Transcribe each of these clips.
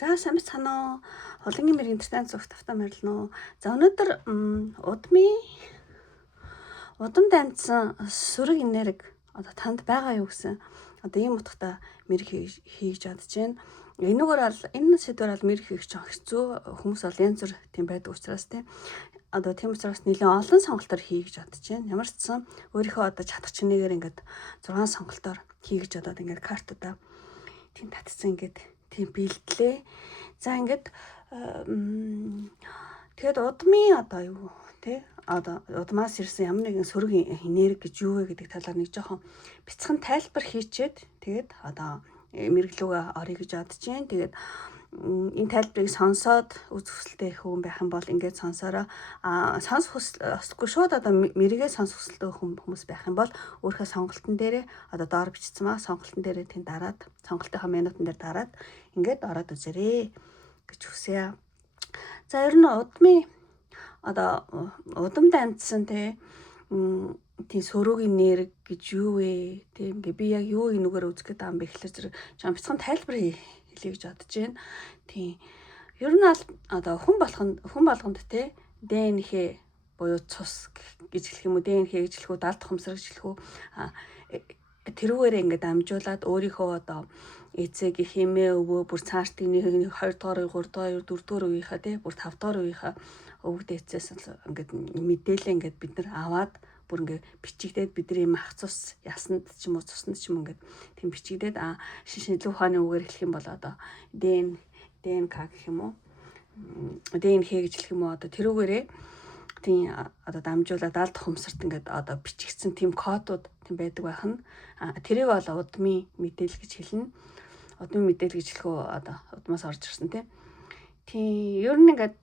За сайн бацгаана уу? Холынгийн мэр интернет зүгт автаа морилно. За өнөөдөр удам дамжсан сүрэг энерги одоо танд байгаа юу гэсэн ийм утгатай мэр хийж чадж байна. Энэ сэдвээр бол мэр хийх чинь хэцүү, хүмүүс бол янз бүр тийм байдаг учраас тийм учраас нэлээд олон сонголтоор хийж чадж байна. Ямар ч гэсэн өөрийнхөө одоо чадах чинээгээр ингээд 6 сонголтоор хийж чадаад ингээд картуудаа тийм татсан ингээд тийм бэлдлээ. За ингээд тэгэд удмын одоо юу тий одоо удмаас ирсэн ямар нэгэн сөрөг энерги гэж юу вэ гэдэг талаар нэг жоохон бяцхан тайлбар хийчээд тэгээд одоо мэрэглүүгээ орё гэж бодож байна. Тэгээд энэ тайлбарыг сонсоод үзэсгэлэнтэй хүн байх юм бол ингээд сонсороо сонсох хүсэлгүй шууд одоо мэргээ сонсох хүсэлтэй хүмүүс байх юм бол өөрийнхөө сонголтын дээрээ одоо доор бичсэн маа сонголтын дээрээ тийм дараад сонголтынхаа минутын дээр дараад ингээд ороод үзээрэй гэж хүсье. За ер нь удам дамжсан тийм сөрөг энерги гэж юу вэ? Тийм ингээ би яг юу энэгээр үзэх гээд байгаа юм бэ гэхэлэр зэрэг чам бяцхан тайлбар хэлье гэж бодож байна. Тийм. Ер нь одоо хүн болгонд те ДНХ буюу цус гэж хэлэх юм уу, ДНХ гэж хэлэх үү, далд хумсар гэж хэлэх үү. Тэрүүгээр ингээд амжуулаад өөрийнхөө одоо эцэг хэмээ өвөө бүр цаартын 2 дугаар, 3 дугаар, 4 дугаар үеийнхаа тий бүр 5 дугаар үеийнхаа өвөг дээдсээс ингээд мэдээлэл ингээд бид нар аваад бүр ингээд бичигдээд бидний мах цус ясанд ч юм уу цуснд ч юм ингээд тийм бичигдээд шинжлэх ухааны үгээр хэлэх юм бол одоо ДНК гэх юм уу ДНХ гэж хэлэх юм уу одоо тэрүүгээрээ тийм одоо дамжуулаад алд хумсарт ингээд одоо бичигдсэн тийм кодууд тийм байдаг байх нь тэрийг бол удмын мэдээлэл гэж хэлнэ. Удмын мэдээлэл гэж хэлэхөө одоо удмаас орж ирсэн тийм ер нь ингээд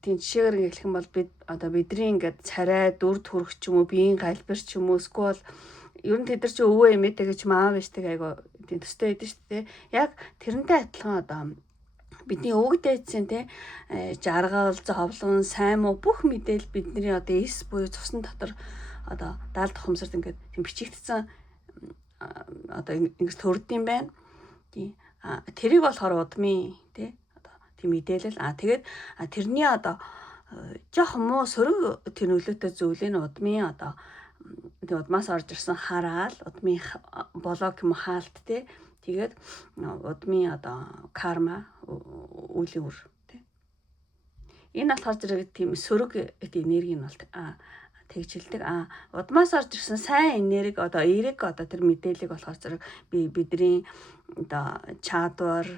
тийм жишээгээр хэлэх юм бол бид одоо бидний ингээд царай дүр төрх ч юм уу биеийн галбир ч юм уу эсвэл ер нь тэд нар чи өвөө эмээтэй гэж маав биштэй айгу тийм төстэй байдэн шүү дээ. Яг тэрнтэй адилхан одоо бидний өвөг дээдсийн тий жаргал, зовлон, сайн муу бүх мэдээлэл бидний одоо эс буюу цусны дотор одоо далд хумсарт ингээд тийм бичигдсэн одоо ингэж төрдөм байна. Тий тэрийг болохоор удмын тий одоо тийм мэдээлэл тэгээд тэрний одоо жоохон муу сөрөг тэр нөлөөтэй зүйл энэ удмын одоо удмаас орж ирсэн хараал удмын болог юм хаалт тий тэгээд удмын одоо карма үлийн үр тий энэ болохоор зэрэг тийм сөрөг энерги нь бол тэгжилдэг удмаас орж ирсэн сайн энерги одоо эерэг одоо тэр мэдээллийг болохоор зэрэг бидний одоо чадвар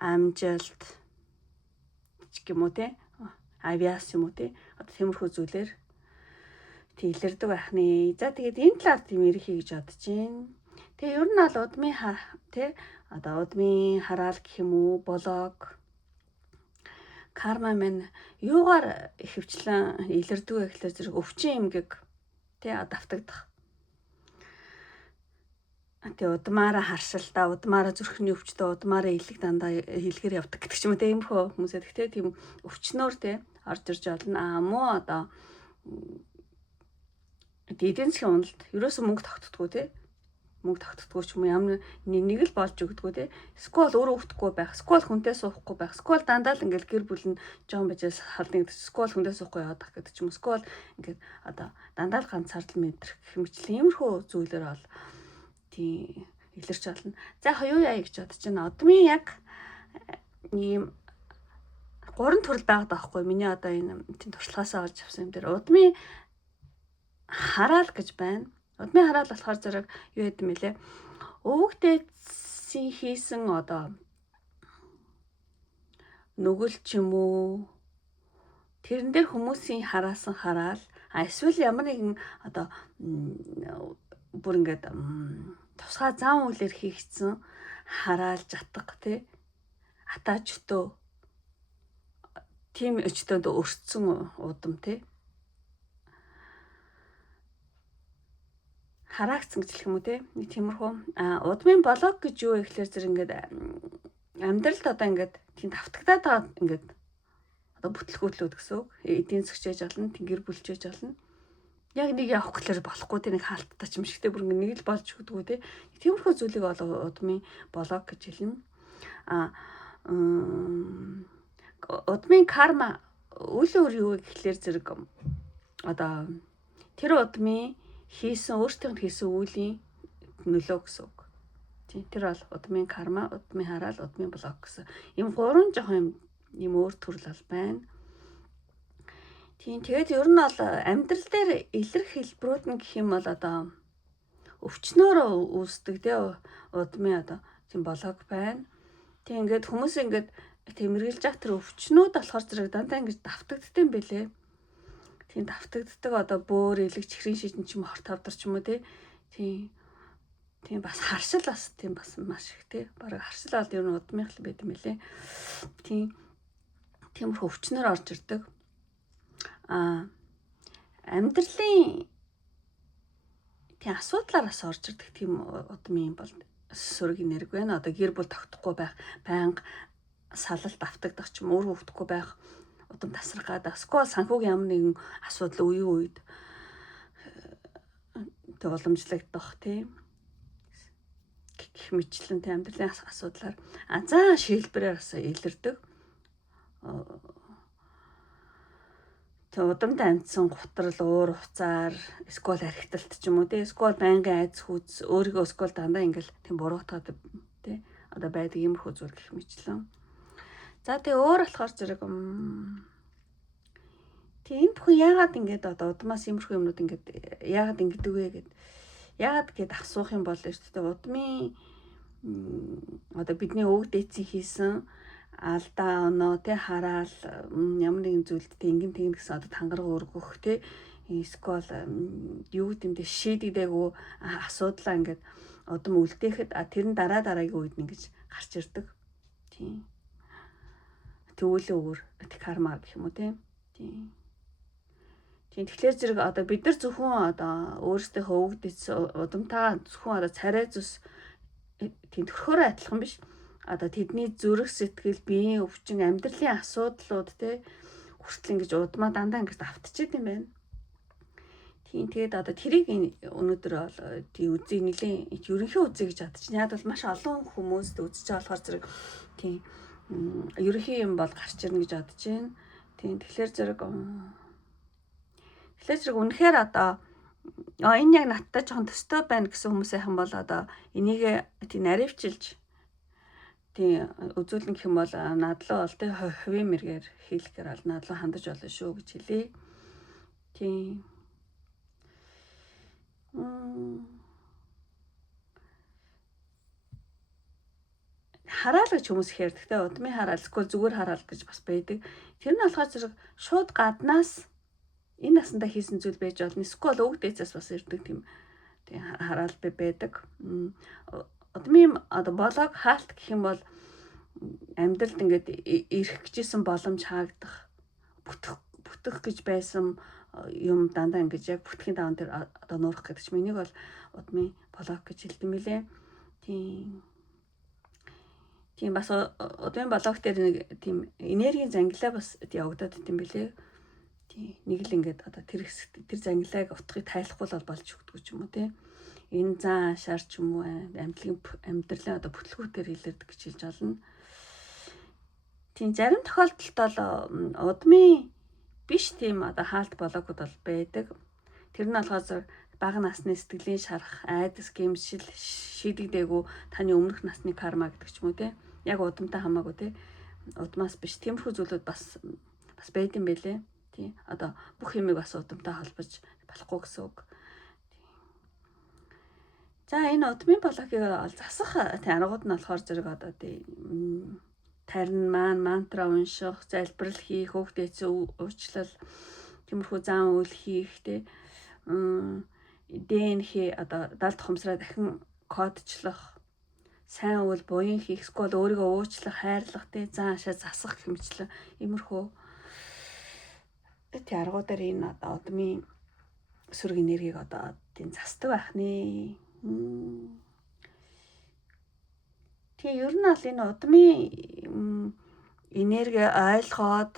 амжилт гэх юм уу тий авиас юм уу тий одоо тиймэрхүү зүйлээр илэрдэг байх нэ. За тэгээд энэ талаар тийм ярих гэж бодож байна. Тэгээ ер нь бол удмын тий одоо удмын хараал гэх юм уу болог карма мэн юугаар ихэвчлэн илэрдэг вэ гэхэлэр зэрэг өвчин эмгэг тий давтагдах. Тэгээ удмаараа харшилтаа, удмаараа зүрхний өвчтөд, удмаараа илэг дандаа хэлгээр явдаг гэдэг ч юм уу тийм хөө хүмүүсээ тэгтээ тийм өвчнөр тий орж ирж болно. Муу одоо эдийн засгийн уналт ерөөсөө мөнгө тогтдоггүй тий мөнгө тогтдоггүй ч юм уу ямар нэг л болж өгдөггүй тий скол өөрөө өгөхгүй байх скол хүнтэй суухгүй байх скол дандаа л ингээл гэр бүл нь жоон бажаас халдна гэдэг скол хүнтэй суухгүй явах гэдэг ч юм уу скол ингээд одоо дандаа л ганцаардл мэдрэх хэмжлэн иймэрхүү зүйлэр бол тийм илэрч болно. За яг юу яа гэж бодож байна. Удмын яг ийм 3 төрөл байгаад байгаа хгүй миний одоо энэ тийм туршлагаасаа олж авсан юм дээр удмын хараал гэж байна. Удмын хараал болохоор зэрэг юу гэдэг юм бэлээ? Өвөг дээдсийн хийсэн одоо нүгэл ч юм уу тэрэн дээр хүмүүсийн хараасан хараал эсвэл ямар нэгэн одоо бүр ингээд тусгай зам үйлээр хийгдсэн хараал жатга тий атаач өтөө тийм өчтөнд өртсөн удам тий хараагцсан гэж хэлэх юм уу те нэг тиймэрхүү удмын болог гэж юу вэ гэхэлэр зэрэг ингээд амьдралд одоо ингээд тийм давтагдаад байгаа ингээд одоо бүтлгүүтлүүд гэсэн үг эдийн засгчээж болно тэнгэр бүлчээж болно яг нэг явах гэхэлэр болохгүй те нэг хаалттай ч юм шигтэй бүр ингээд нэг л болж өгдөггүй те тиймэрхүү зүйлийг удмын болог гэж хэлнэ удмын карма үйл өөр юу вэ гэхлээр зэрэг одоо тэр удмын өөртөө хийсэн үеийн нөлөө гэсэн үг. Тийм тэр бол удмын карма, удмын хараал, удмын блок гэсэн. Ийм 3 жоохон юм өөр төрөл байна. Тийм тэгээд ер нь бол амьдрал дээр илэрх хэлбэрүүд нь гэх юм бол одоо өвчнөөр үүсдэг те удмын одоо тийм блок байна. Тийм ингээд хүмүүс ингээд тэмэргэлж ах тэр өвчнүүд болохоор зэрэг дандаа ингэж давтагддаг юм бэлээ. Тийм давтагддаг одоо бөөр илэг чихрийн шижин ч юм уу хорт тавдар ч юм уу тийм бас харшил бас тийм бас маш их тий бараг харшил бол ер нь удмынх л байт юм бэлээ. Тиймэрхүү өвчнөр орж ирдэг. Амьдралын тийм асуудлаараас орж ирдэг тийм удмын бол сөрөг энерги байна. Одоо гэр бүл тогтохгүй байх, байнга салалт автагдах ч юм уу хөвдөхгүй байх, удам тасрах гадаа скол санхүүгийн ямар нэгэн асуудал үеийн үед тэг уламжлагдах тийм гэх мэтлэн тийм амьдралын асуудлаар за шийдвэрээр бас илэрдэг. Тэг удамд амьдсан гутрал уур хуцаар скол харигталт ч юм уу тийм скол байнгын айц хүүц өөрийгөө скол дандаа ингээл тийм буруутгаад тийм одоо байдаг иймэрхүү зүйл гэх мэтлэн. За тэгээ өөр болохоор зэрэг тийм бүхэн яагаад ингэж одоо удмаас иймэрхүү юмнууд ингэж яагаад ингэдэг вэ гэд яагаад гэд асуух юм бол эртдээ удмын одоо бидний өвөг дээдсийн хийсэн алдаа оноо тэ хараал ямар нэгэн зүйлд тэ ингэн тэгнэ гэсэн одоо тангараг өргөх тэ скол юу гэмдэ шийдэгдээгүй асуудлаа ингээд удам үлдээхэд тэр нь дараагийн үед ингэж гарч ирдэг. Тийм. Төвлөө өөр карма гэх юм уу тийм. Тэгэхээр зэрэг одоо бид нар зөвхөн одоо өөрсдийнхөө өвгдөц удамтайгаа зөвхөн одоо царай зүс тэнхөрөөр адилхан биш. Одоо тэдний зүрх сэтгэл биеийн өвчин амьдралын асуудлууд те хүртэл ингэж удмаа дандаа ингэж автчихэд юм байна. Тийм тэгээд одоо тэрийг өнөөдөр бол тий үзий нэлийн ерөнхий үзий гэж бодож байна. Яг бол маш олон хүмүүст үзэж байгаа болохоор зэрэг тийм ерөнхий юм бол гарч ирнэ гэж бодож байна. Тийм тэгэхээр зэрэг үнэхээр одоо энэ яг надтай жоохон төстэй байна гэсэн хүмүүс айхан бол одоо энийг тийм наривчилж тийм үзүүлнэ гэх юм бол надлаа бол тийм хувийн мэргээр хийлэхээр бол надлаа хандаж болно шүү гэж хэлье. Тийм. Хараал гэж хүмүүс их ярьдаг те удмын хараал эсвэл зүгээр хараал гэж бас байдаг. Тэр нь болохоор зэрэг шууд гаднаас энэ насандаа хийсэн зүйл байж болно. Эсвэл өвөг дээдсээс бас ирдэг тийм хараал байдаг. Удмын одоо болог хаалт гэх юм бол амьдралд ингээд ирэх гэжсэн боломж хаагдах, бүтэх гэж байсан юм дандаа ингэж яг бүтгэхийн даван дээр одоо нуурах гэдэг чинь энийг бол удмын болог гэж хэлдэг юм лээ. Тийм бас удмын болог дээр нэг тийм энергийн зангилаа бас явагдаад идэм билээ. Тийм нэг л ингээд одоо тэр зангилааг утгыг тайлахгүй бол болж өгдөг ч юм уу тийм. Энэ зан шар ч юм уу амьдралын одоо бүтлгүүтээр илэрдэг гэж хэлж олно. Тийм зарим тохиолдолд бол удмын биш тийм одоо хаалт болоогуд бол байдаг. Тэр нь болохоор бага насны сэтгэлийн шарах, айдас, гэмшил, шийдэгдээгүй таны өмнөх насны карма гэдэг ч юм уу те. Яг удамтай хамаагүй те. Удмаас биш тиймэрхүү зүйлүүд бас байд юм байлээ. Тийм одоо бүх юмыг бас удамтай холбож болохгүй гэсэн үг. За энэ удмын бологийг засах аргууд нь болохоор зэрэг одоо тийм тарин мантра унших, залбирал хийх, хөөгдөөс уучлал, тиймэрхүү зан үйл хийх те. ДНХ одоо далд хумсраа дахин кодчлох, сайн үйл буян хийх, эсвэл өөрийгөө уучлах, хайрлах те, зан ашаа засах хэмжлэн иймэрхүү тий аргуудаар энэ одоо удмын сөрөг энергийг одоо тийм засдаг байх нэ. Тэгээ ер нь бол энэ удмын энерги ойлгоод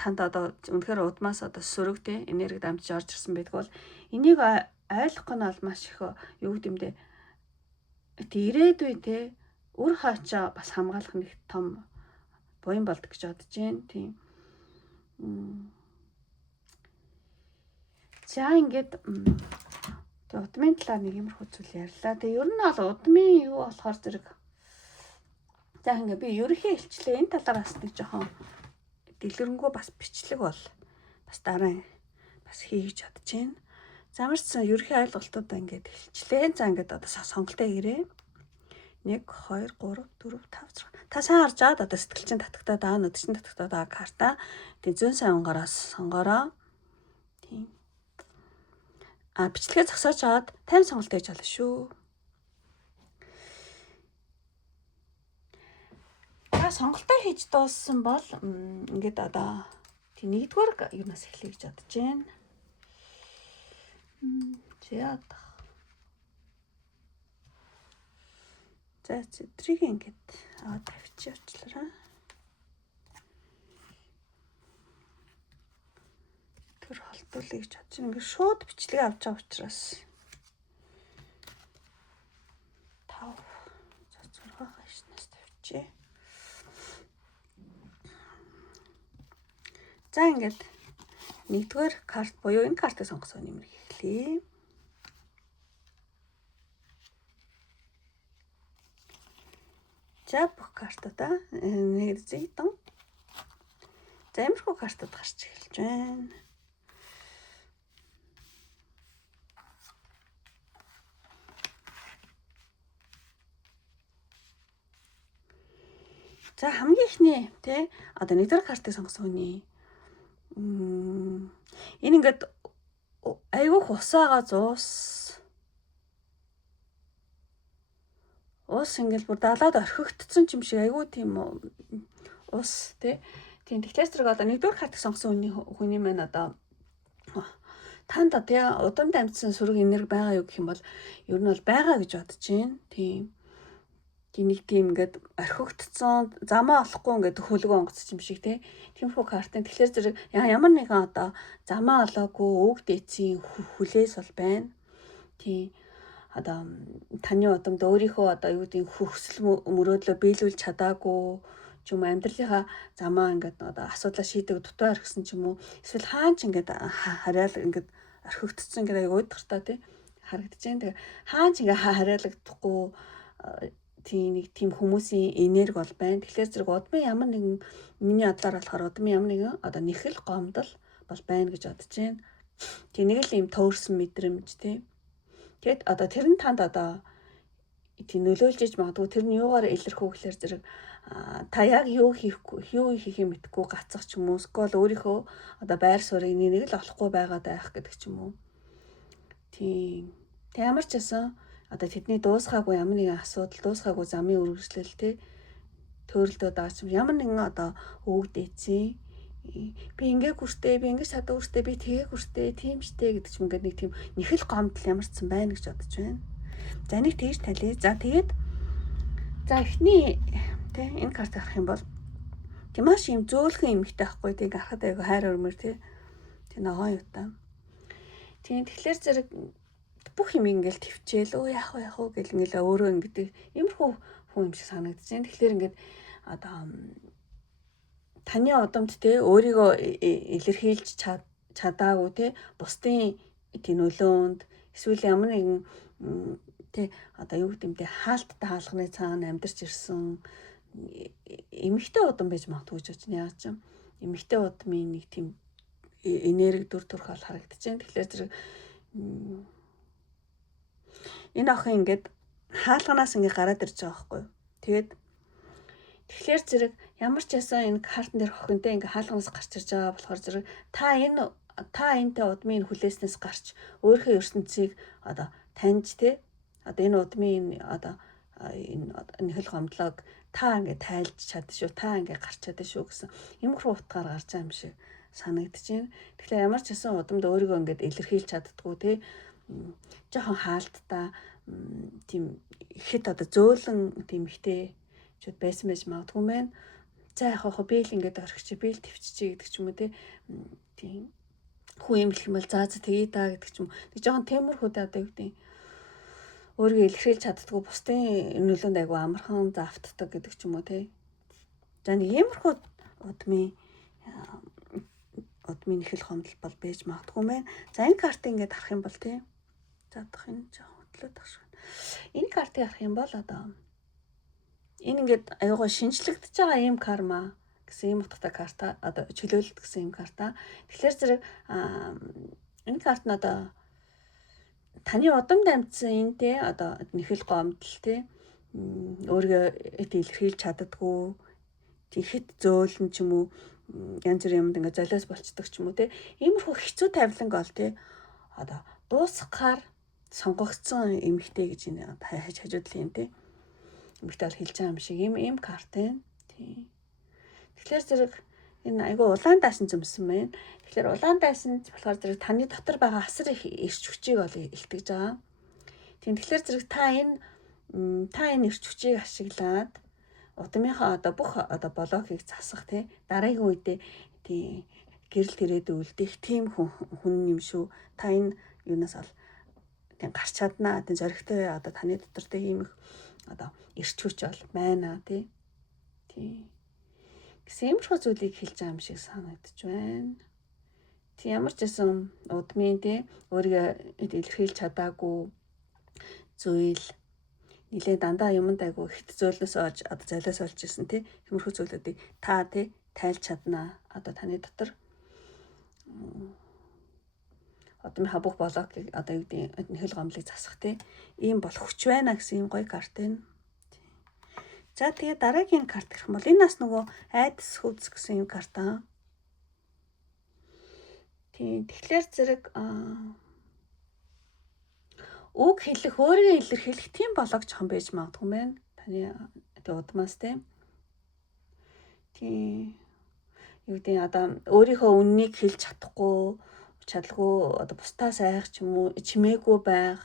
танд одоо үнэхээр удмаас одоо сөрөг те энерги дамжиж орж ирсэн байдаг бол энийг ойлгох нь бол маш их юу гэмдэ ирээдүй те үр хаачаа бас хамгаалах нэг том буян болдог гэж бодож байна. Тийм. За ингээд тэг удмын талаар нэг юмрхүү зүйл ярьлаа. Тэг ер нь бол удмын юу болохоор зэрэг за ингээд би ерөнхий илчлээ энэ талаар бас нэг жоохон дэлгэрэнгүй бас бичлэг бол бас дараа бас хийж чадж байна. Замарчсан ерөнхий ойлголтуудаа ингээд илчлээ. За ингээд одоо сонголтоо ирээ. 1 2 3 4 5 6. Та сайн харж байгаа одоо сэтгэлчин татагтаад аа нүдчин татагтаад аа карта. Тэг зүүн сайн онгороос сонгороо. Тийм. Бичлэгээ зогсоож аваад тайм сонголт хийж болно шүү. Та сонголтоо хийж дууссан бол ингээд одоо тийм нэгдүгээр юунаас эхлэе гэж бодож байна. За зэрэг ингээд аваад тавьчихлаа. Тэр холдуулъя гэж бодож байна. Ингээд шууд бичлэгээ авч байгаа учраас 5 за 6 хашнаас тавьчих. За ингээд нэгдүгээр карт буюу энэ картыг сонгосон нэмэр эхлэе. За бүх картуудаа нэг зэйтэн. За иймэрхүү картууд гарч эхэлж байна. За хамгийн ихний тий одоо нэгдүгээр картыг сонгосон хүний энэ ингээд айгүй хусаага ус ингээд бүр далаад орхигдсон юм шиг айгүй тийм ус тий. Тийм тэгэхээр зэрэг одоо нэгдүгээр картыг сонгосон хүний маань одоо танд тий удамд амьдсан сүрэг энерги байгаа юу гэх юм бол ер нь бол байгаа гэж бодож байна. Тийм. Нэг тийм ингээд орхигдсон замаа олохгүй ингээд хөлгөө онгоцч юм шиг тий. Тиймэрхүү картын тэгэхээр зэрэг ямар нэгэн одоо замаа олоогүй өвөг дээцийн хүлээс бол байна. Тийм. Одоо таны удамд өөрийнхөө одоо юу гэдэг хүсэл мөрөөдлөө биелүүлж чадаагүй ч юм амьдралынхаа замаа ингээд одоо асуудлаа шийдэг дутуу орхисон ч юм уу эсвэл хаач ингээд хараал ингээд орхигдсон ингээд аяг уйдгартай тий харагдаж байна. Тэгээ хаач ингээд хараалагдахгүй тийм нэг тийм хүмүүсийн энерги бол байна. Тэгэхээр зэрэг удмын ямар нэгэн миний бодлоор болохоор удмын ямар нэгэн одоо нэхэл гомдол бол байна гэж бодож байна. Тэг нэг л юм төөрсөн мэдрэмж тий. Тэгэд одоо тэр нь танд одоо тийм нөлөөлж иж магадгүй тэр нь юугаар илэрхүү гэхээр зэрэг та яг юу хийх юм мэдэхгүй гацах ч юм уу скол өөрийнхөө одоо байр суурийг нэг л олохгүй байгаад байх гэдэг ч юм уу. Тийм. Тэг ямар ч байсан одоо тэдний дуусгаагүй ямар нэгэн асуудал дуусгаагүй замын үргэлжлэл тий төрөлдөө байгаа ч юм ямар нэгэн одоо өвөг дээцээ би ингээ хүртээ би ингээ чадвар хүртээ би тэгээ хүртээ тийм штэ гэдэг ч юм ингээд нэг тийм нэхэл гомдол ямарчсан байна гэж бодож байна. За нэг тэгж талий. За тэгээд за эхний тий энэ карт гарах юм бол тийм маш юм зөөлхөн эмэгтэй байхгүй тий гарахад айгу хайр өрмөр тий ногоон юутай. Тийм тэгэхээр зэрэг бүх юм ингээл төвчээл яах вэ гэл ингээл өөрөө ингэдэг иймэрхүү хүн юм шиг санагдаж байна. Тэгэхээр ингээд одоо таны удамд те өөрийгөө илэрхийлж чадаагүй те бусдын тийм нөлөөнд эсвэл ямар нэгэн те одоо юу гэдэм те хаалттай хаалганы цаана амьдарч ирсэн эмэгтэй удам байж магадгүй гэж байна. Яагаад ч юм эмэгтэй удмын нэг тийм энерги дүр төрх бол харагдаж байна. Тэгэхээр зэрэг энэ охин ингээд хаалганаас ингээд гараад ирж байгаа байхгүй юу. Тэгэхээр зэрэг ямар ч ясаа энэ картн дээр охинтой ингээд хаалганаас гарч ирж байгаа болохоор зэрэг та энэтэй удмын хүлээснээс гарч өөрийнхөө ертөнцийг одоо таньж те одоо энэ удмын одоо энэ нэхэл гомдлог та ингээд тайлж чадчих шүү та ингээд гарч чадчих шүү гэсэн юмхруу утгаар гарч байгаа юм шиг санагдаж байна. Тэгэхээр ямар ч ясан удамд өөрийгөө ингээд илэрхийлж чаддггүй те жоохон хаалттай тийм ихэд одоо зөөлөн тийм ихтэй чуд байсан байж магадгүй мэн. За яг хаа би л ингээд орхич би л төвччихье гэдэг ч юм уу тийм хүн юм хэлэх юм бол за тэгээ та гэдэг ч юм. Тэг жоохон темирхүүдээ одоо юу гэдэг өөрийгөө илэрхийлж чаддггүй бусдын нөлөөнд айгу амархан завтдаг гэдэг ч юм уу За нэг иймэрхүү удмын нэхэл хомдол бол байж магадгүй мэн. За энэ картыг ингээд харах юм бол тий. За одох энэ жоохон хөдлөөд багш. Энэ картыг харах юм бол одоо энэ ингээд аюугаа шинжлэгдэж байгаа ийм карма гэсэн ийм утгатай карта одоо чөлөөлөлт гэсэн ийм карта. Тэгэхээр зэрэг энэ карт нь одоо таны удамд амьдсан энэ тий одоо нэхэл гомдол тий өөрийгөө илэрхийлж чаддаггүй хит зөөлн ч юм уу янз бүрийн юмд ингээ золиос болцдог ч юм уу те иймэрхүү хэцүү тавиланг ол те одоо дуусгахаар сонгогдсон эмэгтэй гэж энэ хажуудлын юм те эмэгтэй бол хэлж байгаа юм шиг ийм карт байна тий. Тэгэхээр зэрэг энэ айгүй улаан даасан зөмсөн байна. Тэгэхээр улаан даасан болохоор зэрэг таны дотор байгаа асар их эрч хүчийг ол илтгэж байгаа. Тэгэхээр зэрэг та энэ эрч хүчийг ашиглаад удмынхаа одоо бүх одоо блокийг засах тий дараагийн үедээ тий гэрэл тэрээд үлдэх тийм хүн юм шүү. Та энэ юунаас ол тий гарч чаднаа тий зоригтой одоо таны дотор тий ийм их одоо эрч хүч бол байна тий. Гэсэн юмрхүү зүйлийг хэлж байгаа юм шиг санагдаж байна. Тий ямар ч байсан удмын тий өөрийгөө илэрхийлж чадаагүй зүйл нилээ дандаа юмд айгу хит зөөлнөөс олж одоо золиос олж ирсэн тий хэмэрхүү зүйлүүдийг та тий тайлж чаднаа одоо таны дотор одоо бүх блокийг одоо юу гэдэг нэхэл гомдлыг засах тий ийм бол хүч байна гэсэн юм гоё карт байна. За тэгээ дараагийн карт гэх юм бол энэ нас нөгөө айдас хөвс гэсэн юм карт аа. Тий тэгэхээр зэрэг үг хэлэх өөрийгөө илэрхийлэх тийм болог жоохон байж магадгүй байна. Таны тэг удмаас тийм. Юу гэдэг одоо өөрийнхөө үннийг хэлж чадлаггүй одоо бусдаас айх ч юм уу чимээгүй байх.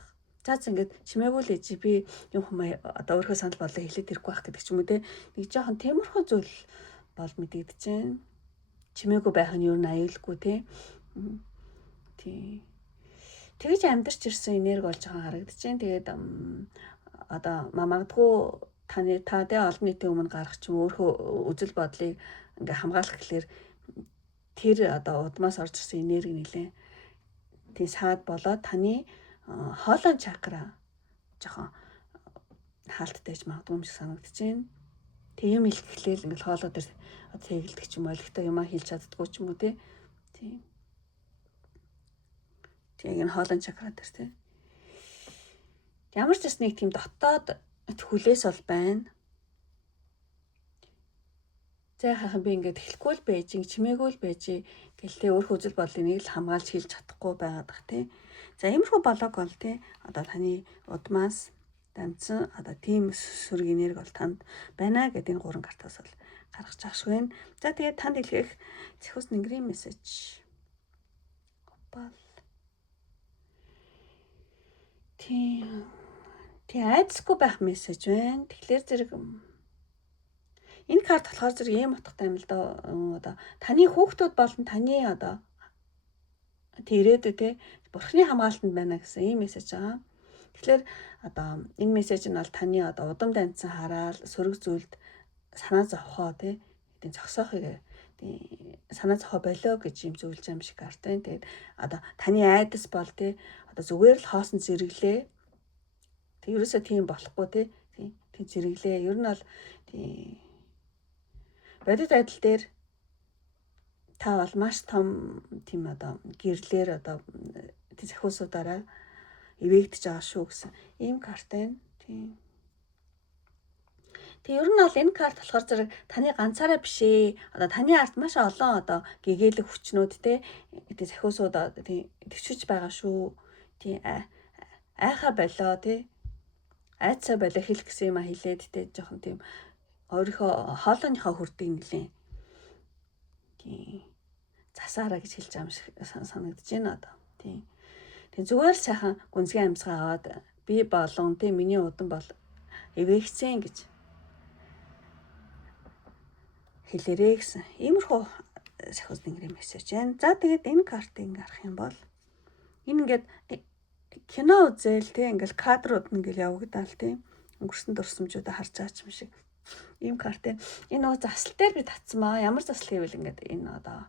За ингээд чимээгүй л ээж би юм хүмүүс одоо өөрийнхөө санал бодлоо хэлээд ирэхгүй байх гэдэг ч юм уу те. Нэг жоохон тиймэрхүү зүйл бол мэдэгдэж байна. Чимээгүй байх нь юу н аюулгүй те. Тэгж амьдарч ирсэн энерги болж байгаа харагдаж байна. Тэгээд одоо магадгүй та тэ олон нийтийн өмнө гарах ч юм өөрөө үзэл бодлыг ингээ хамгаалах гэхлээр тэр одоо удмаас орж ирсэн энерги нэлээ тий саад болоод таны хоолой чакра жоохон хаалттайж магадгүй юм шиг санагдаж байна. Тэг юм илтгэхлээл ингээл хоолой дээр тэгэлдэг ч юм ойлгохтой юмаа хийлж чаддгүй ч юм уу тий. Тэг энэ хоолой чакра дээр тий. Ямар ч бас нэг тийм дотоод хүлээс бол байна. За хаахан би ингээд эхлэхгүй л байж, чимээгүй л байж гэлтэй өөрөө үзэл бодлыг нэг л хамгаалж хийлж чадахгүй байгаад бах тий. За иймэрхүү блог бол тий одоо таны удмаас дамжсан одоо тийм сүрэг энерги бол танд байна гэдэг энэ гурван картаас бол гаргаж байгаа шүү байна. За тэгээд танд илгээх Зэхус Нэнгэрийн мессеж. Опал. Тий айдасгүй байх мессеж байна. Тэгэхээр зэрэг энэ карт болохоор зэрэг ийм утгатай юм л да. Одоо таны хүүхдүүд болон таны одоо ирээдүй те бурхны хамгаалтанд байна гэсэн ийм мессеж байгаа. Тэгэхээр одоо энэ мессеж нь бол таны одоо удамд амьдсан хараал сөрөг зүйлд санаа зовхоо те зогсоохыг санаа зовхоо болоо гэж юм зөвлөж юм шиг карт байна. Тэгээд одоо таны айдас бол те одоо зүгээр л хоосон зэрэглээ. Тэг ерөөсөө тийм болохгүй те. Тийм зэрэглээ. Ер нь бол тийм бодит байдал дээр та бол маш том тийм одоо гэрлэр одоо зэхүүсүүдаараа эвээгдэж байгаа шүү гэсэн ийм карт байна. Тийм. Тэг ер нь бол энэ карт болохоор зэрэг таны ганцаараа биш ээ. Одоо таны ард маш олон одоо гэгээлэг хүчнүүд те зэхүүсүүд тийм төвчж байгаа шүү. Тийм айхаа болоо те айцаа болоо хэлэх гэсэн юм а хэлээд те жоохон тийм өөрийнхөө хоолойныхоо хүрдийг нэлээ тийм засаараа гэж хэлж байгаа юм шиг санагдаж байна одоо. Тийм. Тэг зүгээр л сайхан гүнзгий амьсгаа аваад би болон тийм миний удам бол эвээгцэн гэж хэлээрээ гэсэн. Иймэрхүү Зэхус Нэнгэрийн мессеж байна. За тэгээд энэ картыг харах юм бол энэ ингээд кино үзэл тийм ингээл кадрууд ингээл явагдаал тийм өнгөрсөн дурсамжуудаа харж байгаа юм шиг Ийм карт ээ. Энэ нөгөө засал дээр би татсан маа. Ямар засал гэвэл ингээд энэ одоо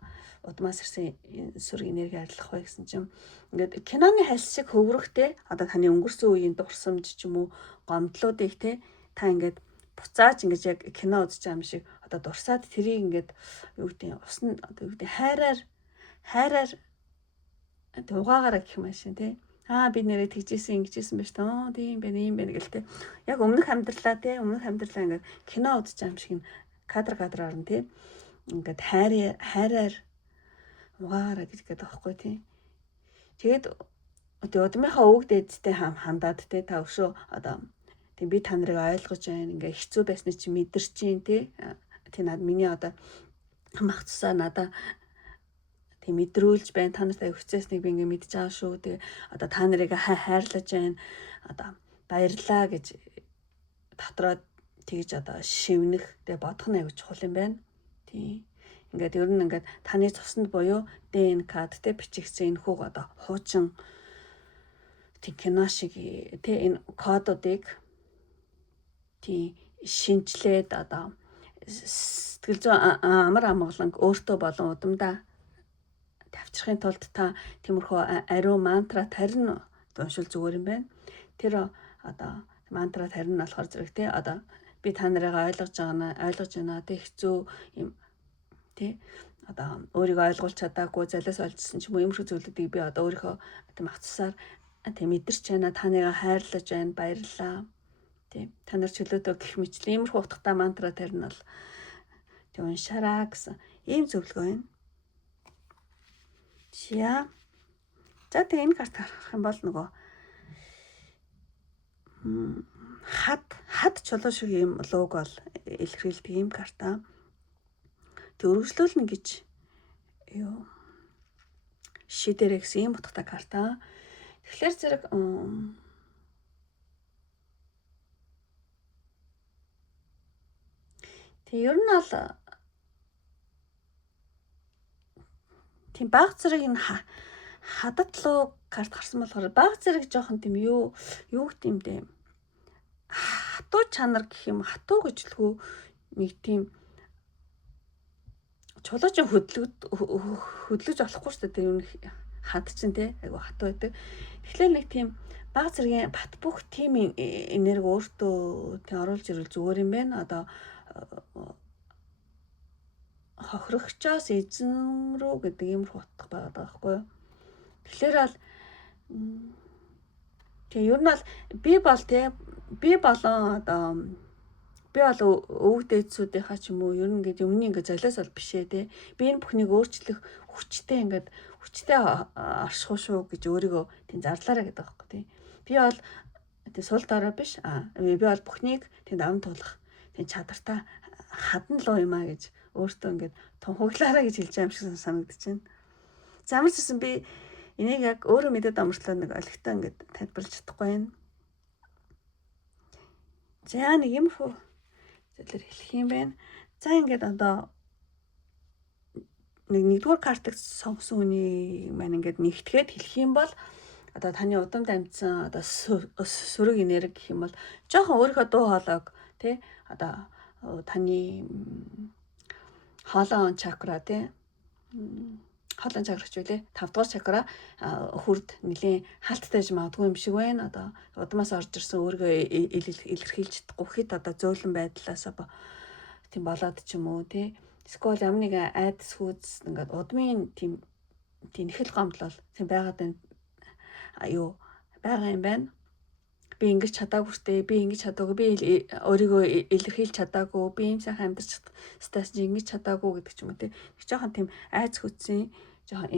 удмаас ирсэн сүрэг энерги арилгах бай гэсэн чинь ингээд киноны хальс шиг хөврөхтэй одоо таны өнгөрсөн үеийн дурсамж ч юм уу гомдлуудыг те та ингээд буцааж ингэж яг кино үзэж байгаа юм шиг одоо дурсаад тэрийг ингээд юу гэдэг усна одоо юу гэдэг хайраар угаагаараа гэх юм шин те би нэрээ тэгжсэн ингэжсэн байж таа тийм байна юм байна гэл те яг өмнөх амьдралаа ингээд кино үзэж байгаа юм шиг кадраар нь те ингээд хайраар угаараа гэж гэдэг байхгүй тийм. Тэгээд удмынхаа өвөг дээдтэй хандаад те та өшөө одоо тийм би та нарыг ойлгож байна. Ингээ хэцүү байсны чи мэдэрч чинь те. Тийм над миний одоо хамах цусаа надаа тийм мэдрүүлж байна. Та нартай хүчээснийг би ингээ мэдж байгаа шүү. Тэгээ одоо та нарыг хайрлаж байна. Одоо баярлаа гэж дотроо тэгж одоо шивнэх тэгээ бодох нь аягүй чухал юм байна. Тийм. Ингээд ер нь ингээд таны цуснд буюу ДНК-д те бичигдсэн энэ хүүг одоо хуучин тийм кино шиг те энэ кодуудыг тийм шинчлээд одоо сэтгэл зүйн амар амгалан өөртөө болон удамдаа тавьчихын тулд та тиймэрхүү ариу мантра тарин уншил зүгээр юм байна. Тэр одоо мантра тарин нь болохоор зэрэг те одоо би та нарыг ойлгож байна те хэцүү юм тий одоо өөрийгөө ойлгуулж чадаагүй залиас олжсэн ч юм уу иймэрхүү зүйлүүдийг би одоо өөрийнхөө тийм ахцсаар тийм мэдэрч байна та нарыг хайрлаж байна баярлалаа тий та нар чөлөөдөө гэх мэтлээ иймэрхүү утгатай мантра тарина бол тий уншаараа гэсэн ийм зөвлөгөө байна. За тэгээ энэ карт харах юм бол нөгөө хад чулуу шиг ийм лого бол илэрхийлдэг ийм карта. Тэг өргөжлүүлнэ гэж юу шидэрэ гэсэн юм утгатай карта. Тэгэхээр зэрэг тэг ер нь бол тийм баг зэрэг энэ хадад луу карт гарсан болохоор баг зэрэг жоохон тийм юу гэдэг юм бэ? Хатуу чанар гэх юм хатуу гэж лхүү нэг тийм чулууч хөдлөж болохгүй шүү дээ. Юу хад чинь те айгу хатуу байдаг. Тэгэхээр нэг тийм баг зэргийн бат бөх тим энерги өөртөө тий оруулж ирвэл зүгээр юм байна. Одоо хохирогчоос эзэн рүү гэдэг юм утга байгаа байхгүй юу? Тэгэхээр бол тий ер нь бол би болон одоо би бол өвөг дээдсүүдийнхаа ч юм уу ер нь ингээд өмнө ингээд золиос бол бишээ те би энэ бүхнийг өөрчлөх хүчтэй оршихуу шүү гэж өөрийгөө тийм зарлаарай гэдэг байхгүй тий би бол тий сул дараа биш би бол бүхнийг тийм даван туулах тийм чадвартай хадан луу юм гэж өөртөө ингээд тунхаглаарай гэж хэлж байгаа юм шиг санагдаж байна. Замарчсан би энийг яг өөрөө мэдээд амарчлаа нэг олигтой ингээд тайлбарлаж чадахгүй байна. За нэг юм хөө зөвлөр хэлэх юм байна. За ингээд одоо нэгдүгээр картыг сонгосон хүний маань ингээд нэгтгэхэд хэлэх юм бол одоо таны удамд амьдсан одоо сүрэг энерги гэх юм бол жоохон өөрийнхөө дуу хоолойг тий одоо таны хоолон чакра тий хоолон чакрач үлээ 5 дугаар чакра хүрд нэлийн хаалттай магадгүй юм шиг байна. Одоо удмаас орж ирсэн өөрийгөө илэрхийлж чадахгүй хэд одоо зөөлөн байдлаас тийм болоод ч юм уу тий эсвэл ямар нэгэн айдас хүйс ингээд удмын тийм нэхэл гомдлол тийм байгаад байна. Байгаа юм байна. Би ингэж чадаагүй штэ. Би ингэж чадаагүй. Би өөрийгөө илэрхийлж чадаагүй. Би юм сайхан амьдарч стас ингэж чадаагүй гэдэг ч юм уу тий. Их жоохон тийм айц хүчсэн жоохон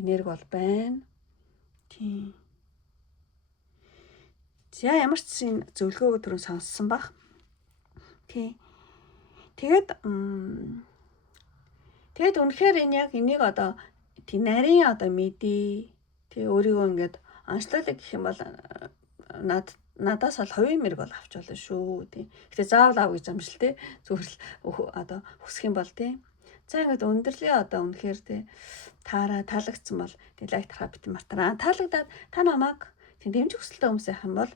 энерги бол байна. Тийм. За ямар ч зүйл зөвлөгөөгөө түрүү сонссон баг. Тий. Тэгээд үнэхээр энэ яг энийг одоо тий нарийн одоо мэдээ тий өөрийгөө ингээд аншлуулах гэх юм бол надаас бол хувийн мэрэг бол авч болно шүү тий. Гэтэ заавал ав гэж юм шил тий. Зүгээр л одоо хүсэх юм бол тий. За ингээд өндөрлөө одоо үнэхээр тий таалагдсан бол тий лайк тараа бит мартаа. Таалагдаад та намайг тий дэмжих хүсэлтэй хүмүүс байх юм бол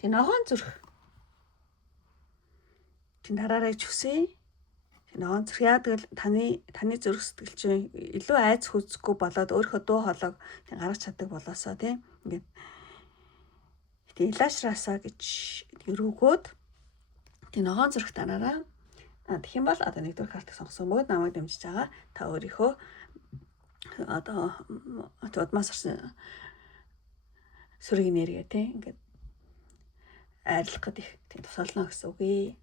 Тэг ногоон зүрх. Тэг дараараа хүсье. Тэг ногоон зүрх яа тэгэл таны зүрх сэтгэл чинь илүү айц хүзэхгүй болоод өөрийнхөө дуу хоолойг гаргаж чаддаг болоосоо тийм ингээд тэг илаашраасаа гэж өрөөгөөд тэг ногоон зүрх дараараа тэгэх юм бол одоо нэгдүгээр картыг сонгосон бөгөөд намайг дэмжиж байгаа. Та өөрийнхөө одоо удмаас орсон сүрэг энерги тийм ингээд айрлах гэдэг тийм тусална гэсэн үг ээ.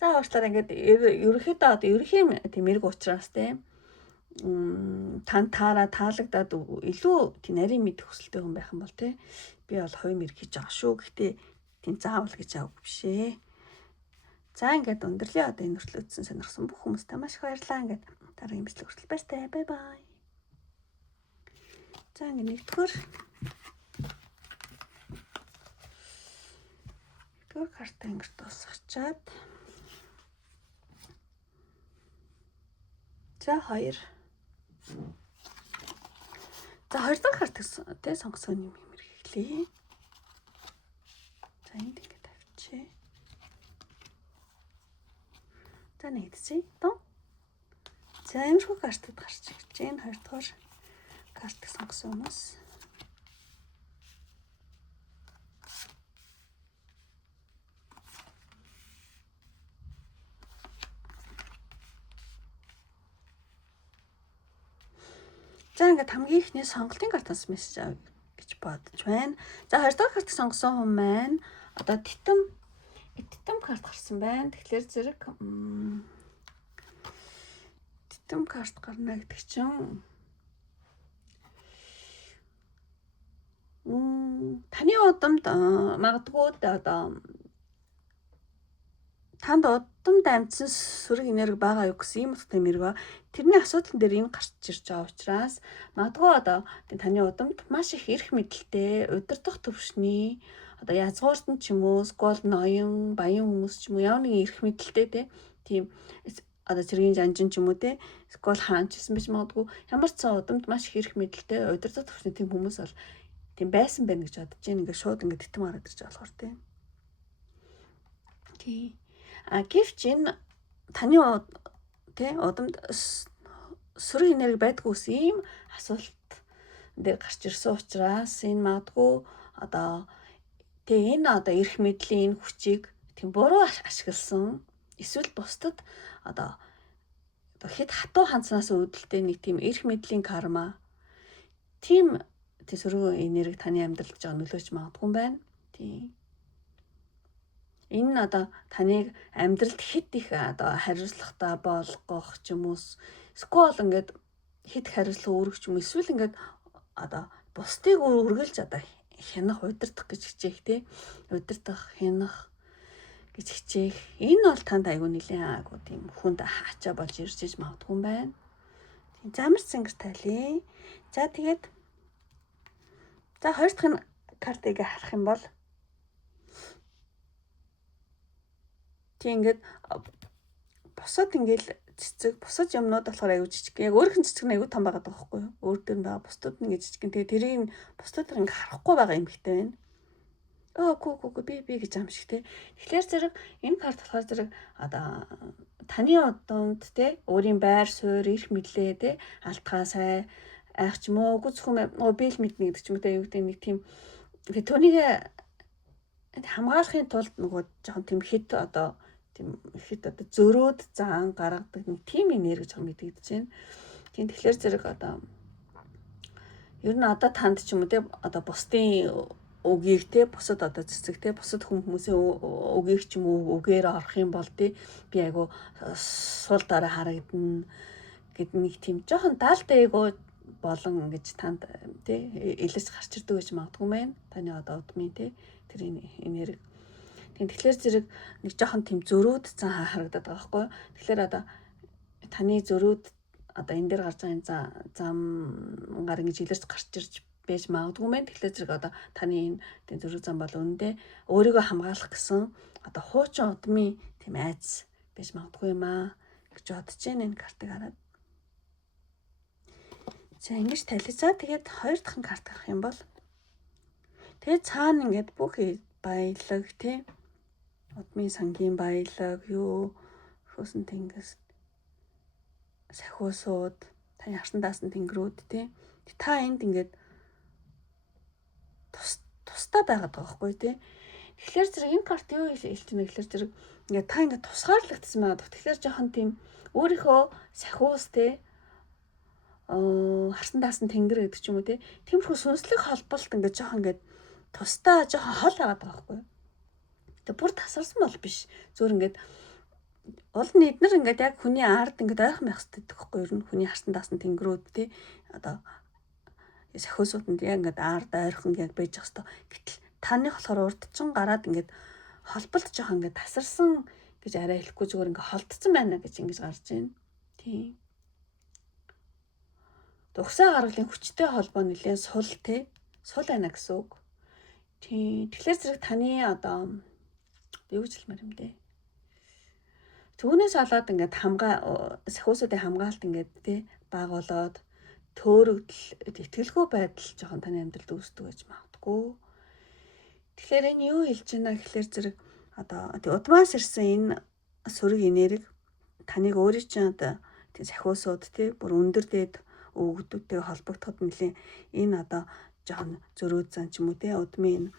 За уучлаарай ингээд ерөнхийдөө одоо ерөнхий тийм эрг учраас тийм таараа таалагдаад илүү тийм нарийн мэд хүсэлтэй хүн байх юм бол тийм би бол хувь мэрэг хийж байгаа шүү. Гэхдээ тийм заавал гэж авах биш ээ. За ингээд өндөрлөө одоо энэ хүртэл үзсэн сонирхсан бүх хүмүүстээ маш их баярлалаа. Ингээд дараагийн бичлэг хүртэл баяртай. Бай бай. За ингээд нэгдүгээр карта ингээд дуусгачаад за 2 дахь картыг тэ сонгосон юм хэрэглэе. За энд ингээд тавьчих. За нэгдсэн тоо. За иймэрхүү картад гарч ирж байна. 2 дахь картыг сонгосон хүмүүс. За ингээд хамгийн ихний сонголтын картаас мессеж авъя гэж бодож байна. За 2 дахь картыг сонгосон хүн маань одоо титэм карт гарсан байна. Тэгэхээр зэрэг титэм карт гарна гэдэг чинь таны удамд магадгүй одоо танд удамд амьдсан сүрэг энерги байгаа юу гэсэн юм утгатай мэрэг ба тэрний асуудал дээр энэ гарч ирж байгаа учраас магадгүй одоо таны удамд маш их эрх мэдэлтэй удирдах төвшний одоо язгууртан ч юм уу скол ноён баян хүмүүс ч юм уу ямар нэгэн эрх мэдэлтэй тийм одоо цэргийн жанжин ч юм уу те скол хаан ч гэсэн биш магадгүй ямар ч сан удамд маш их эрх мэдэлтэй удирдах төвшний тийм хүмүүс бол тийм байсан байх гэж бодож байна. Ингээд шууд ингээд титэм хараад ирж болохоор тийм. Гэвч энэ таны удамд сүрэг энерги байдгүй ус ийм асуулт дээр гарч ирсэн учраас энэ магадгүй одоо энэ одоо эрх мэдлийн энэ хүчийг тийм буруу ашигласан эсвэл бусдад одоо хэд хатуу ханцнаас үүдэлтэй нэг тийм эрх мэдлийн карма тийм сүрэг энерги таны амьдралд жоо нөлөөж магадгүй юм байна. Тийм. Энэ нь одоо таныг амьдралд хэд их одоо хариуцлагатай болгох ч юм уу скол ингээд хэд хариуцлага өргөх ч юм уу эсвэл ингээд одоо бусдыг үргэлж одоо хянах удирдах гэж хичээх тий удирдах хянах гэж хичээх энэ бол танд айгүй нэлээд айгүй тийм хүнд хаачаа болж ирж магадгүй юм байна. Тийм замарч зингэр тайлээ. За тэгээд за 2 дахь картыг харах юм бол тийм ингээд бусад ингээл цэцэг бусад юмнууд болохоор аягүй жижиг. Яг өөрийнх нь цэцэг нь аягүй том байгаа байхгүй юу? Өөр дөр нь байгаа бусдууд нь ингээд жижиг. Тэгээ тэрийг бусдууд ингээ харахгүй байгаа юм хтэй байна. Гүү би гэж аим шиг те. Тэгэхээр зэрэг энэ карт болохоор зэрэг одоо таны удамд те өөрийн байр суурь эрх мэдлээ те алтгаа сай айх ч юм уу үгүй зөвхөн би л мэднэ гэдэг ч юм уу те юу гэдэг нэг тийм түүнийг хамгаалахын тулд нөгөө жоохон тийм хэд одоо зөрөөд заан гаргадаг нэг тийм энерги жоо мэдэгдэж байна. Тийм тэгэхээр зэрэг одоо ер нь одоо танд ч юм уу те одоо бусдын үгийг те бусад одоо цэцэг те бусад хүмүүсийн үгийг ч юм уу үгээр орох юм бол те би айгу сул дараа харагдана гэд нэг тийм жоохон даалтай эго болон ингэж танд те илэрч гарч ирдэг гэж магадгүй байна. Таны одоо удмын те тэр энерги. Тэгэхээр зэрэг нэг жоохон тийм зөрүүд зан харагдаад байгаа байхгүй. Тэгэхээр одоо таны зөрүүд одоо энэ дээр гарч байгаа зам гар ингэж илэрч гарч ирж байж магадгүй мэн. Тэгэхээр зэрэг одоо таны энэ тийм зөрүү зам бол үүндээ өөрийгөө хамгаалах гэсэн одоо хуучин удмын тийм айц байж магадгүй юм аа гэж бодож байна энэ картыг хараад. За ингэж талицаа тэгээд 2 дахь карт гарах юм бол Тэгээ цаана ингээд бүх баялаг тий удмын сангийн баялаг юу хөөсөн тэнгис сахиусууд таны харсан даасан тэнгэрүүд тий та энд ингээд тустай байгаад байгаа байхгүй тий. Тэгэхээр зэрэг энэ карт юу хэлж байна гэхээр зэрэг ингээд та ингээд тусгаарлагдсан байгаа. Тэгэхээр жоохон тийм өөрийнхөө сахиус тий харсан даасан тэнгэр гэдэг ч юм уу тий. Тиймэрхүү сүнслэг холболт ингээд жоохон ингээд тустай жоохон хол байгаа байхгүй. Тэгээ бүр тасарсан бол биш. Зүгээр ингээд уул нь эднэр ингээд яг хүний ард ингээд ойрхон байх хэрэгтэй гэхгүй юу? Ер нь хүний харсан даасан тэнгэрүүд тий одоо сахиусууданд яг ингээд ард ойрхон яг байж ах хэвээр. Гэтэл таны болохоор урдчин гараад ингээд холболт жоохон ингээд тасарсан гэж арай хэлэхгүй зүгээр ингээд холдсон байна гэж ингэж гарч байна. Тийм. Угсаа гаргалын хүчтэй холбоо нэлээд сул тий сул байна гэсэн үг. Тийм. Тэгэхээр зэрэг таны одоо юу гэж хэлмээр юм бэ? Түүнээс болоод ингээд сахиусуудын хамгаалалт ингээд тий баг болоод төөрөгдөл итгэлгүй байдал жоохон таны амьдралд үүсдэг гэж магадгүй. Тэгэхээр энэ юу хэлж байна гэхээр зэрэг одоо удмаас ирсэн энэ сүрэг энерги таныг өөрийн чинь одоо тий сахиусууд тий бүр өндөр дээд өвгдүүдтэй холбогдоход нэлийн энэ одоо жоохон зөрүүд зан ч юм уу тий удмын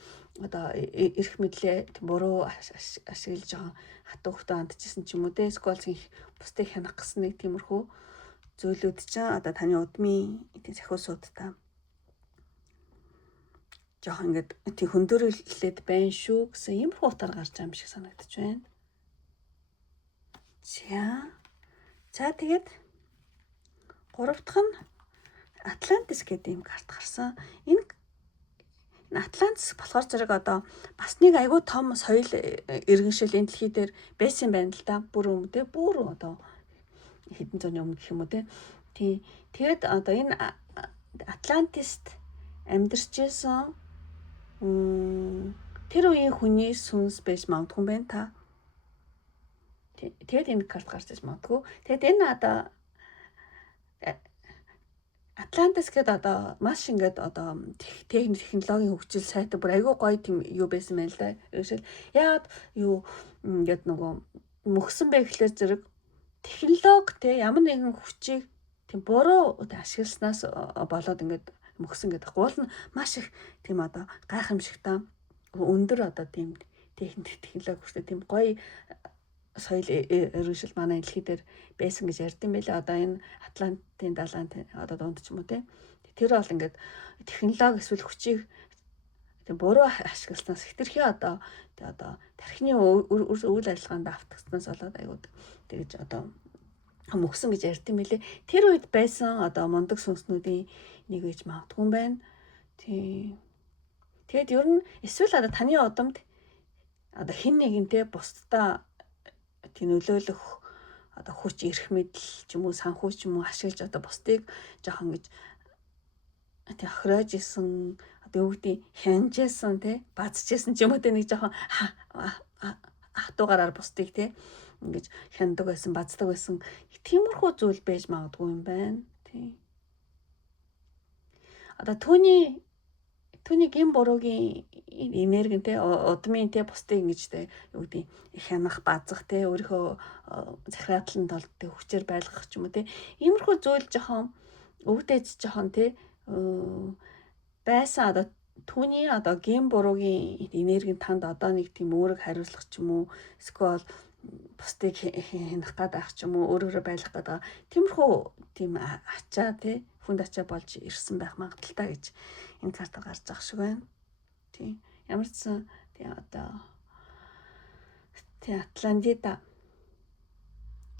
одоо эрх мэдлээ буруу ашиглаж жоохон хатуу хөлтөө андчихсан ч юм уу тий сквал бусдыг хянах гэсэн нэг тиймэрхүү зүйлүүд чинь одоо таны удмын тий сахиусуудтай жоохон ингээд тий хөндөрлөлээд байна шүү гэсэн иймэрхүү утгаар гарч байгаа юм шиг санагдаж байна. За тэгээд гурав дахь нь Атлантис гэдэг юм карт гарсан. Энэ Атлантис болохоор зэрэг одоо бас нэг айгүй том соёл иргэншил энэ дэлхий дээр байсан байна л да. Бүр одоо хэдэн зууны өмнө гэх юм уу те. Тэгээд одоо энэ Атлантист амьдарч байсан тэр үеийн хүний сүнс байж магадгүй юм байна та. Тэгээд энэ карт гарч иж магадгүй. Тэгээд энэ одоо Атлантис гэдэг одоо маш ингээд одоо технологийн хөгжил сайтай бүр айгүй гоё тийм юу байсан байна л да. Яагаад юу ингээд нөгөө мөхсөн бэ гэхлээр зэрэг технологи те ямар нэгэн хүчийг тийм буруу ашигласнаас болоод ингээд мөхсөн гэдэг. Уул нь маш их тийм одоо гайхамшигтай өндөр одоо тийм технологи хүчтэй тийм гоё соёл иргэншил манай дэлхий дээр байсан гэж ярьд юм байлаа. Одоо энэ Атлантын далайн одоо дунд ч юм уу те. Тэр бол ингээд технологи эсвэл хүчийг тийм буруу ашигласнаас хэтэрхий одоо тархины үйл ажиллагаанд автгснаас болоод аюул тэгэж одоо мөхсөн гэж ярьд юм байлээ. Тэр үед байсан одоо мундаг сүнснүүдийн нэг гэж магадгүй юм байна. Тэгээд ер нь эсвэл одоо таны удамд одоо хэн нэгэнтэй бусдаа нөлөөлөх одоо хүч эрх мэдэл ч юм уу санхүү ч юм уу ашиглаж одоо бусдыг жоохон гэж тий охироож исэн одоо юу гэдэг хянжсэн тий базжсэн ч юм уу тий нэг жоохон хатуугаараар бусдыг тий ингэж хяндаг байсан баздаг байсан тиймэрхүү зүйл байж магадгүй юм байна тий. Одоо түүний гин буруугийн энерги те удмын те бусдыг ингэж те юу гэдэг хянах базах те өөрийнхөө захиатланд бол те хүчээр байлгах ч юм уу те иймэрхүү зүйл жоохон өвдөөж жоохон те байсан одоо түүний одоо гин буруугийн энерги танд одоо нэг тийм өөрөг хариуцлах ч юм уу эсвэл бусдыг хянах гээд байх ч юм уу өөрөөрөө байлгах гээд тиймэрхүү тийм ачаа те хүнд ачаа болж ирсэн байх магадaltaа гэж энэ карт гарч байгаа шиг байна. Тийм. Ямар ч сан тий одоо тий Атлантида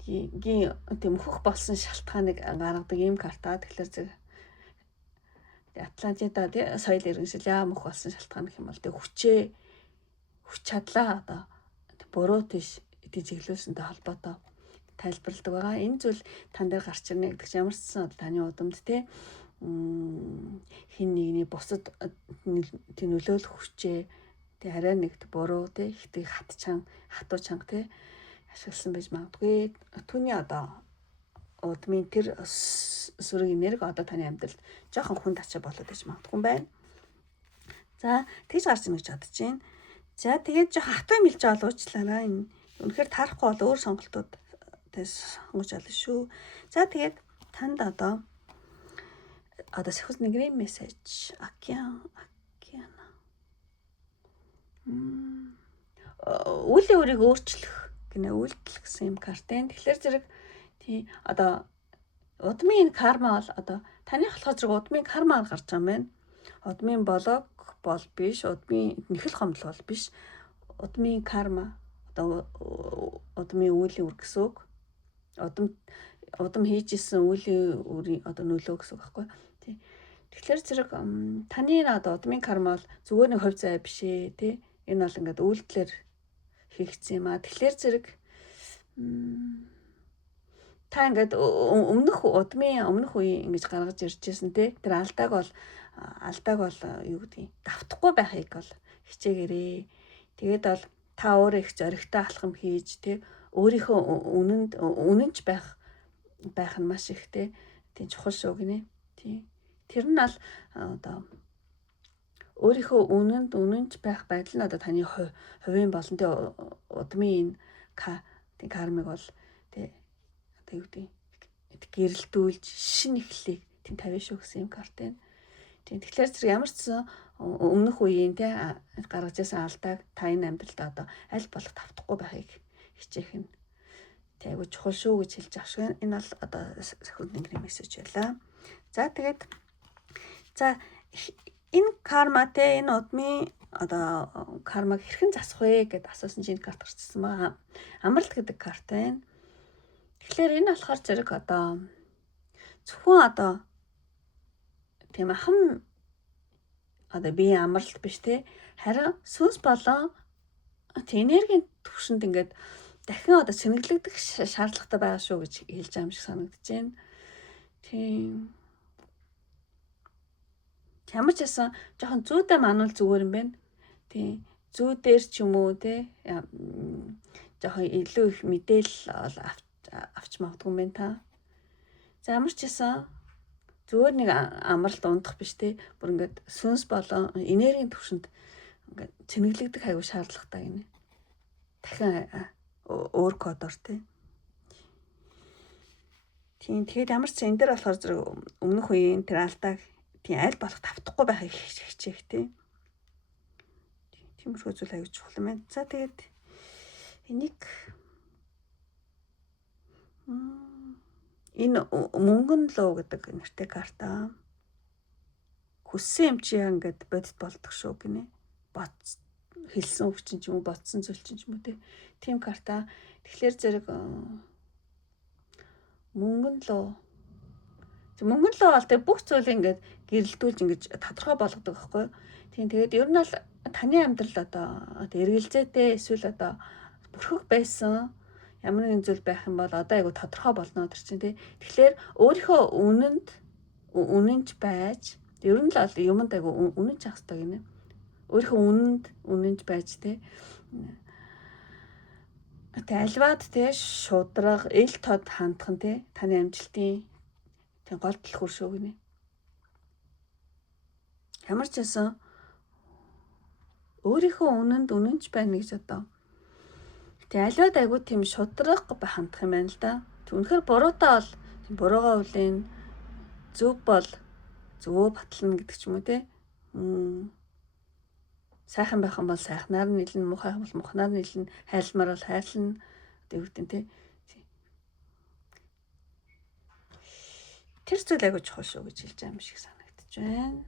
тийм мөхөх болсон шалтгааныг гаргадаг ийм карта. Тэгэхээр зөв Атлантида тий соёл иргэншил мөх болсон шалтгаан гэх юм бол тий хүч чадлаа одоо буруу тийш чиглүүлсэнтэй холбоотой тайлбарладаг байгаа. Энэ зүйл тань дээр гарч ирнэ гэдэг чинь ямар ч сан таны удамд тий хин нэгний бусад нөлөөлөх хүчээ тий арай нэг буруу тий ихтэй хатуу чанга тий ашигласан байж магадгүй. Түүний одоо удмын тэр сүрэг энерги одоо таны амьдралд жоохон хүнд ачаа болоод байж магадгүй юм байна. За тэгж гарч ийн гэж бодож байна. За тэгээд жоох хатуу мэлж олуучлаараа энэ үнэхээр таарахгүй бол өөр сонголтууд тэс сонгож олно шүү. За тэгээд танд одоо сахиус нэгрийн мессеж океан үлийн үрийг өөрчлөх гинэ үйлдэл гэсэн юм картын. Тэгэхээр зэрэг тий одоо удмын карма бол одоо таны болохоор зэрэг удмын кармаар гарч байгаа юм байна. Удмын болог бол биш, удмын нэхэл гомдол бол биш. Удмын карма одоо удмын үлийн үр гэсэн үг. Удам хийжсэн үлийн үрийн одоо нөлөө гэсэн үг байхгүй тий. Тэгэхээр зэрэг таны одоо удмын карма бол зүгээр нэг хувь зай биш ээ тий. Энэ бол ингээд үйлдэлээр хийгдсэн юм аа. Тэгэхээр зэрэг та ингээд өмнөх үеийн ингэж гаргаж иржсэн тий. Тэр алдааг бол юу гэдгийг давтахгүй байхыг бол хичээгээрээ. Тэгээд бол та өөрөө их зоригтой алхам хийж тий. Өөрийнхөө үнэнч байх нь маш их тий. Чухал шүү гинэ. Тий. Тэр нь бол одоо өөрийнхөө үнэнч байх байдал нь одоо таны хувийн болон тий удмын энэ кармыг бол тий одоо юу гэдэг гэрэлтүүлж шин эхлэх тийм тавина шүү гэсэн юм карт байна. Тийм тэгэхээр зэрэг ямар ч сан өмнөх үеийн тий гаргаж ирсэн алдааг та энэ амьдралд одоо аль болох тавтахгүй байхыг хичээх нь тий айгуу чухал шүү гэж хэлж байгаа шиг. Энэ бол одоо сахиус нэгрийн мессеж байлаа. За тэгээд энэ карма те энэ удмын одоо кармаг хэрхэн засах вэ гэдээ асуусан чинь карт гарчсан байгаа. Амралт гэдэг карт байна. Тэгэхээр энэ болохоор зэрэг одоо зөвхөн одоо тийм ахам одоо бие амралт биш те харин сүнс болон энергийн түвшинд ингээд дахин одоо сэнгэлэгдэх шаардлагатай байгаа шүү гэж хэлж байгаа юм шиг санагдаж байна. Тийм ямар ч байсан жоохон зүйдээ мануул зүгээр юм байна. Тийм зүй дээр ч юм уу те жоохон илүү их мэдээлэл авч магадгүй юм байна та. За ямар ч байсан зүгээр нэг амралт ундах биш те бүр ингээд сүнс болон энергийн түвшинд ингээд цэнэглэгдэх аюу шаардлагатай гинэ. Дахин өөр кодоор те. Тийм тэгээд ямар ч энэ дээр болохоор зэрэг өмнөх үеийн тэр алдааг тийм аль болох тавтахгүй байхыг хичээх тий. Тиймэрхүү зүйл аюул чухал юм байна. За тэгээд энийг энэ мөнгөн лөө гэдэг нэртэй карта хүссэн юм чи ингээд бодит болдог шүү гинэ. Хэлсэн үг чинь ч юм уу бодсон зүйл чинь ч юм уу тий. Тим карта. Тэгэхээр зэрэг мөнгөн лөө бол тэг бүх зүйлийг ингээд гэрэлтүүлж ингэж тодорхой болгодог байхгүй. Тийм тэгээд ер нь бол таны амьдрал одоо эргэлзээтэй эсвэл одоо бүрхэг байсан ямар нэгэн зүйл байх юм бол одоо айгу тодорхой болно тэр чинь тий. Тэгэхээр өөрийнхөө үнэнч байж ер нь л юмд айгу үнэнч ах хэрэгтэй гинэ. Өөрийнхөө үнэнч байж тий. Тэ альваад тий шудраг эл тод хандах нь тий таны амжилтын тэг гол дэлхүр шүү гинэ. Ямар ч байсан өөрийнхөө үнэнч байна гэж одоо. Тэг аливаад айгуу тийм шудраг хандах юм байна л да. Үнэхээр буруутай бол буруугаа үлээн зөв бол зөвөө батлана гэдэг ч юм уу те. Сайхан байх юм бол сайхнаар нь нэлнэ, муухай бол мухнаар нь нэлнэ, хайрламар бол хайрлна гэдэг те. Тэр зүйл айгуу чухал шүү гэж хэлж байгаа юм шиг санагдаж байна.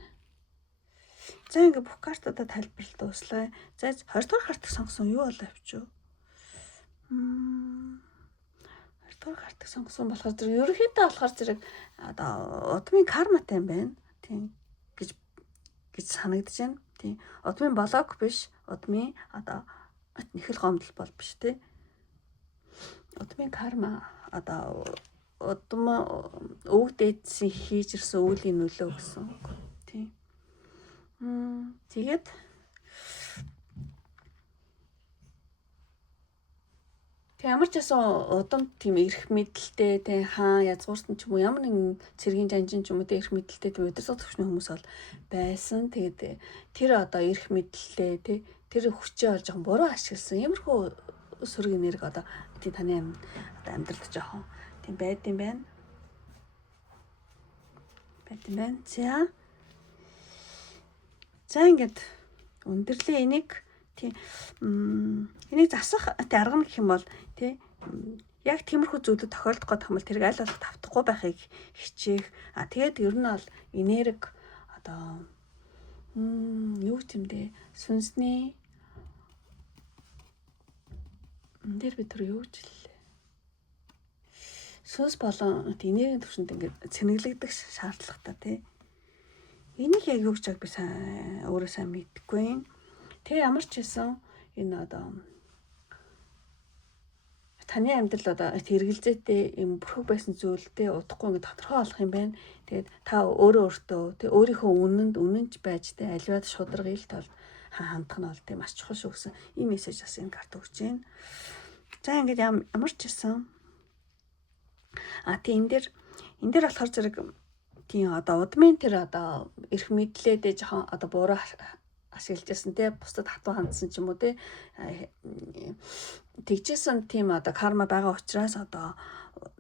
За ингээ бүх картуудаа тайлбарлалт дуслаа. За 20 дугаар картыг сонгосон юу болоо авчив? 20 дугаар картыг сонгосон болохоор зэрэг ерөнхийдөө болохоор зэрэг одоо удмын карматай юм байна. Тийм гэж санагдаж байна. Тийм удмын блок биш, удмын одоо нэхэл гомдол бол биш тий. Удмын карма одоо удам өвөг дээдсийн хийж ирсэн үеийн нөлөө гэсэн. Тийм. Тэгээд Тэг ямар ч байсан удам тийм эрх мэдэлтэй те хаан язгуурсан ч юм уу ямар нэгэн цэргийн жанжин ч юм уу те эрх мэдэлтэй тийм удирдах төвчний хүмүүс бол байсан. Тэгээд тэр одоо эрх мэдэлтэй те тэр хүчээ олж байгаа буруу ашигласан. Иймэрхүү сөрөг энерги одоо тий таны одоо амьдралд жоохон тийм байд юм байна. За ингээд өндөрлөө энийг тий энийг засах тий арга нь гэх юм бол тий яг тиймэрхүү зүйлүүд тохиолдох гэх юм бол тэрийг аль болох тавтахгүй байхыг хичээх. Тэгээд ер нь бол энерги одоо юу гэмдэ сүнсний дээр бид тэр юу гэж хэллээ. Сүнс болон энергийн төвшөнд ингээд цэнэглэгдэх шаардлагатай тий. Энийг яг юу гэж би өөрөө сайн мэдэхгүй. Тэ ямар ч хэлсэн энэ одоо таны амьдрал одоо хэрэгэлзээтэй юм бүрхэг байсан зүйлтэй удахгүй ингээд тодорхой болох юм байна. Тэгээд та өөртөө тэ өөрийнхөө үнэнч байж тэ аливаад шударга ил тол хандах нь бол тийм маш чухал шүү гэсэн ийм мессеж бас энэ карт өгч байна. За ингээд ямар ч хэлсэн тийм энэ дээр болохоор зэрэг тийм одоо удмын тэр одоо эрх мэдлээдээ жоохон одоо буруу ашиглажсэн те бусдад хатуу хандсан ч юм уу те тэгжсэн тийм одоо карма байгаа учраас одоо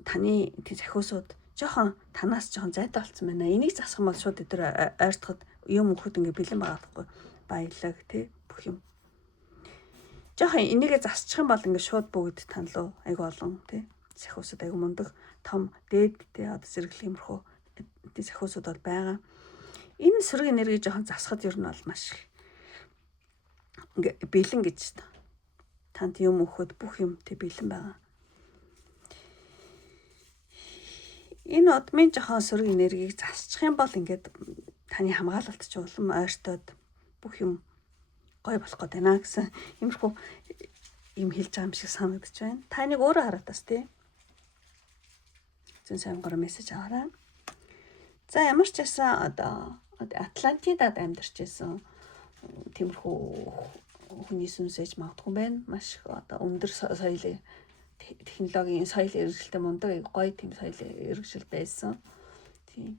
таны тийм захиусууд жоохон танаас жоохон зайтай болсон байна. Энийг засах юм бол шууд өдөр ойртоход юм өгөхөд ингээ бэлэн байгаа байхгүй баялаг те бүх юм. Жоохон энийгээ засчих юм бол ингээ шууд бүгд танлуу айгу олон те захиусууд айгу мундаг том дээд те одоо зэрэглэх юмрхүү те захиусууд бол байгаа. Энэ сөрөг энерги жоохон засахад ер нь бол маш ингээ бэлэн гэж танд юм өгөхөд бүх юм те бэлэн байгаа. Энэ удмын жоохон сөрөг энергийг засчих юм бол ингээд таны хамгаалалт ч улам ойртоод бүх юм гой болох гээд байна гэсэн иймэрхүү юм хэлж байгаа юм шиг санагдаж байна. Та нэг өөрөө хараад бас тий. Зэн сайн гоо мессеж аваарай. За ямар ч байсан одоо Атлантидад амьдарч байсан тиймэрхүү хүний сүнсэж магадгүй байна. Маш одоо өндөр соёлын технологийн соёл эрхлэлтэй мундаг гоё тийм соёл эрхшил байсан. Тийм.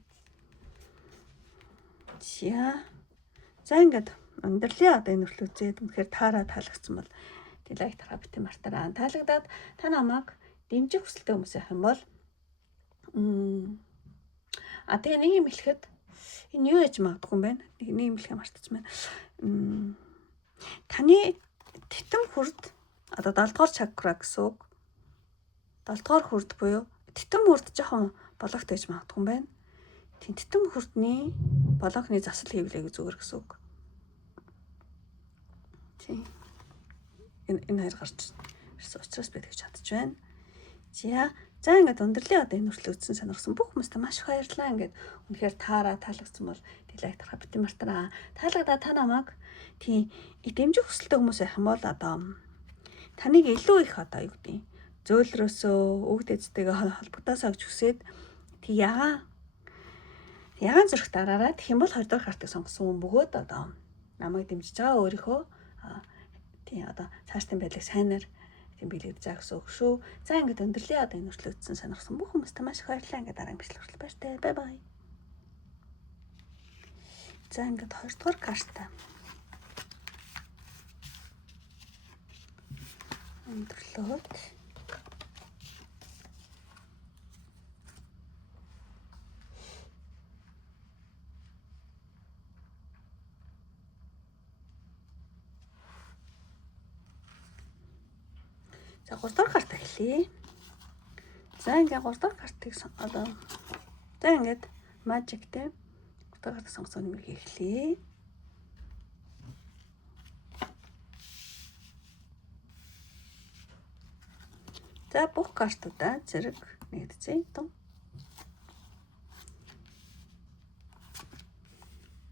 За ингээд өндөрлөө одоо энэ хөрлөө үзээд үнэхээр таараа таалагдсан бол тийм лайк тараа битэн мартаараа таалагдаад та намайг дэмжих хүсэлтэй хүмүүс байх юм бол тэгээ нэг юм хэлэхэд энэ юу яж магадгүй юм байна. Нэг юм хэлэхээ мартчихсан байна. Таны титэм хүрд одоо 7 дугаар чакра гэсэн үг. 7 дугаар хүрд буюу титэм хүрд жоохон бологт гэж магадгүй юм байна. Тийм титэм хүрдний бологны засал хийвлээг зүгээр гэсэн үг. Тийм. Энэ хоёр гарч ирсэн учраас би тэгж чадчих байна. За ингээд өндөрлөө одоо энэ хүртэл үзсэн сонирхсан бүх хүмүүстээ маш их баярлалаа. Ингээд үнэхээр таараа таалагдсан бол лайк тарах битэн мартараа таалагдаа та намайг тийм дэмжих хүсэлтэй хүмүүс байх юм бол одоо таныг илүү их одоо юу гэдэг зөөлрөөсөө өгд эцтэйгээ холбогдоосоо гэж хүсээд тий ягаан зөрөх дараараа тэгэх юм бол 20 дахь картыг сонгосон бөгөөд одоо намайг дэмжиж байгаа өөрийнхөө тий одоо цаашдын байдлыг сайнаар тийм билэгдэж байгаа гэсэн үг шүү. За ингээд өндөрлөө одоо энэ хүртэл үзсэн сонирхсан бүх хүмүүстээ маш их баярлалаа. Ингээд дараагийн бичлэг хүртэл баяртай. Бай бай. За ингээд 2 дугаар карта. Өндөрлөөд за 3 дугаар карта хэлье. За ингээд 3 дугаар картыг одоо за ингээд magic-тэй 3 дугаар карта сонгосон нэмэр хийхлээ. За бүх картуудаа зэрэг нэгдсэн том.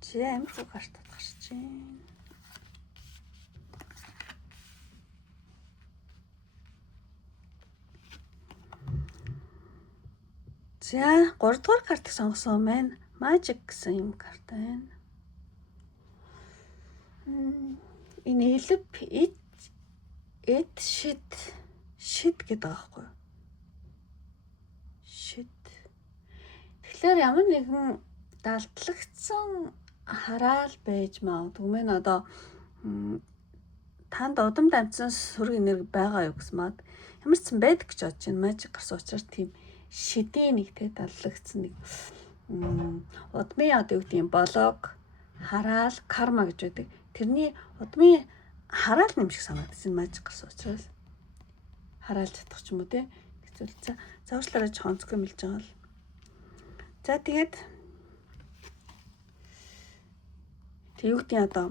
За амархуу картууд гарч байна. За 3 дугаар картыг сонгосон маань magic гэсэн юм карт байна. Энэ элеп эд шид Шид гэдэг байгаа байхгүй юу? Шид. Тэгэхээр ямар нэгэн далдлагдсан хараал байж магадгүй мэн одоо танд удам дамжсан сүрэг энерги байгаа юу гэсэн маад ямар ч юм байдаг гэж бодож байна. Мажик гарсан учраас тийм шидийн нэг тэ далдлагдсан нэг удмын одоо юу гэдэг юм болог хараал карма гэж байдаг. Тэрний удмын хараал нэм шиг санагдаж байна мажик гарсан учраас хараал чадах ч юм уу те. Хэцүү. За уучлаарай чонцгүй мэлж байгаа л. За тэгээд тэг юу гэдэг одоо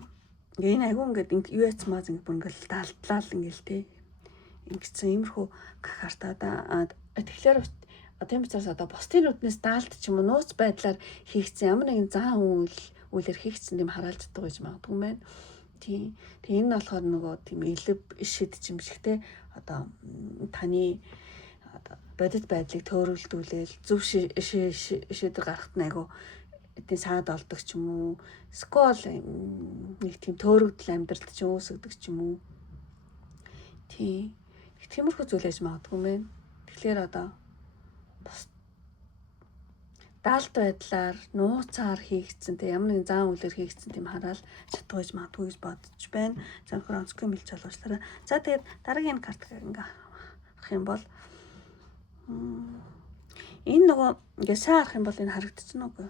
энэ айгүй ингээд юу яцмаас ингээд бүр ингээд далдлал ингээд те. Ингэсэн иймэрхүү картаа тэгэхээр тийм учраас одоо бусдын нүднээс даалт ч юм уу нууц байдлаар хийгдсэн ямар нэгэн зан үйлээр хийгдсэн тийм хараалж чаддаг гэж магадгүй байна. Тийм. Тэг энэ нь болохоор нөгөө тийм элэв шид юм шиг те одоо таны одоо бодит байдлыг төөрөлдүүлээл зөв шийдвэр гаргахад айгүй тийм саад олдог ч юм уу. Скол нэг тийм төөрөгдөл амьдралд ч үүсгдэг ч юм уу. Тийм. Тиймэрхүү зүйл ээж магадгүй мэн. Тэгэхээр одоо даалт байдлаар нууцаар хийгдсэн те ямар нэгэн зан үйлээр хийгдсэн тийм хараал чаддаг гэж магадгүй гэж бодож байна. За нөхөр онцгой мэлж олуулчлаарай. За тэгээд дараагийн картыг ингээ авах юм бол энэ нөгөө ингээ сайн харах юм бол энэ харагдчихна уу?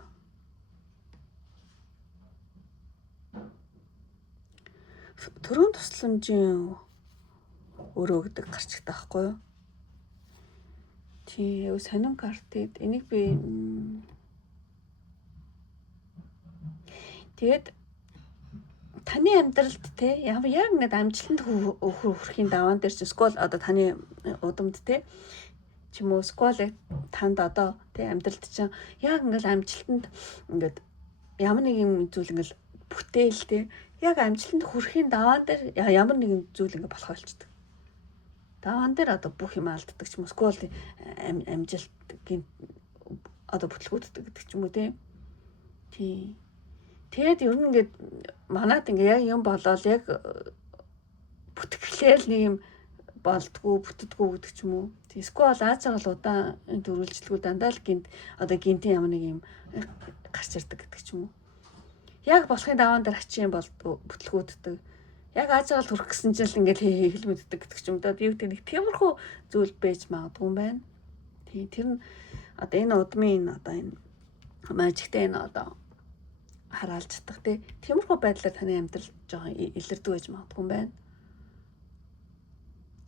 Төрийн тусламжийн өрөө гэдэг гарч ирдэг байхгүй юу? Тийм сонин картыг энийг би тэгээд таны амьдралд те яг ингээд амжилтанд хүрэхийн даваан дээр чи скол одоо таны удамд те ч юм уу скол танд одоо те амьдралд чинь яг ингээд амжилтанд ингээд ямар нэг юм зүйл ингээд бүтээл те яг амжилтанд хүрэхийн даваан дээр ямар нэгэн зүйл ингээд болох болчдөг. Даваан дээр одоо бүх юм алддаг ч юм уу скол амжилт одоо бүтлгүүддэг гэдэг ч юм уу тийм. Тэгээд ер нь ингээд манад ингээ яг юм болоод яг бүтгэлээл нэг юм болдгоо бүтдгүү гэдэг ч юм уу. Скол аацаагаар удаан төрүүлжлгүй дандаа л гинтийн ямар нэг юм гарч ирдэг гэдэг ч юм уу. Яг болохын даваан дээр ачийн бүтлгүүддэг. Яг аажаал хүрэх гэсэн чинь л ингээд хэлмэддэг гэдэг ч юм даа. Би үүтэй нэг тиймэрхүү зүйл байж магадгүй юм байна. Тийм тэр нь одоо энэ удмын одоо энэ мажигтэй энэ одоо хараалж чадах тиймэрхүү байдлаар таны амьдрал жоохон илэрдэг байж магадгүй юм байна.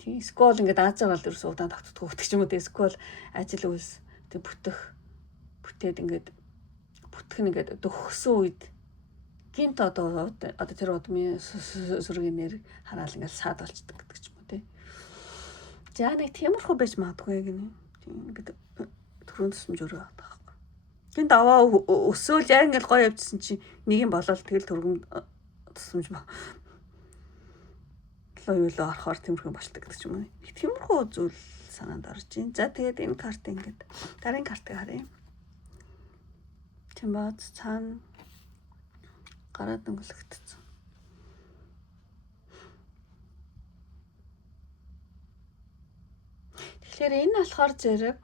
Тийм скол ингээд аажаал ерөөсөө удаан тогтдоггүй гэдэг ч юм уу. Скол ажил үйлс тэг бүтээд ингээд бүтэх нь ингээд дөхсөн үед гинт одоо тэр удмын сүргийн нэр хараал ингээд саад болчдөг гэдэг ч юм уу тий. За нэг тиймэрхүү байж магадгүй гинэ. Ингээд төрийн тусламж өрөө авах байхгүй. Гинт аваа өсөөл яг ингээд гоё явжсэн чинь нэг юм болоод тэгэл төрийн тусламж лоёлоо орохоор тиймэрхүү болчдөг гэдэг ч юм уу. Тиймэрхүү зүйл санаанд орж ийн. За тэгээд энэ карт ингээд дараагийн картыг харъя. Тийм бод цаана гараад өнгөлөгдсөн. Тэгэхээр энэ болохоор зэрэг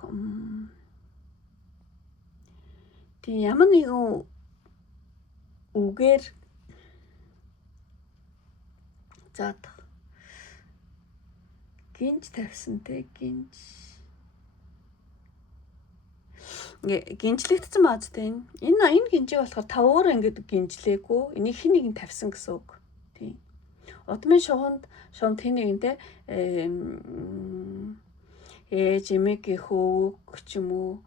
тийм ямар нэгэн үгээр заадах гинж тавьсан те гинж гинжлэгдсэн бааз те энэ гинжиг болохоор та өөрөө ингээд гинжлээгүй энийг хэн нэгэн тавьсан гэсэн үг тийм удмын шугамд хэн нэгэн те жимэг хөөг ч юм уу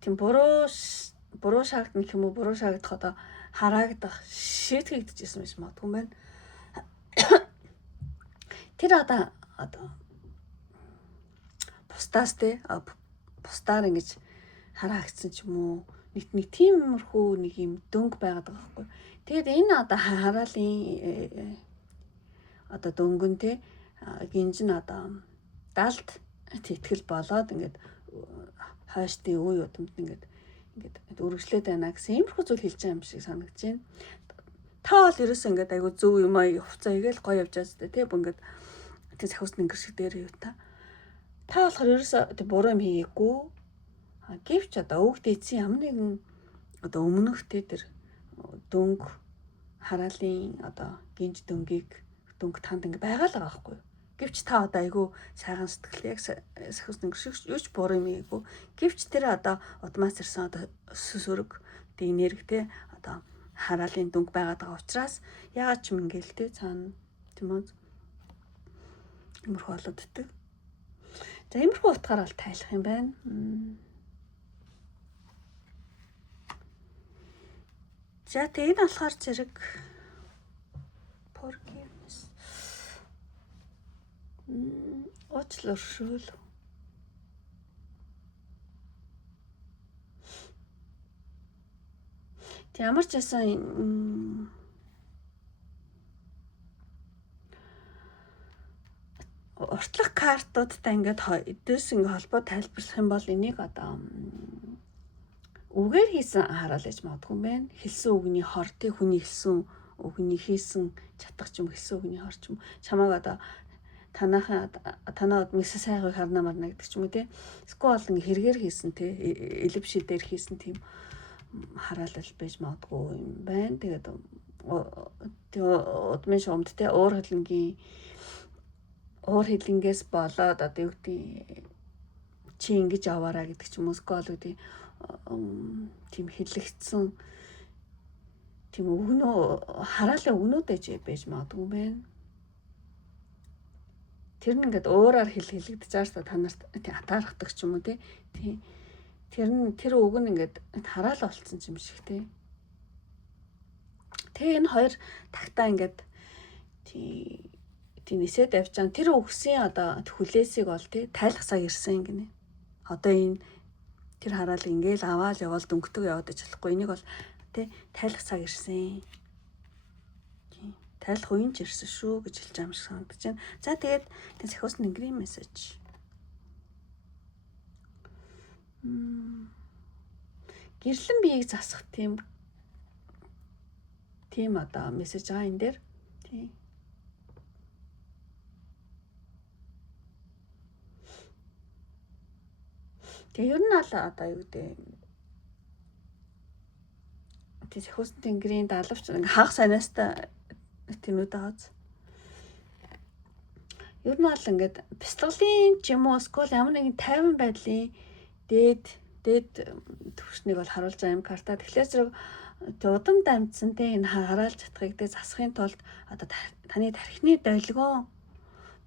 тийм буруу шаагдах юм уу буруу шаагдах одоо хараагдах шийтгэгдэжсэн байж магадгүй юм байна. Тэр одоо бусдаас те бусдаар ингэж хараагдсан ч юм уу нэг тиймэрхүү нэг юм дөнгө байгаад байгаа байхгүй. Тэгээд энэ одоо хараалын одоо дөнгөн те гинж нь одоо далд тэтгэл болоод ингээд хойштын үе удамд ингээд өргөжлөөд байна гэсэн иймэрхүү зүйл хэлж байгаа юм шиг санагдаж байна. Та бол ерөөсөө ингээд айгу зөв юм аа хувцаа игээл гоё явж байгаа зү те ингээд тэг сахиус нэнгэр шиг дээр юу та. Та болохоор ерөөсөө тэг буруу юм хийгээгүй. Гэвч одоо өвөг дээдсийн ямар нэгэн одоо өмнөх тэр дөнгө хараалын одоо гинж дөнгө танд ингээ байгаа л байгаа байхгүй юу? Гэвч та одоо айгүй сайхан сэтгэл яг сахиус өнгөршигч юу ч буруу юм ийггүй. Гэвч тэр одоо удмаас ирсэн одоо сүсөрөг тэг энерги те одоо хараалын дөнгө байгаад байгаа учраас яагаад ч юм ингээл те цаана тийм үү? Иймэрхүү болооддаг. За иймэрхүү утгаараа л тайлах юм байна. За тэг энэ болохоор зэрэг forgiveness. Уучлал өршөөл. Тэг ямар ч байсан уртлах картуудтай ингээд дэс ингээ холбоо тайлбарлах юм бол энийг одоо үгээр хийсэн хараал гэж магадгүй юм байна. Хэлсэн үгний хор тий хүний хэлсэн үгний хийсэн чатах ч юм хэлсэн үгний хор ч юм чамааг одоо танаа мэсэ сайгыг харна марна гэдэг ч юм уу тий. Эсвэл ингээ хэрэгээр хийсэн тий элэв шидээр хийсэн тийм хараалал байж магадгүй юм байна. Тэгээд удмын шугамд тий уур хилэнгээс болоод одоо юу гэдэг чи ингэж аваараа гэдэг ч юм уу эсвэл үү тийм хэлэгдсэн тийм өгнөө хараалын өгнүүд байж магадгүй юм байна. Тэр нь ингээд өөрөөр хэлэгдэж байгаа шүү танарт атаархдаг ч юм уу тий. Тэр үг нь ингээд хараал болцсон юм шиг тий. Тэгээ энэ хоёр тагтаа ингээд тийм нисэд авч байгаа. Тэр үгсийн одоо хүлээсийг бол тий тайлгасаа ирсэн гинэ. Одоо энэ тэр хараал ингээл аваал яваал дөнгөтөг яваад иж болохгүй. Энийг бол тий тайлгасаа ирсэн. Тайлах үеийн ч ирсэн шүү гэж хэлж байгаа юм шиг санагдаж байна. За тэгээд тэр сахиус нэнгэрийн мессеж. Гэрлэн биеийг засах тийм одоо мессеж байгаа энэ дээр тий. Тэгээ ер нь ал одоо юу гэдэг тий сахиус тэнгэрийн далавч ингээ хагас санаастай тэмүүд ааз. Ер нь бол ингээд бяцлаглын ч юм уу эсвэл ямар нэгэн тайван байдлын дээд төвшнийг бол харуулж байгаа юм карта. Тэгэхээр зэрэг удам дамжсан те энэ хараалж чадахыг те засахын тулд одоо таны тархины долгион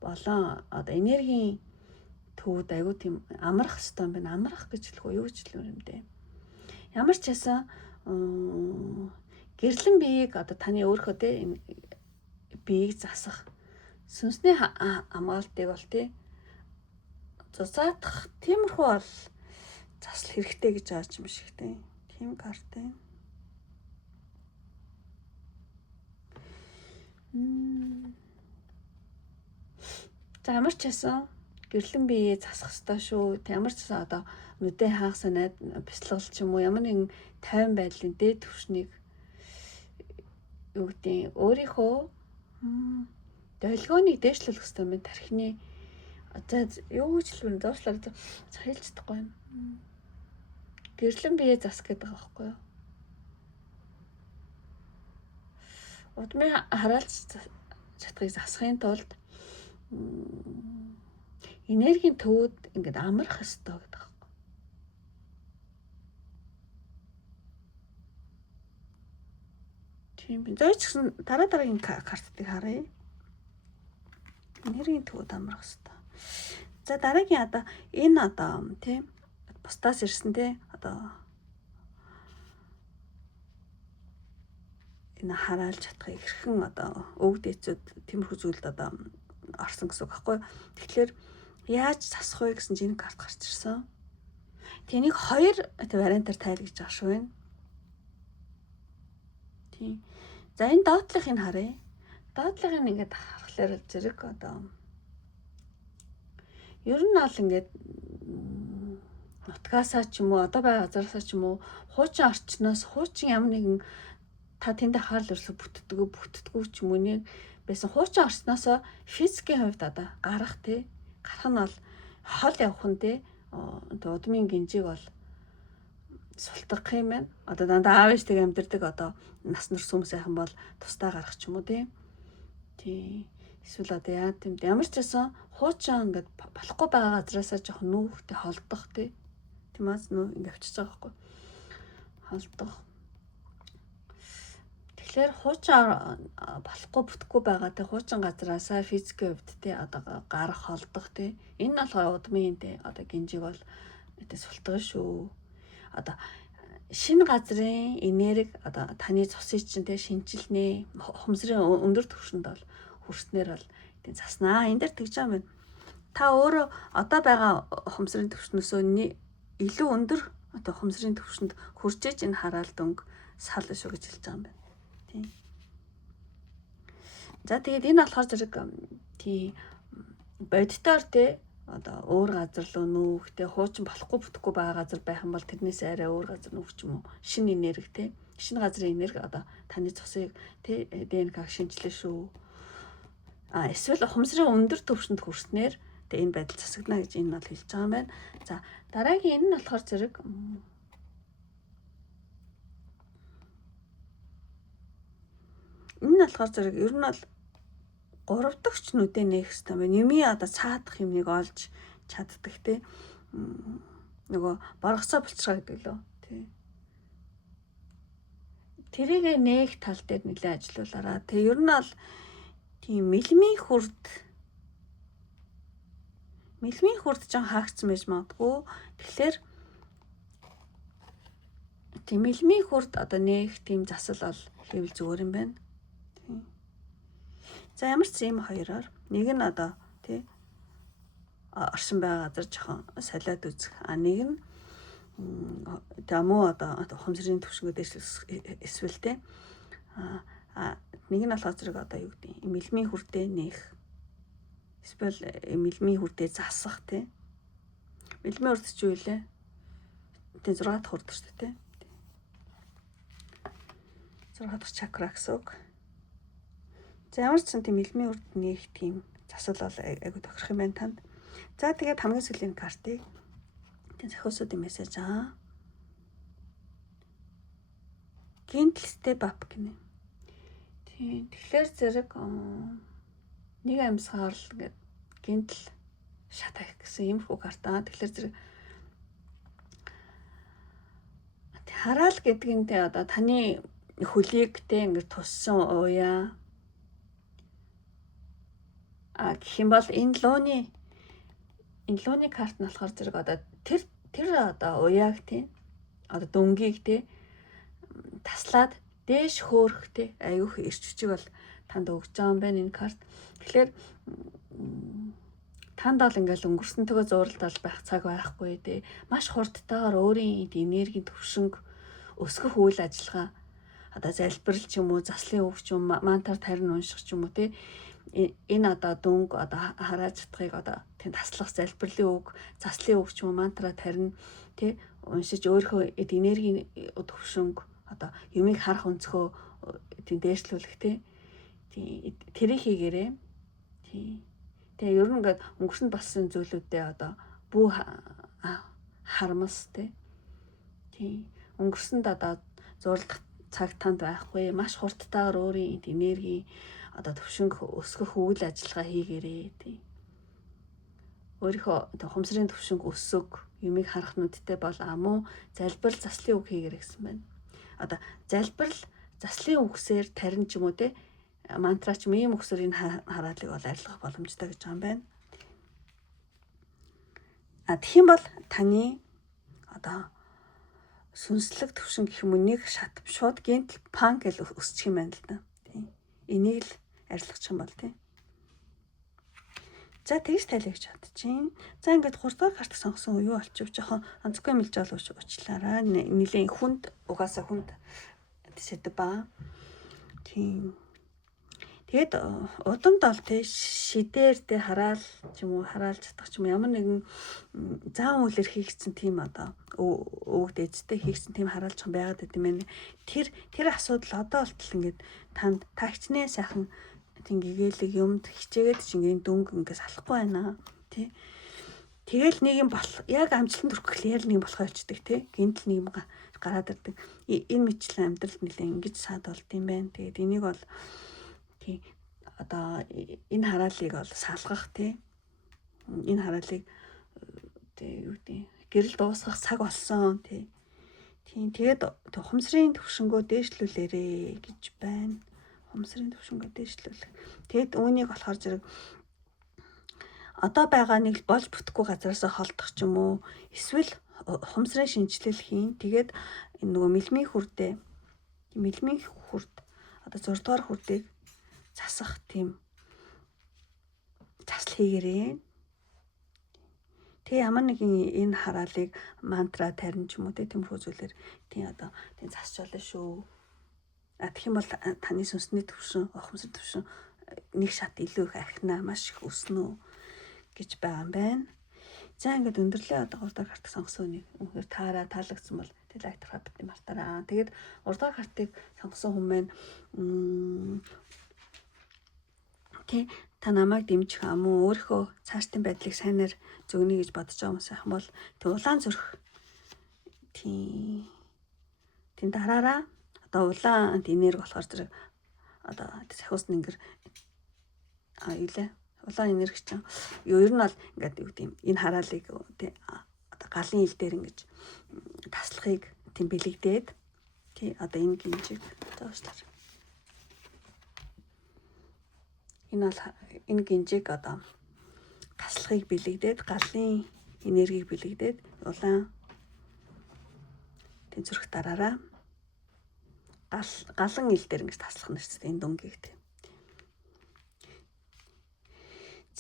болон одоо энергийн төвд аягүй тийм амрах хэрэгтэй юм байна. Амрах гэж хэлэх үү юу гэж хэлэх юм бэ? Ямар ч байсан гэрлэн биеийг одоо таны өөрийнхөө те биеийг засах сүнсний хамгаалтыг бол тий зузаатах тиймэрхүү бол засал хэрэгтэй гэж байгаа юм шиг тий. Тийм карт юм. За ямар ч байсан гэрлэн биеэ засах хэрэгтэй шүү. Ямар ч байсан одоо нүдээ хаах санаад бяцлаглал ч юм уу ямар нэгэн тайван байдлын дээд түвшнийг юу гэдэг өөрийнхөө долгионыг дээшлүүлэх хэрэгтэй юм. Тархины за юу гэж хэлвэн зоочлаар хэлж чадахгүй юм. Гэрлэн биеэ засах гэдэг байгаа байхгүй юу? Удмын хараалж чадахыг засахын тулд энергийн төвөд ингээд амрах хэрэгтэй гэдэг байна. Тийм би зөөч гэсэн дараагийн картыг харъя. Энергийн төвөд амрах хэрэгтэй. За дараагийн одоо энэ одоо тийм бусдаас ирсэн тийм одоо энэ хараалж чадахыг хэрхэн одоо өвөг дээцүүд тиймэрхүү зүйлд одоо орсон гэсэн үг байхгүй. Тэгэхээр яаж засах вэ гэсэн чинь карт гарч ирсэн. Тэнийг хоёр вариантаар тайлгаж байгаа шүү байна. Тийм. За энэ доотлохыг харъя. Доотлохыг ингээд харахаар зэрэг одоо ер нь бол ингээд нутгаасаа ч юм уу одоо байгаа газараасаа ч юм уу хуучин орчноос хуучин ямар нэгэн та тэнд анхаарал өрсөг бүтдэггүй ч юм уу нэг байсан хуучин орчноосоо физикийн хувьд одоо гарах нь бол хол явах нь те удмын гинжиг бол султгах юм байна. Одоо дандаа аав ээжтэйг амьдэрдэг одоо нас нар сүм сайхан бол тусдаа гарах ч юм уу тий. Эсвэл одоо яа тийм ямар ч байсан хуучин ингээд болохгүй байгаа газараасаа жоох нүүхтэй холдох тий. Тиймээс нүү ингээд авчиж байгаа байхгүй. Холдох. Тэгэхээр хуучин болохгүй бүтэхгүй байгаа тий хуучин газараасаа физикийн хувьд тий одоо гарах холдох тий. Энэ нь болохоор удмын тий одоо гинжиг бол тэ султгах шүү. Одоо шинэ газрын энерги одоо таны цусыг чинь тэ шинжилнэ ухамсарын өндөр түвшинд бол хүрснээр бол тийм заснаа. Энд дээр тэгж байгаа юм. Та өөрөө одоо байгаа ухамсарын түвшнөөсөө илүү өндөр одоо ухамсарын түвшинд хүрч иж энэ хараал дөнгө сал шүү гэж хэлж байгаа юм байна. Тийм. За тэгээд энэ болохоор зэрэг тий бодитоор тэ одоо өөр газар руу нүүхтэй хуучин болохгүй бүтэхгүй байгаа газар байх юм бол тэрнээс арай өөр газар нүүх ч юм уу. Шинэ энерги те. Шинэ газрын энерги одоо таны цусыг те ДНК-г шинжилнэ шүү. Эсвэл ухамсарын өндөр түвшинд хүрснээр те энэ байдал засагдана гэж энэ бол хэлж байгаа юм байна. За дараагийн энэ нь болохоор зэрэг энэ нь болохоор зэрэг ер нь бол 3 дахь нүдэ нээх хэрэгтэй байна. Юми одоо цаадах юмныг олж чаддаг те. Нөгөө боргоцоо булчраа гэдэг лөө тий. Тэрийг нээх тал дээр нэлээд ажиллаулаараа. Тэгээ ер нь бол тийм мэлмийн хүрд жан хаагцсан байж магадгүй. Тэгэхээр тийм мэлмийн хүрд одоо нээх тийм засал бол хийвэл зүгээр юм байна. За ямар ч юм хоёроор нэг нь одоо тий оршин байгаа газар жоохон солиод үзэх. Нэг нь муу одоо ухамсарын түвшингүүд эсвэл тий нэг нь болохоор зэрэг одоо юу гэдэг мэлмийн хүрдээ нээх эсвэл мэлмийн хүрдээ засах тий мэлмийн хүрд ч юу вэ? Тий 6 дахь хүрд шүү дээ тий 6 дахь чакра гэсэн үг. За ямар ч тийм мэлмийн үрд нээх тийм засал бол айгуу тохирох юм байна танд. За тэгээд хамгийн сүүлийн картыг тийм зохиосуудын мессеж гинтл степ ап гинэ. Тийм тэгэхээр зэрэг нэг амьсгаар л ингээд гинтл шатах гэсэн иймэрхүү карта. Тэгэхээр зэрэг хараал гэдгэнтэй одоо таны хөлийг тэ ингээд туссан уяа гэх юм бол энэ лууны карт нь болохоор зэрэг одоо тэр одоо уяаг тий одоо дөнгийг тий таслаад дээш хөөрөх тий аюух ирч хүчиг бол танд өгч байгаа юм байна энэ карт. Тэгэхээр танд бол ингээл өнгөрсөн төгөө зууралдал байх цаг байхгүй тий маш хурдтайгаар өөрийн энергийн төвшинг өсгөх үйл ажиллагаа одоо залбирал ч юм уу заслын үг ч юм мантар тарин унших ч юм уу тий энэ одоо дөнгө одоо харааж чадахыг одоо тийм таслах залбирлын үг, заслын үг ч юм уу мантра тарин тий уншиж өөрийнхөө энергийн төвшинг одоо юмыг харах өнцгөө тийм дээшлүүлэх тий тэрийг хийгээрээ тий тэгээ ер нь ингээд өнгөрсөнд болсон зүйлүүдээ одоо бүү харамс тий өнгөрсөнд одоо зурлах цаг танд байхгүй маш хурдтайгаар өөрийн энерги одоо төвшинг өсгөх үйл ажиллагаа хийгээрээ тий. Өөрийнхөө ухамсарын төвшинг өсөг, юмыг харах нүдтэй бол муу залбирал заслын үг хийгээрэй гэсэн байна. Одоо залбирал заслын үгсээр тарин ч юм уу тий мантра ч ийм үгсээр энэ хараалыг бол арилгах боломжтой гэж байгаа юм байна. Тэгэх юм бол таны одоо сүнслэг төвшин гэх юм уу нэг шат шууд гинтл пан гэж өсчих юм байна л да. Тий. Энийг л арилгачих юм бол тий. За тэгж тайлах гэж бодчихин. За ингээд 3 дахь карт сонгосон юу болчих жоохон онцгой мэлж олооч уучлаарай. Нилийн хүнд угаасаа хүнд сэдв ба. Тийм. Тэгэд удамд бол тий шидээр тий хараал ч юм уу хараалж чадах ч юм ямар нэгэн заан үйлэр хийгдсэн тийм одоо өвөг дээжтэй хийгдсэн тийм хараалжхан байгаад байт юм байна. Тэр асуудал одоо болтол ингээд танд тагчнээ сайхан тийм гэгээлэг юмд хичээгээд чинь дөнгө ингээд салахгүй байна тий. Тэгэл нэг юм яг амжилтанд хүрэх ял нэг болохоо очдөг тий. Гинтл нэг юм гараад ирдэг. Энэ мэтлэн амьдралд нэлээ ингэж саад болд юм байна. Тэгээд энийг бол тий одоо энэ хараалыг бол салгах тий. Энэ хараалыг тий юу гэдэг гэрэл дуусгах цаг болсон тий. Тийм тэгээд ухамсарын төвшнгөө дээшлүүлээрэ гэж байна. Ухамсарын төвшнгөө дээшлүүлэх. Тэгэд үүнийг болохоор зэрэг одоо байгаа нэг болж бүтэхгүй газараас холдох ч юм уу эсвэл ухамсарын шинжилэл хийн. Тэгээд энэ нөгөө мэлмийн хүрдээ мэлмийн хүрд одоо 6 дугаар хүрдийг засах тийм засал хийгээрээ. Тэгээ ямар нэгэн энэ хараалыг мантра тарин ч юм уу тиймэрхүү зүйлээр тийм одоо тийм засч болно шүү. Тэгэх юм бол таны сүнсний төвшин, ухамсар төвшин нэг шат илүү их архинаа маш их өснө гэж байгаа юм байна. За ингээд өндөрлөө одоо 3 дахь картыг сонгосон үнийг үнэхээр таараа таалагдсан бол тэг лайктараа бит мартаараа. Тэгээд 3 дахь картыг сонгосон хүн маань тэ та намайг дэмжих ам уу өөрийнхөө цаашдын байдлыг сайнаар зөвгнө гэж бодож байгаа юм сайхан бол тэг улаан зүрх тийм дараараа одоо улаан энерги болохоор зэрэг одоо сахиус нэнгэр юулээ улаан энерги чинь ер нь бол ингээд юу гэдэм энэ хараалыг тий одоо галын ил дээр ингэж таслахыг тийм бэлэгдээд тий одоо энэ гинжиг зоочлаа. Энэ гинжиг одоо таслахыг бэлэгдээд галын энергийг бэлэгдээд улаан тийм зүрх дараараа галан ил дээр ингэж таслах нэрчтэй энэ дүнгийг тий.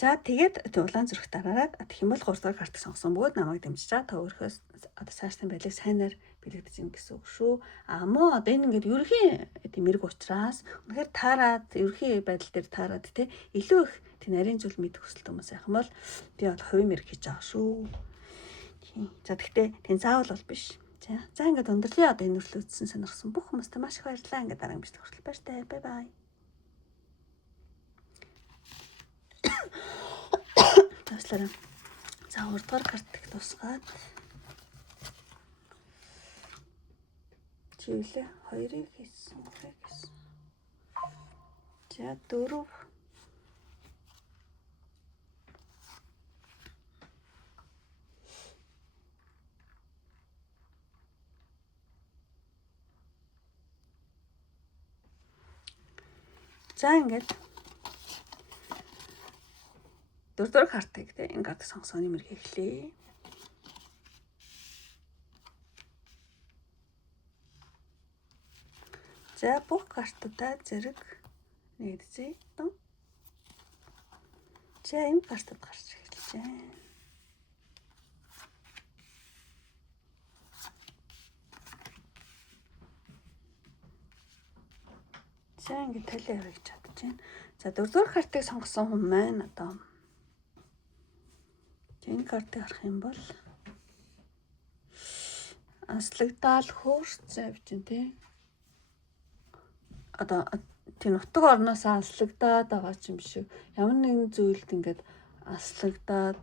За тэгээд улаан зүрх дараараад тэгэх юм бол 3 дахь картыг сонгосон бөгөөд намайг дэмжиж байгаа. Та өөрөөс одоо цаашдын байдлыг сайнаар бэлэгдэж юм гэсэн үг шүү. Мөн одоо энэ ингээд ерөнхий тийм эрг учраас үнэхээр таарад ерөнхий байдал дээр таарад тий илүү их тийм нарийн зүйл мэдэх хүсэлт хүмүүс сайхан бол би бол хувийн мэрэг хийж байгаа шүү. За тэгтээ тийм заавал бол биш. За ингээд өндөрлөө одоо энэ үргэлж үзсэн сонирхсан бүх хүмүүстээ маш их баярлалаа. Ингээд дараагийн бичлэг хүртэл баяртай. Бай бай. Таслаа. За 3 дугаар картыг тусгаад чиглэлээ 2-ыг хийсэн. За 4 За ингээд 4 дугаар картыг те энэ карт сонгосооны мэрэг эхлэе. За бүх картуудаа зэрэг нэгдэзээ. За энэ картууд гарч эхэлж байна. За ингээд талаа явах гэж чадж байна. За 4 дугаар картыг сонгосон хүн маань одоо энэ картыг харах юм бол анслагдал хөөрцөө явж байна тий. Одоо тийм нутаг орноос анслагдаад байгаа юм шиг ямар нэгэн зүйлд ингээд анслагдаад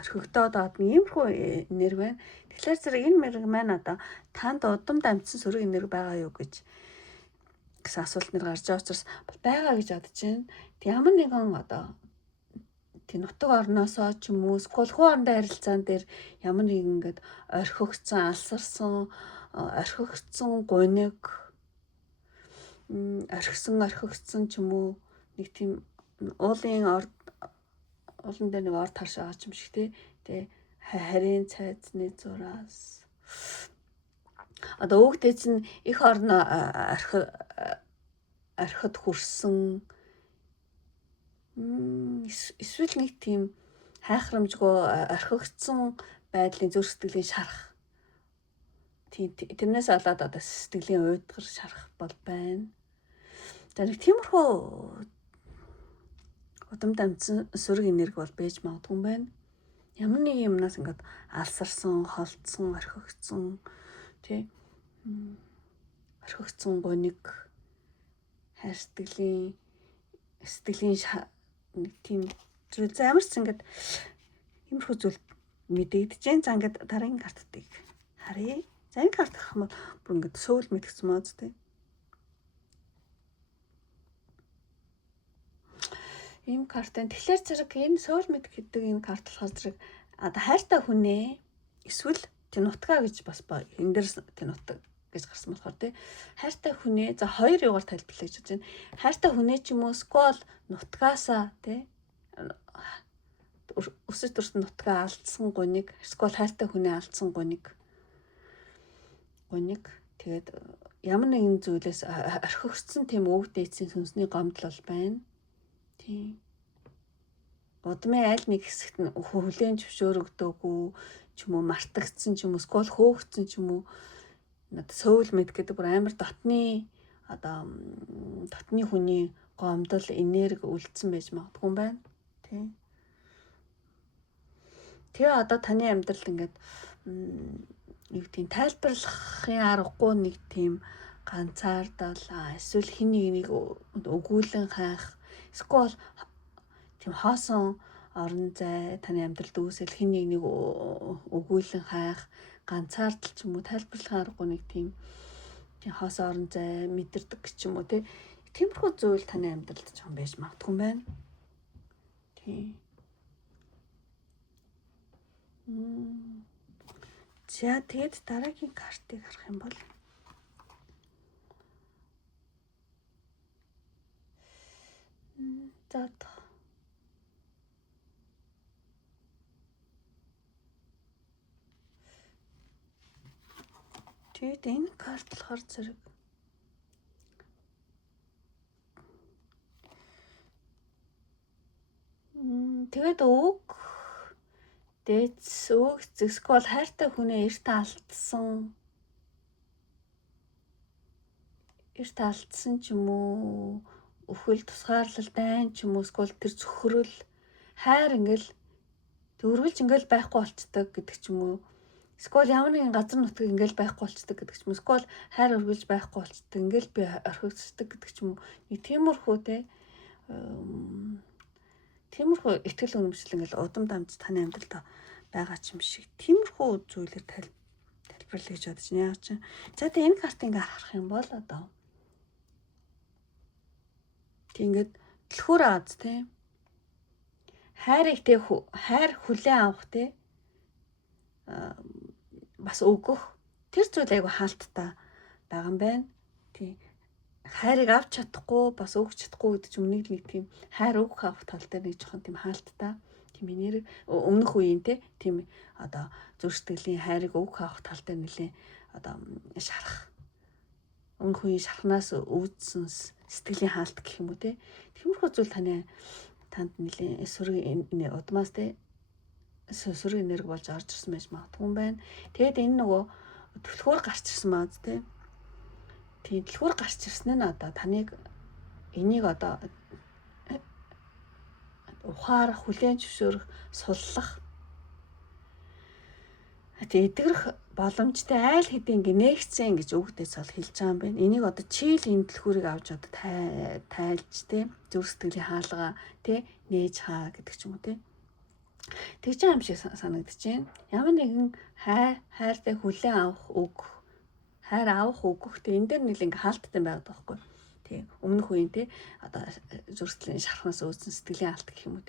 орхигдоод байгаа иймэрхүү энерги байна. Тэгэхээр зэрэг энэ мэрэг маань одоо танд удам дамжсан сөрөг энерги байгаа юу гэсэн асуулт нэр гарч байгаа учраас байгаа гэж бодож байна. Ямар нэгэн одоо тийм нутаг орноосоо ч юм уу скул хуу орнтой харилцаан дээр ямар нэгэн ингээд орхигдсан, алсарсан, орхигдсан гуниг орхигдсан ч юм уу нэг тийм уулан дээр нэг орд харш байгаа юм шиг тий харийн цайзны зураас одоо өөгдөөц нь их орно орхид хүрсэн эсвэл нэг тийм хайхрамжгүй орхигдсон байдлын зүрх сэтгэлийн шарах тэрнээс болоод одоо сэтгэлийн уйдгар шарах бол байна. За нэг тиймэрхүү удам дамжсан сөрөг энерги бол байж магадгүй байна. Ямар нэг юмнаас ингээд алсарсан, холдсон, орхигдсон тий орхигдсон гуниг хайр сэтгэлийн нэг тийм зүйл ямар ч ингээд Тиймэрхүү зүйл мэдэгдэж जैन. За ингээд дараагийн картыг харъя. За энэ карт гэх юм бол бүр ингээд сөүл мэдгцэн маа зү. Ийм картын тэгэхээр зэрэг энэ сөүл мэд гэдэг энэ карт болохоор зэрэг одоо хайртай хүнээ эсвэл тэнутга гэж бас энэ дээр тэнутга гэж гарсан болохоор тий хайртай хүнээ за хоёр югаар тайлбарлая гэж байна. Хайртай хүнээ ч юм уу сквал нутгаасаа тий өсөж төрсөн нутгаа алдсан гуниг сквал хайртай хүнээ алдсан гуниг тэгээд ямар нэгэн зүйлээс орхигдсон тийм өвөг дээдсийн сүнсний гомдол бол байна. Тийм. Удмын аль нэг хэсэгт нь хүлээн зөвшөөрөгдөөгүй ч юм уу мартагдсан ч юм уу сквал хөөгдсөн ч юм уу сөүл мэд гэдэг бүр амар дотны хүний гомдол энерги үлдсэн байж магадгүй юм байна. Тийм. Тэгээ одоо таны амьдралд ингээд юу гэдэг тайлбарлахын аргагүй нэг тийм ганцаардал эсвэл хин нэг өгүүлэн хайх эсвэл тийм хоосон орон зай таны амьдралд үүсэл хин нэг өгүүлэн хайх ганцаардал ч юм уу тайлбарлахын аргагүй нэг тийм хоосон орон зай мэдэрдэг ч юм уу тиймэрхүү зүйл таны амьдралд жоохон байж магадгүй юм байна. Тийм. За тэгээд дараагийн картыг харах юм бол за тэгээд энэ карт болохоор зэрэг тэгээд үг дээдс үг зэскол хайртай хүнээ эрт алдсан ч юм уу өхөл тусгаарлал дайн ч юм уу скол тэр зөвхөрөл хайр ингээл төрүүлж ингээл байхгүй болцдог гэдэг ч юм уу скол ямар нэгэн газар нутгийг ингээл байхгүй болцдог гэдэг ч юм уу скол хайр өргөлж байхгүй болцдог ингээл би орхигддаг гэдэг ч юм уу нэг тиймэрхүү тиймэрхүү ихтгэл үнэмшил ингээл удам дамж таны амьдралд байгаа ч юм шиг тиймэрхүү зүйлээр тайлбарлая гэж бодож байна. Яа чи. За тэгээ энэ картыг ингээд харах юм бол одоо тийм ингээд төлхөр Аз тий хайрыг хайр хүлээн авах тий бас өгөх тэр зүйл айгу хаалттай байгаа юм байна. Тий хайрыг авч чадахгүй бас өгч чадахгүй гэдэг чинь нэг тийм хайр өгөх авах тал дээр нэг жоохон тийм хаалттай тийм энерги өмнөх үеийн тийм одоо зүрх сэтгэлийн хайрыг өгөх авах тал дээр нэлээ одоо шарах өмнөх үеийн шархнаас үүдсэн сэтгэлийн хаалт гэх юм уу тиймэрхүү зүйл танд нэлээ эсвэргийн удмаас эсвэр энерги болж орж ирсэн байж магадгүй юм байна. Тэгэд энэ нөгөө төлхөөр гарч ирсэн маа тийм төлхөөр гарч ирсэн нь одоо таныг энийг одоо ухаарах, хүлээн зөвшөөрөх, суллах эдгэрэх боломжтой айл хэдийн гинэгцэн гэж өгдөөс бол хэлж байгаа юм байна. Энийг одоо чийл энэ төлхөөрийг авч одоо тайлж зүрх сэтгэлийн хаалгаа нээж хаа гэдэг ч юм уу тэгж байгаа юм шиг санагдаж байна. Ямар нэгэн хайртай хүлээн авах үг хайр авах өгөх энэ дээр нэг ингээ хаалттай байгаад байгаа байхгүй. Тийм өмнөх үеийн одоо зүрхтлийн шархнаас өөдсөн сэтгэлийн хаалт гэх юм уу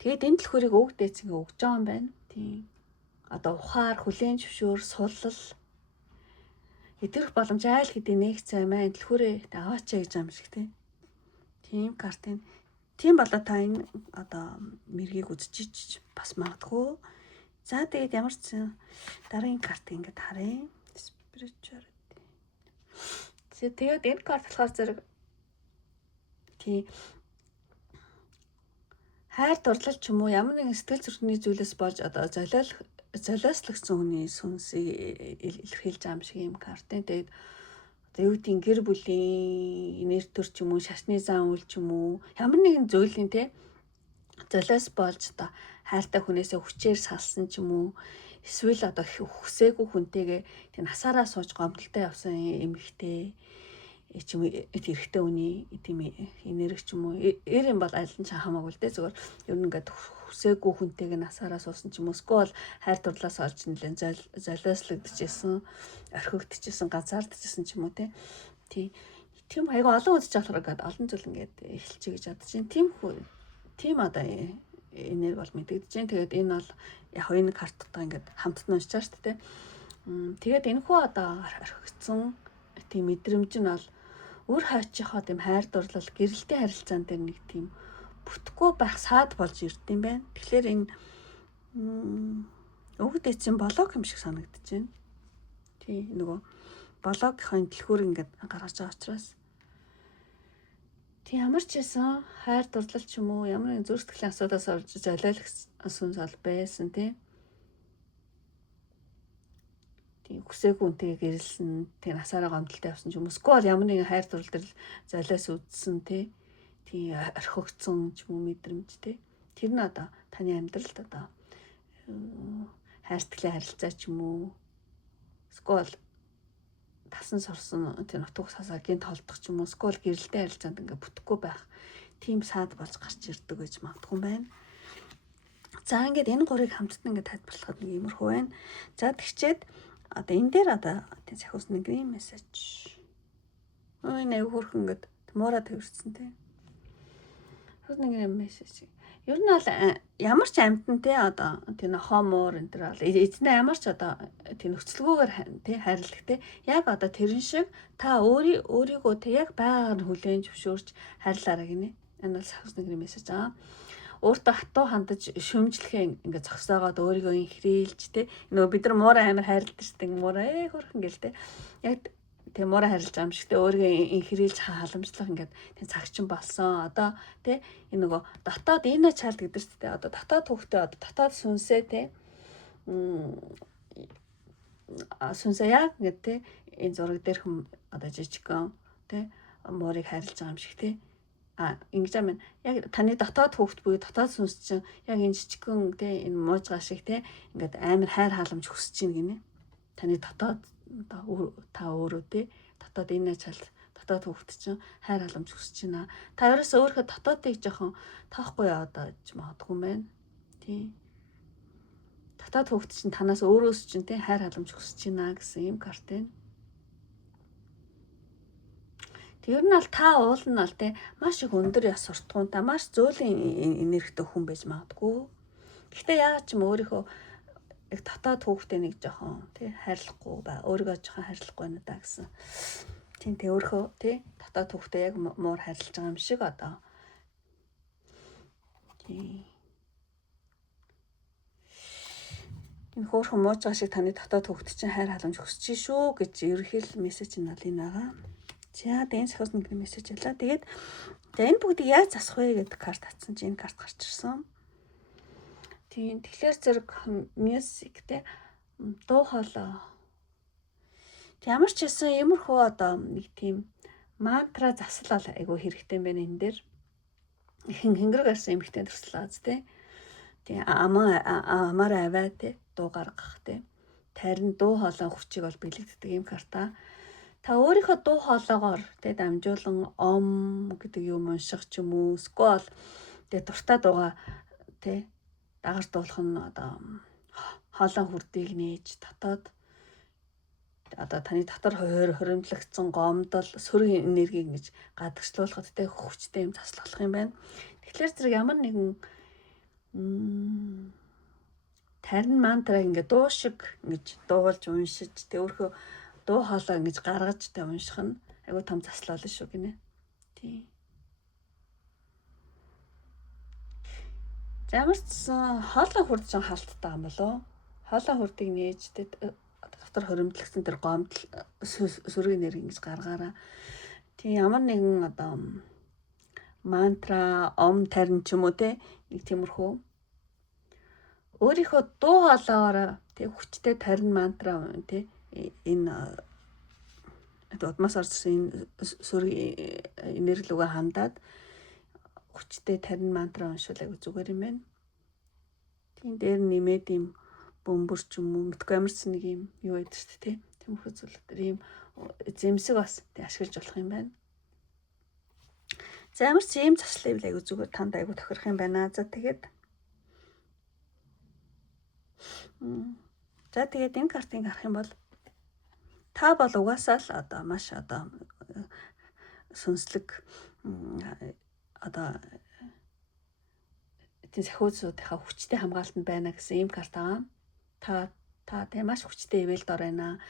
тэгээд энэ төлхөөрийг өг дээц ингээ өгж байгаа юм байна. Тийм одоо ухаар хүлээн зөвшөөр суллал эдгэрэх боломж айл хэдийн нэг цай маань төлхөөрөө аваачаа гэж юм шиг тийм картын тийм болоо та энэ одоо мэргийг үзчихэж бас магадгүй. За тэгээд ямар ч дараагийн картыг ингээ харъя. Spirituality. Тэгээд энэ карт болохоор зэрэг тийм хайр дурлал ч юм уу ямар нэгэн сэтгэл зүрхний зүйлээс болж одоо золиослогдсон хүний сүнсийг илэрхийлж байгаа юм шиг юм картын. Тэгээд одоо юу гэдгийг гэр бүлийн нэр төр ч юм уу шашны зан үйл ч юм уу ямар нэгэн зүйлийн золиос болж одоо хайртай хүнээсээ хүчээр салсан ч юм уу эсвэл одоо хүсээгүй хүнтэйгээ насаараа сууж гомдолтой явсан эмэгтэй ч юм уу эрэхтэй үний тийм энерги ч юм уу эрийн бол аль нь ч хамаагүй л дээ зүгээр ер нь ингээд хүсээгүй хүнтэйг насаараа суусан ч юм уу эсвэл хайр дурлаас олж нэлээд золиослогдчихсэн орхигдчихсэн ганцаардчихсэн ч юм уу тийм айгу олон удаж болохоор ингээд олон зүйл ингээд эхэлчихэ гэж бодож байна. Тийм одоо энерги бол мэдэгдэж байна. Тэгээд энэ бол яг энэ карттай ингээд хамтдаа уншиж байгаа шүү дээ. Тэгээд энэ хүү одоо орхигдсон тийм мэдрэмж нь бол үр хойчийнхоо тийм хайр дурлал гэрэлтийн харилцаан дээр нэг тийм бүтэхгүй байх саад болж ирд юм байна. Тэгэхээр энэ өвгд эцэн блог юм шиг санагдаж байна. Тийм нөгөө блогийнхын дэлгүүр ингээд гаргаж байгаа учраас тийм ямар ч байсан хайр дурлал ч юм уу ямар нэгэн зүрх сэтгэлийн асуудаас орж золиолох сүнс ол байсан тийм хүсээгүй үнтэйгээ гэрэлсэн тэг насаараа гомдолтой явсан ч юм уу эсвэл ямар нэгэн хайр дурлал дээр золиос үдсэн тийм орхигдсон ч юм уу мэдрэмж тэр нь одоо таны амьдралд одоо хайр сэтгэлийн харилцаа ч юм уу эсвэл тасан сорсон тэр нутг сасагийн толдох ч юм уу эсвэл гэрэлтэй харилцаанд ингээ бүтэхгүй байх тийм саад болж гарч ирдэг гэж магадгүй юм байна. За ингээд энэ гурыг хамтдаа ингээ тайлбарлахад нэг иймэрхүү байна. За тэгчээд одоо энэ дээр одоо тийм сахиус нэг грин мессеж. Энэ хөрхөн ингээд муура төвөрсөн тийм. Нэг грин мессеж. Ер нь бол ямар ч амьтан те одоо тийм хомоор энэ төр бол эзнээ ямар ч одоо тийм нөхцөлгүйгээр тий хайрлах те яг одоо тэрэн шиг та өөрийгөө те яг байгаар нь хүлээн зөвшөөрч хайрлаарай гинэ. Энэ бол сахиус нэг грин мессеж аа. Өөртөө хатуу хандаж шөмжлөхээ ингээд зогсоогоод өөрийгөө инхрийлж те нөгөө бид нар муурай амар хайрладаг шүү дээ. Муурай хөрхөн гэл те яг тэг муурай харилж байгаа юм шиг те өөрийгөө инхрийлж халамжлах ингээд тэг цагчин болсон. Одоо те энэ нөгөө дотоод энэ чалд гэдэг шүү дээ. Одоо дотоод хүүхдээ одоо дотоод сүнсээ те сүнсээ яг ингээд те энэ зураг дээр хүм одоо жижигхэн те муурыг харилж байгаа юм шиг те ингэж амин яг таны дотоод хүүхд буюу дотоод сүнс чинь яг энэ жижигхэн те энэ муужгаа шиг те ингээд амар хайр халамж хүсэж чинь гинэ. Таны дотоод та өөрөө те дотоод энэ чалд дотоод хүүхд чинь хайр халамж хүсэж байна. Та ерөөсөө өөрийнхөө дотоодыг жоохон тоохгүй яваад ч магадгүй юм байна. Тийм. Дотоод хүүхд чинь танаас өөрөөс чинь те хайр халамж хүсэж байна гэсэн юм карт байна. Тэр нь бол та уул нь бол те маш их өндөр яс суртахуунтай маш зөөлөн энергитэй хүн байж магадгүй. Гэхдээ яагаад ч юм өөрийнхөө яг дотоод хүүхдээ нэг жоохон тий хайрлахгүй ба өөрийгөө жоохон хайрлахгүй байна да гэсэн. Тийм тэ өөрийнхөө тий дотоод хүүхдээ яг муур хайрлаж байгаа юм шиг одоо. Тийм. Энэ хөөрхөн мууж байгаа шиг таны дотоод хүүхд чинь хайр халамж хүсэж шүү гэж ерөнхийдөө мессеж нь бол энэ байгаа. За дэн сахиус нэг мессеж ялаа. Тэгээд энэ бүгдийг яаж засах вэ гэдэг карт татсан чинь энэ карт гарч ирсэн. Тийм тэгэхээр зэрэг мьюзик те дуу хоолой. Ямар ч гэсэн иймэрхүү одоо нэг тийм мантра заслал айгу хэрэгтэй юм байна энэ дээр. Хэнгэрэг арсан эмхтэн төрслөөз те. Тийм амар аваа те дуу гаргах те. Тарин дуу хоолой хүчийг бол бэлэгддэг юм карта. Та өөрийнхөө дуу хоолойгоор те дамжуулан ом гэдэг юм унших ч юм уу эсвэл те дуртай дууга те дагарч дуулах нь одоо хоолой хүрдийг нээж дотоод одоо таны дотор хоримтлагдсан гомдол сөрөг энерги ингэж гадагшлуулахад те хүчтэй юм заслах юм байна. Тэгэхээр зэрэг ямар нэгэн тарин мантраг ингэ дуу шиг ингэж дуулж уншиж те өөрөө дуу хоолой ингэж гаргаж те унших нь айгуу том заслал шүү гинэ. Тий. Ямар ч хоолой хурд жин халттай юм болоо. Хоолой хурдыг нээж те дотор хоримтлагдсан тэр гомдол сөрөг энерги ингэж гаргаараа. Тий ямар нэгэн одоо мантра, ом тарин ч юм уу те нэг тиймэрхүү өөрийнхөө дуу хоолойгоор те хүчтэй тарин мантра те энэ удмаас орсон энэ сөрөг энерги рүүгээ хандаад хүчтэй тарин мантра уншвал айгу зүгээр юм байна. Тийм дээр нэмээд юм бөмбөр ч юм уу мэдгүй ямар ч нэг юм юу байдаг шүү дээ тийм. Тиймэрхүү зүйлүүд ийм эзэмсэг бас ашиглаж болох юм байна. За ямар ч ийм заслыг айгу зүгээр танд айгу тохирох юм байна. За тэгээд энэ картыг харах юм бол та бол угаасаа л одоо маш одоо сүнслэг одоо тийм сахиусуудынхаа хүчтэй хамгаалтанд байна гэсэн ийм карт байгаа. Та тийм маш хүчтэй ивэл дор байна.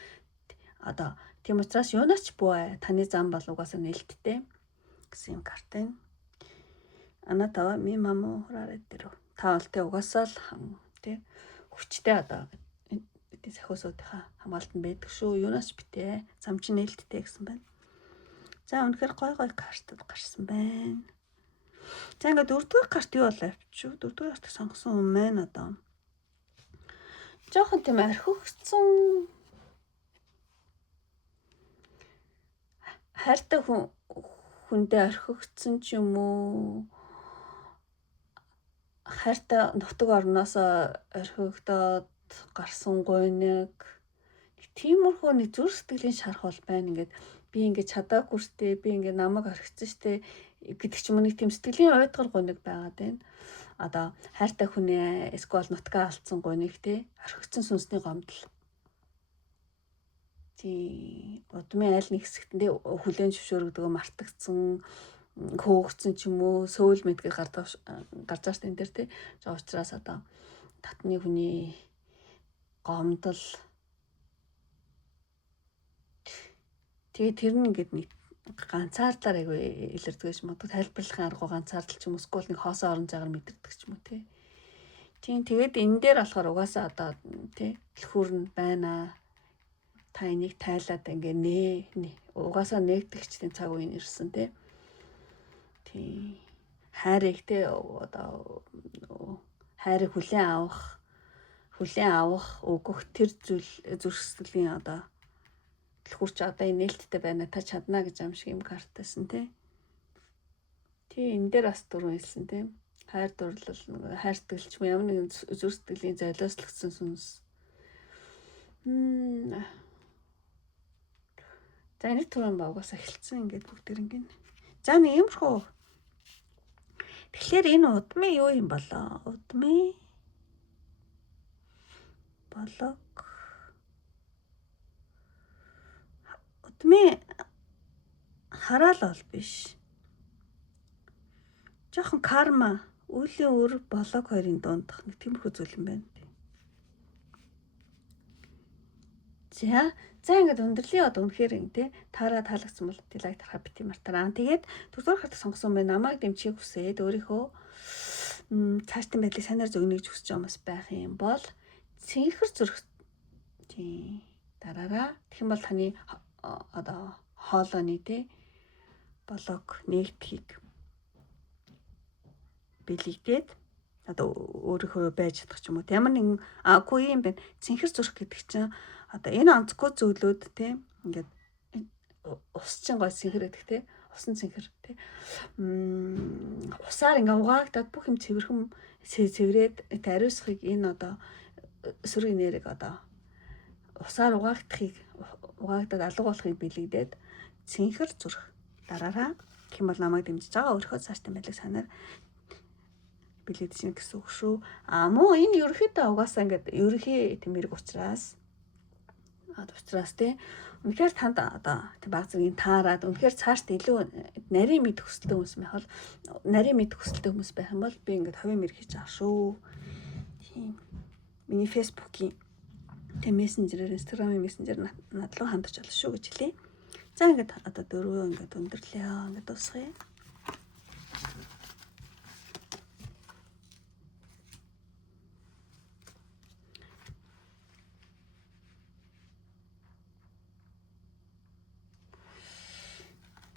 Одоо тийм учраас юунаас ч бүү таны зам бол угаасаа нээлттэй гэсэн юм карт байна. Анатава ми маму хураарэ дээр. Та бол тэ угаасаа л тий хүчтэй одоо эдийн сахиусуудынхаа хамгаалтанд байдаг шүү. Юунаас ч битээ зам чинь нээлттэй гэсэн байна. За үнэхээр гой картууд гарсан байна. За ингээд 4-р карт юу болоо явчих. 4-р картыг сонгосон юм байна одоо. Жохон тийм архигдсан хайртай хүндээ архигдсан ч юм уу. Хайртай нутаг орноосоо орхигдоод гарсан гойныг тиймэрхүү нэг зүрх сэтгэлийн шарах бол байна. Ингээд би ингээд чадаагүй штэ, би ингээд намайг орхицсан штэ гэдэг ч юм уу нэг тийм сэтгэлийн уйдгар гойныг байгаад байна. Одоо хайртай хүнээ эсвэл нутгаа алдсан гойныг те орхигдсан сүнсний гомдол. Тий удмын аль нэг хэсэгтээ хүлэн зөвшөөрөгдөг мартагдсан хөөгцөн ч юм уу сөүл мэдгээ гарч байгаа штэ энэ дэр тий. За учраас одоо татны хүний гомдол тэгээ тэр нь ингээд нэг ганцаардлаар айгүй илэрдэг юм уу тайлбарлахын аргагүй ганцаардл ч юм уу эсвэл нэг хоосоо орон зайгаар мэдэрдэг ч юм уу тий. Тийм тэгээд энэ дээр болохоор угаасаа одоо тий дэлхүүр нь байна. Та энийг тайлаад ингээ угаасаа нээгдэгчдийн цаг үеийн ирсэн тий. Тий хайрыг тий одоо хайрыг хүлээн авах өгөх тэр зүрх сэтгэлийн одоо дэлхүүр чи одоо энэ нээлттэй байна та чадна гэж юм шиг юм картайсан тий. Тий энэ дээр бас дөрөв хэлсэн тий. Хайр дурлал хайртгэлч ямар нэгэн зүрх сэтгэлийн золиослогдсон сүнс. За энэ түрэн багаас эхэлсэн ингээд бүгд ингэ. За нэг юмрхүү. Тэгэхээр энэ удмын юу юм болоо? Удмын хараал бол биш. Жохон карма, үеийн өр болог хоёрын дундах нэг тиймэрхүү зүйл юм байна. За ингээд өндөрлөе одоо үнэхээр тий таараа таалагдсан бол лайк тарахаа бити мартараа. Тэгээд 4-р картыг сонгосон байна. Намайг дэмжихийг хүсээд өөрийнхөө цаашдын байдлыг санаар зөгнө гэж хүсэж байгаа хүмүүс байх юм бол цэнхэр зүрх тий дараараа тэгэх юм бол таны одоо хоолойны тий блог нэгтгэхийг бэлэгдээд одоо өөрийнхөө байж чадах ч юм уу. Ямар нэгэн агүй юм байна. Цэнхэр зүрх гэдэг чинь одоо энэ онцгой зүйлүүд тий ингээд ус чин гой цэнхэрэгдэх тий усан цэнхэр тий усаар ингээ угаагдаад бүх юм цэврээд ариусхыг энэ одоо эсрэг нэрэг одоо усаар угаагдаад алга болохыг бэлэгдээд цэнхэр зүрх дараараа гэх юм бол намайг дэмжиж байгаа өөрийнхөө цаашдын байдлыг санаар бэлэгдэж гэсэн үг шүү. Муу энэ ерөөхдөө угаасаа ингээд ерөөхий тэмэрэг учраас тий үнэхээр танд одоо баг зэргийн таарад үнэхээр цаашд илүү нарийн мэд хүсэлтэй хүмүүс байх юм бол би ингээд хувийн мэр хийж байгаа шүү. Тийм миний фэйсбүүкийн мессенжерээр инстаграмын мессенжер над руу хандаж болно шүү гэж хэлье. За ингээд одоо дөрөв ингээд өндөрлөө ингээд дуусгая.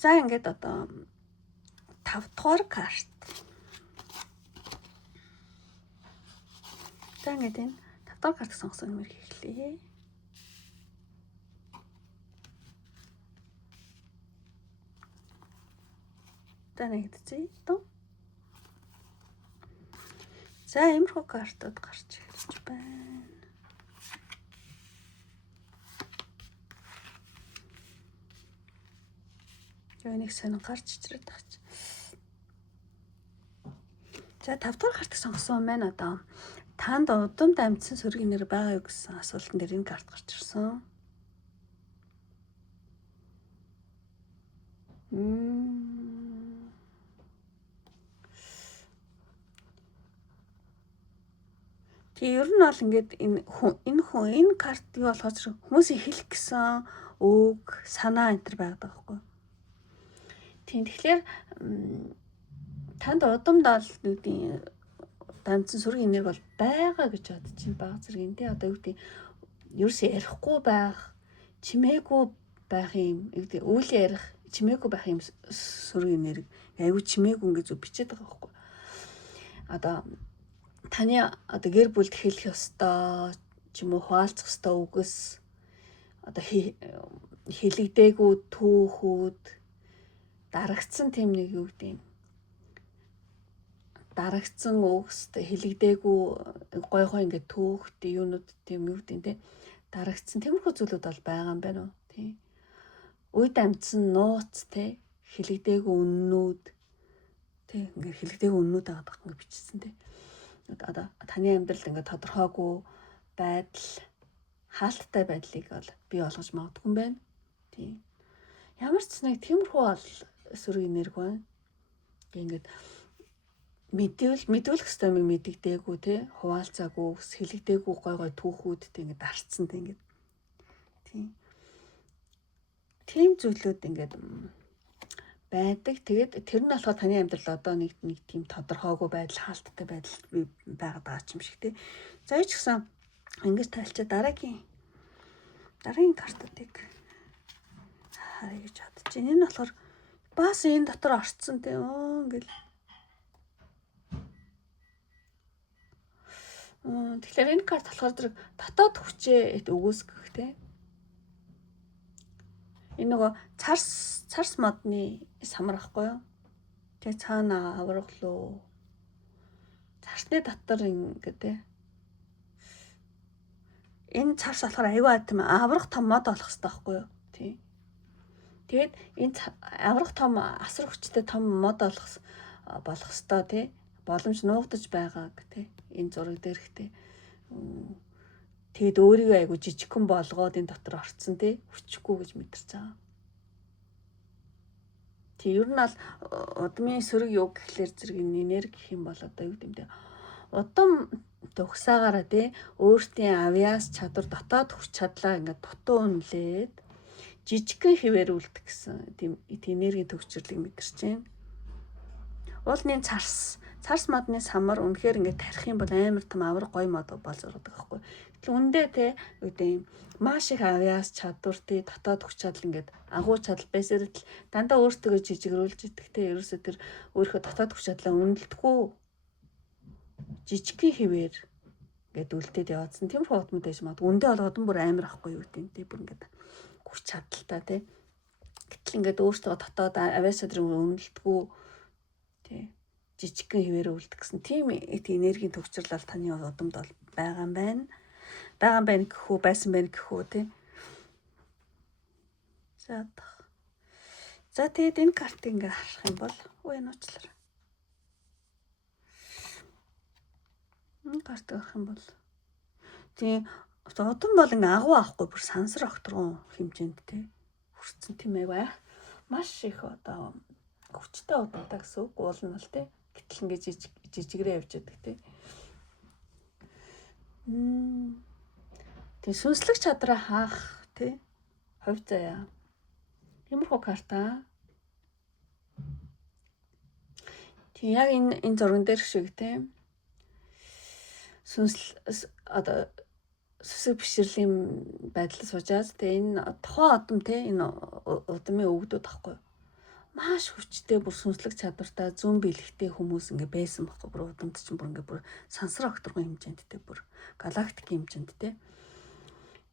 За ингээд одоо 5-р карт. За ингээд энэ 5-р картыг сонгосон нэмэр хийхлээ. За нэгдчихье дөө. За иймэрхүү картууд гарч ирж байна. Энийг сонин гарч ичрээд байгаа чи. За 5 дугаар картыг сонгосон байна одоо. Танд удамд амьдсан сөргийн нэр байгаа юу гэсэн асуултан дээр энэ карт гарч ирсэн. Тэгээ ер нь бол ингээд энэ карт юу болохоос хүмүүсийн хэлэх гэсэн үг санаа энэ төр байгаад байгаа байхгүй. Тийм тэгэхээр танд удамд бол нэгдийн дамжсан сүргийн нэр бол байгаа гэж бодож чинь баг зэрэг тий одоо юу гэдэг ерөөсөө ярихгүй байх чимээгүй байх юм үйл ярих чимээгүй байх юм сүргийн нэр аюу чимээгүй ингээд зүг бичээд байгаа байхгүй. Одоо таны одоо гэр бүлд хэлэх ёстой ч юм уу хуваалцах ёстой үгс одоо хэлэгдээгүй түүхүүд дарагдсан тийм нэг юу гэдэг юм дарагдсан үгс хэлэгдээгүй гой гой ингээд түүхтэй юунууд тийм юу гэдэг те дарагдсан тиймэрхүү зүйлүүд бол байгаа юм байна уу тий үед амьдсан нууц те хэлэгдээгүй үннүүд тий ингээд хэлэгдээгүй үннүүд байгаа ингээд бичсэн те одоо таны амьдралд ингээд тодорхойгүй байдал хаалттай байдлыг бол бий болгож магадгүй юм байна тий ямар ч нэг тиймэрхүү бол сүргийн нэрг байна ингээд мэдүүлэх ёстой юм мэдэгдээгүй те хуваалцаагүй хэлэгдээгүй гой гой түүхүүд те ингээд дарцсан те ингээд тийм зүйлүүд ингээд байдаг. Тэгээд тэр нь болохоор таны амьдрал одоо нэг тийм тодорхойгүй байдал хаалттай байдал байгаад байгаа юм шиг те. За ч гэсэн ингэж тайлчаа дараагийн картуудыг харъя гэж бодож байна. Энэ нь болохоор бас энэ дотор орцсон те ингээл тэгэхээр энэ карт болохоор зэрэг дотоод хүчээ өгөөсгөх те. Энэ нөгөө царс модны самар ахгүй юу? Тэгээ цаана авраглуу. Царсны дотор ингээд те. Энэ царс болохоор аюу тийм аврах том мод болох хэрэгтэй байхгүй юу? Тий. Тэгээд энэ аврах том асар хүчтэй том мод болох хэрэгтэй тий. Боломж нуугдаж байгааг тий. Энэ зураг дээрх тий. Тэгэд өөрийгөө айгу жижигхэн болгоод энэ дотор орцсон тий. Хүчгүй гэж мэдэрч байгаа. Тэг ер нь бол удмын сөрөг юу гэхлээр зэрэг энерги гэх юм бол одоо юу гэмтэй удам төгсаагаараа тий өөртөө авиас чадвар дотоод хүч чадлаа ингээд дутуу үнэлээд жижигхэн хിവэр үлдэх гэсэн тийм энергийн төгсчрлийг мэдэрч байна. Уулын царс модны самар үнэхээр ингээд тарих юм бол амар том авраг гой мод болж байгаа байхгүй. Гэтэл үндэ те үгүй маш их авиас чадвар тий дотоод хүч чадал ингээд агуу чадал байсаар л дандаа өөртөө жижигрүүлж идэх те ерөөсөө тэр өөрийнхөө дотоод хүч чадлаа үнэлдэхгүй жижигхэн хിവэр ингээд үлдээд яваадсан. Тийм фотомод байж магадгүй. Үндэ болгоод бүр амар ахгүй юу гэдэг тий бүр ингээд хүч чадалтай тий. Гэтэл ингээд өөртөө дотоод авиас чадрыг үнэлдэхгүй тий жижигхэн хിവэр үлдэх гэсэн тийм энергийн төгсрөл бол таны удамд бол байгаа юм байна. Байгаа юм байна гэхүү байсан байна гэхүү тий. За тэгээд энэ картыг ингээ харах юм бол энэ уучлаарай. Энэ картыг харах юм бол тий удам бол ингээ агуу авахгүй бүр сансар огторгон хэмжээнд тий хүрсэн тийм ээ. Маш их одоо хүчтэй удамтай гэсэн үг уул нь бол тий гэтэл ингээ жижигрээ явж байдаг тий. Тэг сүнслэг чадраа хаах тий хувь заяа. Тиймэрхүү карта. Тэг яг энэ зурган дээр шиг тий сүнсэл одоо сүсэг бишрэлийн байдлаар суужаад тэгээ энэ тухайн удам тий энэ удмын өвгдүүд ахгүй маш хүчтэй бүр сүнслэг чадвартай зүүн бэлэгтэй хүмүүс ингээ байсан байхгүй бүр удамд чинь бүр ингээ бүр сансар огторгон хэмжээнд тий бүр галактикийн хэмжээнд тий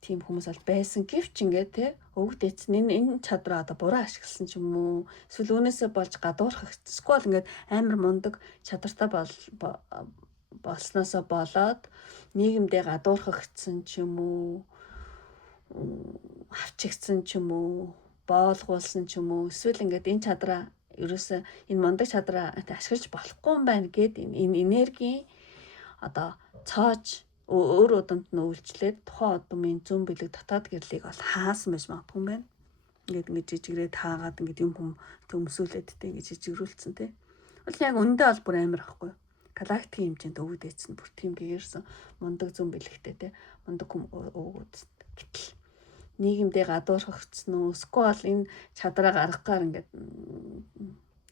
тийм хүмүүс аль байсан гэвч ингээ тий өвгд эцэн энэ чадвараа одоо буруу ашигласан ч юм уу эсвэл үүнээсээ болж гадуурхах эсвэл ингээ амар мундаг чадвартай болсноосоо болоод нийгэмдээ гадуурхагдсан ч юм уу авчигдсан ч юм уу боолгуулсан ч юм уу эсвэл ингээд энэ чадраа ерөөсөө энэ мундаг чадраа ашиглаж болохгүй юм байна гэд энэ энерги одоо цоож өөр удамд нь үйлчлээд тухайн удмын зүүн бэлэг дотоод гэрлийг бол хаасан байж магадгүй юм байна. Ингээд жижигрээ таагаад ингээд юм төмсүүлээд тэ ингээд жижигрүүлсэн тэ. Бол яг үндэ бол бүр амар ахгүй. Галактикийн хэмжээнд өвгдээсэн бүр тийм гээрсэн мундаг зүүн бэлэгтэй тэ. Мундаг өвгүүд гэтэл нийгэмдээ гадуурхагдсан уу эсвэл энэ чадраа гаргахаар ингээд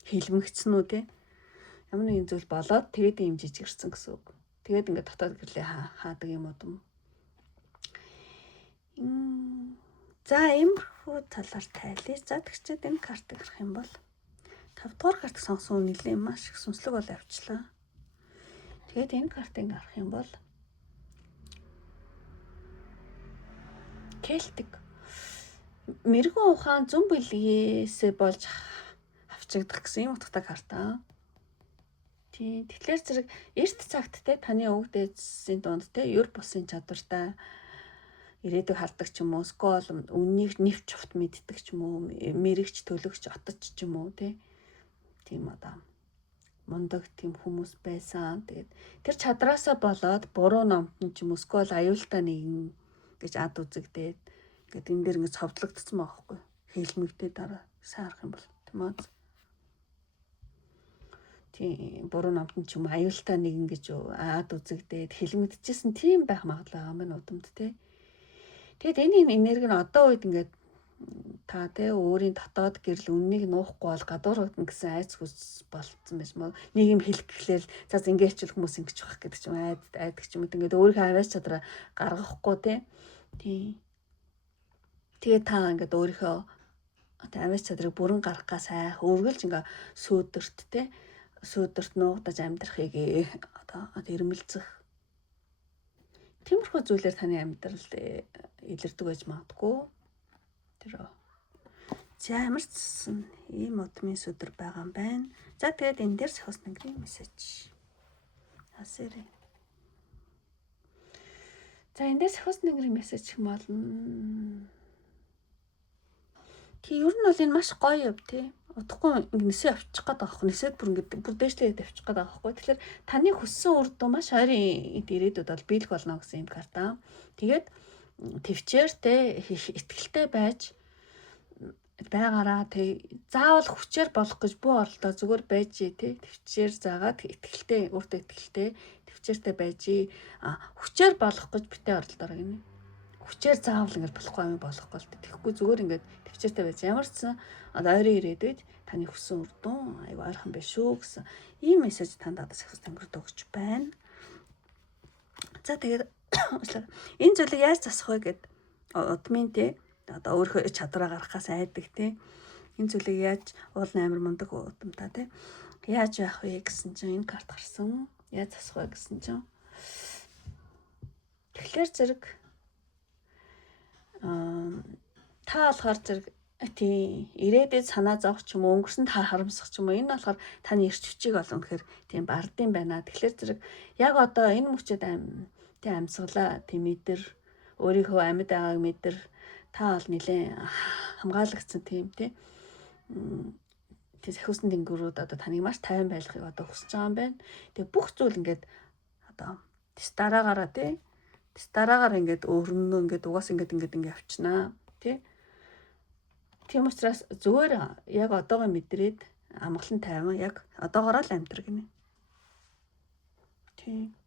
хилмигдсэн үү те ямар нэгэн зүйл болоод тэгээд юм жижигэрсэн гэсэн үг. Тэгээд ингээд дотоод гэрлээ хаадаг юм уу. За иймэрхүү талаар тайлъя. За тэгчээд энэ картыг харах юм бол 5 дугаар картыг сонгосон нэлээд маш их сүнслэг бол авчлаа. Тэгээд энэ картыг харах юм бол Келтик мэрэгэн ухаан зүүн бэлгээс болж авчигдах гэсэн юм утгатай карта. Тийм. Тэгэхээр зэрэг эрт цагт те таны өвөг дээдсийн дунд те юр бусын чадвартай ирээдүйг хардаг ч юм уу, скол үннийг нэвч хувт мэддэг ч юм уу, мэрэгч төлөгч отч ч юм уу те. Тийм одоо мундаг тийм хүмүүс байсан. Тэгээд тэр чадраасаа болоод буруу номтон ч юм уу, скол аюултай нэгэн гэж ад үзэгдээд ингээд энэ дээр ингээд цовдлогдсон байгаа байхгүй. Хэлмэгдээ дараа сайн харах юм бол тийм үү. Тийм буруу номтон ч юм аюултай нэгэн гэж ад үзэгдээд хэлмэгдэжсэн тийм байх магадлал байгаа юм байна удамд тий. Тэгэд энэ энерги нь одоо үед ингээд та тий өөрийн дотоод гэрэл үннийг нуухгүй бол гадуурхагдана гэсэн айц хүс болцсон байж маа. Нэг юм хэлэх гэхлээр за ингэч л хүмүүс ингэж байх гэдэг ч юм айдаг ч юм уу. Ингээд өөрийнхөө авиас чадраа гаргахгүй тий. Тийм. Тэгээ та ингээд өөрийнхөө одоо авиас чадрыг бүрэн гаргахаа сайх өргөлж ингээ сүүдэрт тий. Сүүдэрт нуугдаж амьдрахыг одоо ирмэлцэх. Тиймэрхүү зүйлээр таны амьдралд илэрдэг байж магадгүй. Тэр за ямар ч ийм удмын сүдэр байгаа юм байна. За тэгээд энэ дээр сахус нангрын мессеж. Хасэрэ. За энэ дээр сахус нангрын мессеж юм болно. Тий ер нь бол энэ маш гоё юм тий. Удахгүй нисээ авчих гээд байгаа хгүй. Нисээд бүр ингээд бүр дээшлээд авчих гээд байгаа хгүй. Тэгэхээр таны хүссэн үр дүн маш ойрын ирээдүйд бол биелэх болно гэсэн юм карта. Тэгээд төвчээртэй ихтгэлтэй байж байгаараа тий заавал хүчээр болох гэж бүү оролдоо зүгээр байж тий төвчээр заагаад ихтгэлтэй өөртөө ихтгэлтэй төвчээртэй байж хүчээр болох гэж битээ оролдоорой гинэ. Хүчээр заавал ингэж болохгүй юм болохгүй л тэгэхгүй зүгээр ингэж төвчээртэй байж ямар ч сан ойрын ирээдүйд таны хүссэн үр дүн айгүй ойрхон биш шүү гэсэн ийм мессеж танд одоо сахис тангирд өгч байна. За тэгээд энэ зүйлийг яаж засах вэ гэд удмын тий одоо өөрөө чадвараа гаргахаас айдаг тий энэ зүйлийг яаж уулын амир мундаг удамтаа тий яаж яах вэ гэсэн чинь энэ карт гарсан. Яаж засах вэ гэсэн чинь тэгэхээр зэрэг та болохоор зэрэг тийм ирээдүйд санаа зовх ч юм уу өнгөрсөн та харамсах ч юм уу энэ болохоор таны эрч хүчийг олон гэхээр тийм бардын байна. Тэгэхээр зэрэг яг одоо энэ мөчөд тийм амьсгалаа тийм мэдэр өөрийнхөө амьд байгааг мэдэр та бол нэлээд хамгаалагдсан тийм тий сахиусан тэнгэрүүд одоо таныг маш тайван байлгахыг одоо хүсэж байгаа юм байна. Тэгээ бүх зүйл ингээд одоо тест дараагаараа тий тест дараагаар ингээд өөрнөө ингээд угаас ингээд явчихнаа тий. Тийм учраас зүгээр яг одоогоо мэдрээд амгалан тайван яг одоогоороо л амьдрах гинэ. Тийм.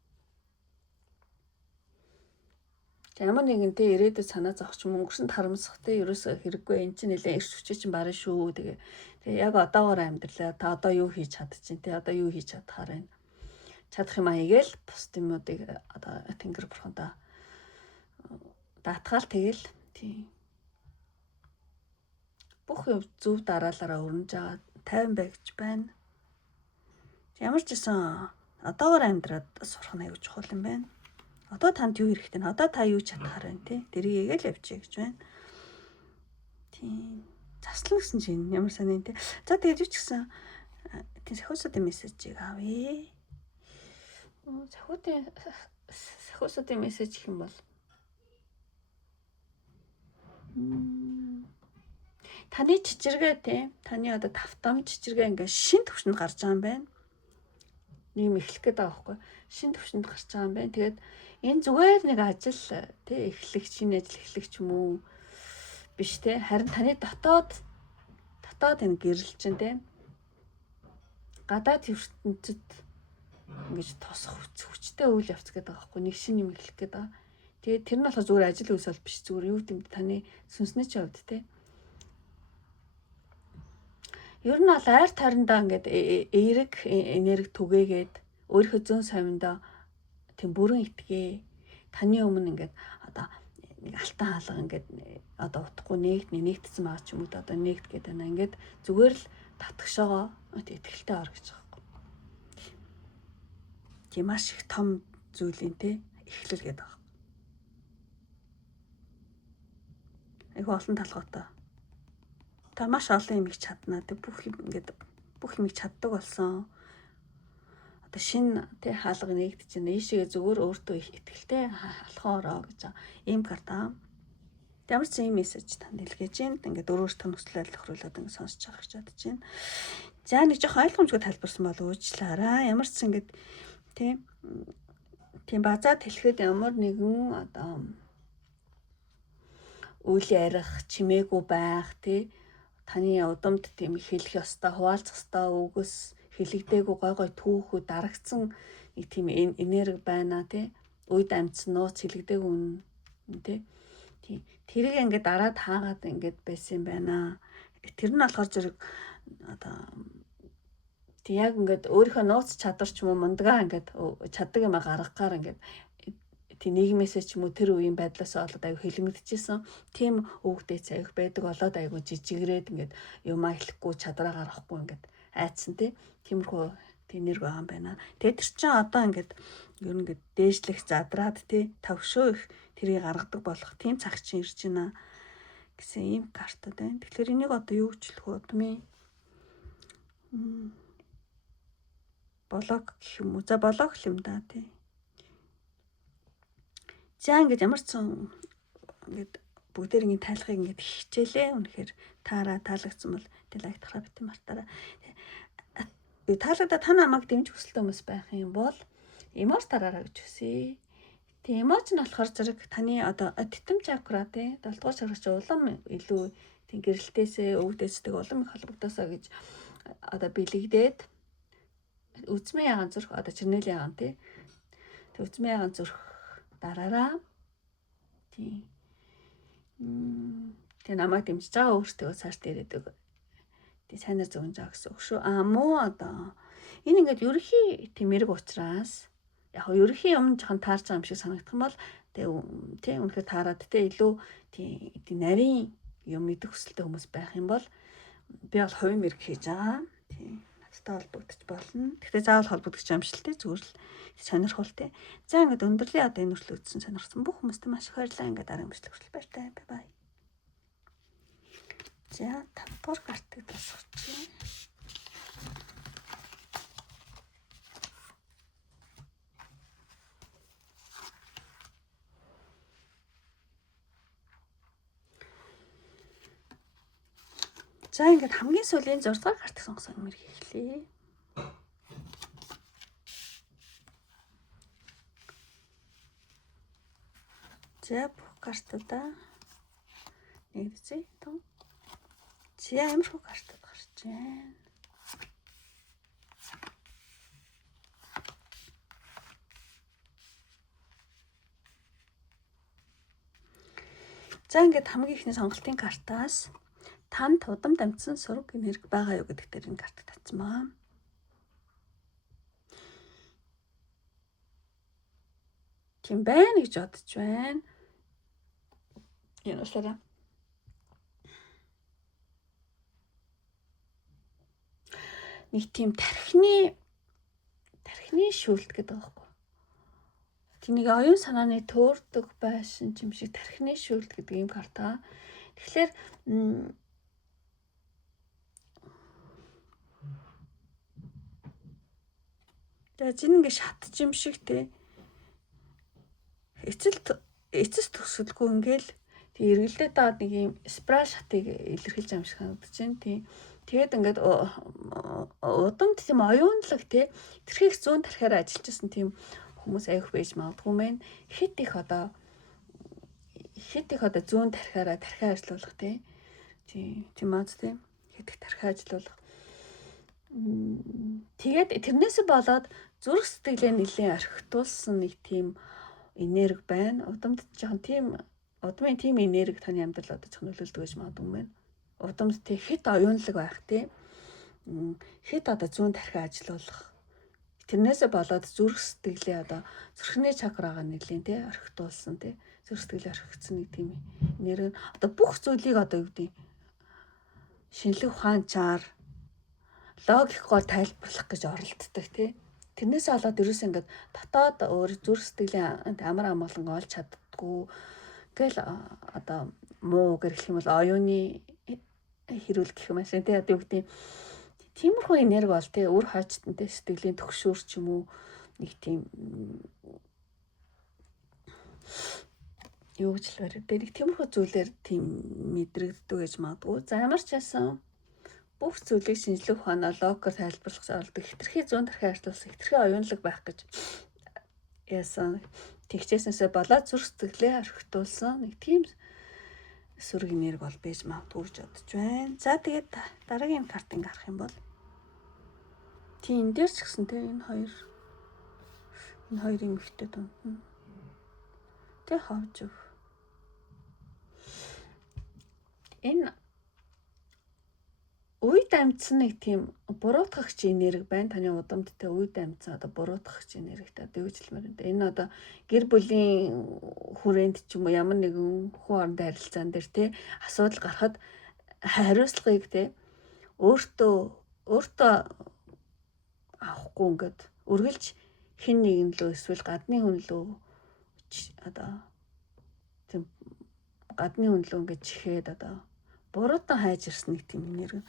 Ямар нэгэн тэ ирээдүйд санаа зовх ч юм өнгөрсөнд харамсах тэ ерөөсөө хэрэггүй эн чинь нэлээд эрч хүчээ чинь барна шүү. Тэгээ яг одоогоор амьдралаа. Та одоо юу хийж чадчих тэ одоо юу хийж чадхаар байна. Чадах юм аягээл бус юмнуудыг одоо тэнгэр бурхандаа даатгаал тэгэл тийм бүх зөв дараалалаараа өрнөж байгаа тайван бай гэж байна. Ямар ч гэсэн одоогоор амьдраад сурах нь аюул чухал юм байна. Одоо танд юу хэрэгтэй вэ? Одоо та юу чадхаар байна тий? Тэрийг л явчих гэж байна. Тийм. Заслан гэсэн чинь ямар санаа тий. За тэгээд юу ч гэсэн тийм сахиусуудын мессежийг авъя. Сахиусуудын мессеж гэх юм бол Таны чичиргээ тийм таны одоо тавтам чичиргээ ингээд шин төвшөнд гарч байгаа юм байна. Нийгэм эхлэх гээд байгаа байхгүй. Шин төвшөнд гарч байгаа юм байна. Тэгээд энэ зүгээр нэг ажил тий эхлэх шинэ ажил эхлэх ч юм уу биш тий. Харин таны дотоод энэ гэрэл чинь тий гадаад ертөнцид ингэж тосох хүчтэй үйл явц гэдэг байгаа байхгүй. Нэг шин юм эхлэх гээд байгаа. Тэгээд тэр нь болохоор зүгээр ажил үйлс бол биш, зүгээр юу гэдэм таны сүнсний ч явд тий. Ер нь бол айр тайрандаа ингээд эерэг энерги түгээгээд өөрийнхөө зүүн совиндоо тийм бүрэн итгээ. Таны өмнө ингээд одоо нэг алтан хаалга ингээд одоо утахгүй нэгдсэн байгаа ч юм уу одоо нэгд гээд байна. Ингээд зүгээр л татгшоогоо итгэлтэй ор гэж байгаа юм. Тийм маш их том зүйлийн те эхлэл гээд байгаа. Айгу олон талгаатай. Та маш олон юм их чадна. Тэг бүх юм чаддаг болсон. Одоо шинэ тэ хаалга нэгдэж байна. Ийшээ зүгээр өөртөө их итгэлтэй алхаороо гэж ийм карта. Ямар ч юм мессеж танд илгээж байна. Ингээд өөрөөсөө нөхцөл байдал хөрвүүлээд ингээд сонсож байгаа гэж бодож байна. За нэг жоох ойлгомжгүй тайлбарсан бол уучлаарай. Ямар ч ингээд тийм базаад хэлэхэд ямар нэгэн одоо үйл ярих, чимээгүй байх тий таны удамд тийм хэлэх ёстой, хуваалцах ёстой үгс хэлэгдээгүй гой түүхүү дарагдсан нэг тийм энерги байна тий үед амьдсан нууц хэлэгдээгүй үн тий тэрийг ингээд дараад хаагаад ингээд байсан юм байна. Тэр нь болохоор зэрэг одоо тий яг ингээд өөрийнхөө нууц чадвар ч юм уу мундгаа ингээд чаддаг юм гаргагаар ингээд тийм нийгмээсээ ч юм уу тэр үеийн байдлаас болоод аяг хэлмэгдэжсэн. Тийм өвгдөөц аяг байдаг болоод аяг жижигрээд ингээд юмаа хэлэхгүй чадвараа гаргахгүй ингээд айцсан тиймэрхүү энерги байгаа юм байна. Тэгээд тэр чинь одоо ингээд ер нь ингээд дээшлэх задраад тавшөө их тэрийг гаргадаг болох тийм цаг чинь ирж байна гэсэн ийм картад байна. Тэгэхээр энийг одоо юу гэжлэх вэ? Болог гэх юм уу? За болог юм да тий. За ингээд ямар ч ингээд бүгдээрийн тайлхыг ингээд хичээлээ. Үнэхээр таалагдсан бол лайк тараа битэн мартаарай. Таалагдаа та намайг дэмжих хүсэлтэй хүмүүс байх юм бол эмоц тараараа гэж хүсье. Тэгээ эмоц нь болохоор зэрэг таны одоо титэм чакра тий 7 дугаар чакра чи улам илүү тий гэрэлтээсээ өвгдөөсдөг улам их холбогдосоо гэж одоо бэлэгдээд үзмэн ягаан зүрх одоо чирнэлийн ягаан тий үзмэн ягаан зүрх дараараа тий намайг дэмжиж байгаа өөртөө цааш дээрээдэг тий сайнаар зөвөн жаа гэсэн үг шүү. Муу одоо энэ ингээд ерөнхий тэмэрэг учраас яг ерөнхий юм жоохон таарч байгаа юм шиг санагдах юм бол тий үнэхээр таарад тий илүү тий нарийн юм мэдэх хүсэлтэй хүмүүс байх юм бол би бол хувийн мэрэг хийж байгаа тий надтай холбогдож болно. Гэхдээ заавал холбогдох юм шиг тий зүгээр л сонирхол тий. За ингээд өндөрлөө одоо энэ хүртэл үзсэн сонирхсан бүх хүмүүст маш их баярлалаа. Ингээд дараа мөчлөг хүртэл баяртай. Бай. За 5 дугаар картыг тусгачих. За ингээд хамгийн сүүлийн 6 дугаар картыг сонгосон юм хэлээ. За бүх картуудаа нэгдэцээ том. За ямархуу картууд гарч байна. За ингээд хамгийн ихний сонголтын картаас танд удам дамжсан сураг энерги байгаа юу гэдэг дээр энэ карт татсан байна. Тийм байна гэж бодож байна. Энэ уушаараа. Нэг тийм тархины шүүлт гэдэг байгаа байхгүй. Тийм нэг оюун санааны төөрдөг байшин юм шиг тархины шүүлт гэдэг юм карта. Тэгэхээр зин ингээ шат юм шиг те эцэс төсөлгүй ингээл Тэг эргэлдээ даад нэг юм спрай шатыг илэрхийлж байгаа юм шиг санагдаж байна. Тийм. Тэгээд ингээд удамд тийм оюунлаг тий тэрхийг зүүн тархиараа ажиллажсэн тийм хүмүүс аявих байж магадгүй мэн. Хит их одоо зүүн тархиараа тархиа ажилуулах тий. Тийм аз тий. Хит их тархиа ажилуулах. Тэгээд тэрнээс болоод зүрх сэтгэлээ нэлээд орхитуулсан нэг тийм энерги байна. Удамд жоохон тийм удмын тийм энерги таны амьдрал одоо жоохон нөлөөлдөг гэж магадгүй юм байна. Удамд тий хит оюунлаг байх тий. Хит одоо зүүн тархиа ажилуулах. Тэрнээсээ болоод зүрх сэтгэлээ одоо зүрхний чакрагаа нэлийн тий орхитуулсан тий. Зүрх сэтгэлээ орхигдсан нэг тийм энерги. Одоо бүх зүйлийг одоо юу гэдэг шинэлэг ухаанчаар логикоор тайлбарлах гэж оролддог тий. Тэрнээсээ болоод ерөөсөө ингээд дотоод өөр зүрх сэтгэлийн амар амгалан олж чаддгүй. Тэгэл одоо муу гэх юм бол оюуны хэрүүл гэх юм ашиг тий. Одоо юу гэдэг тиймэрхүү энерги бол тий үр хойчтонтэй сэтгэлийн төгшөөр ч юм уу нэг тийм юу гэж хэлвэр бэ? Нэг тиймэрхүү зүйлээр тийм мэдрэгддэг гэж магадгүй. За ямар ч байсан бүх зүйлийг шинжлэх ухаанаар логикоор тайлбарлах зорилдог хитрхи зүүн тархиа ажилуулсан хитрхи оюунлаг байх гэж яасан тэгчээснээсээ болоод зүрх сэтгэлээ орхитуулсан нэг тийм эсвэрг энерги бол байж магадгүй гэж бодож байна. За тэгээд дараагийн картыг харах юм бол тийм энэ дээр ч гэсэн тийм энэ хоёрын эмэгтэй дунд нь тэг хавж өг. Энэ үед амьдсан нэг тийм буруутгагч энерги байна. Таны удамд тэ үед амьдсан одоо буруутгагч энергитэй одоо юу ч хэлмээр байна. Энэ одоо гэр бүлийн хүрээнд ч юм уу ямар нэгэн хүн хоорондын харилцаан дээр тэ асуудал гарахад хариуцлагыг тэ өөртөө авахгүй ингээд үргэлж хэн нэгэн лөө эсвэл гадны хүн лөө одоо тийм гадны хүн лөө ингээд чихээд одоо буруудан хайж ирсэн нэг тийм энерги.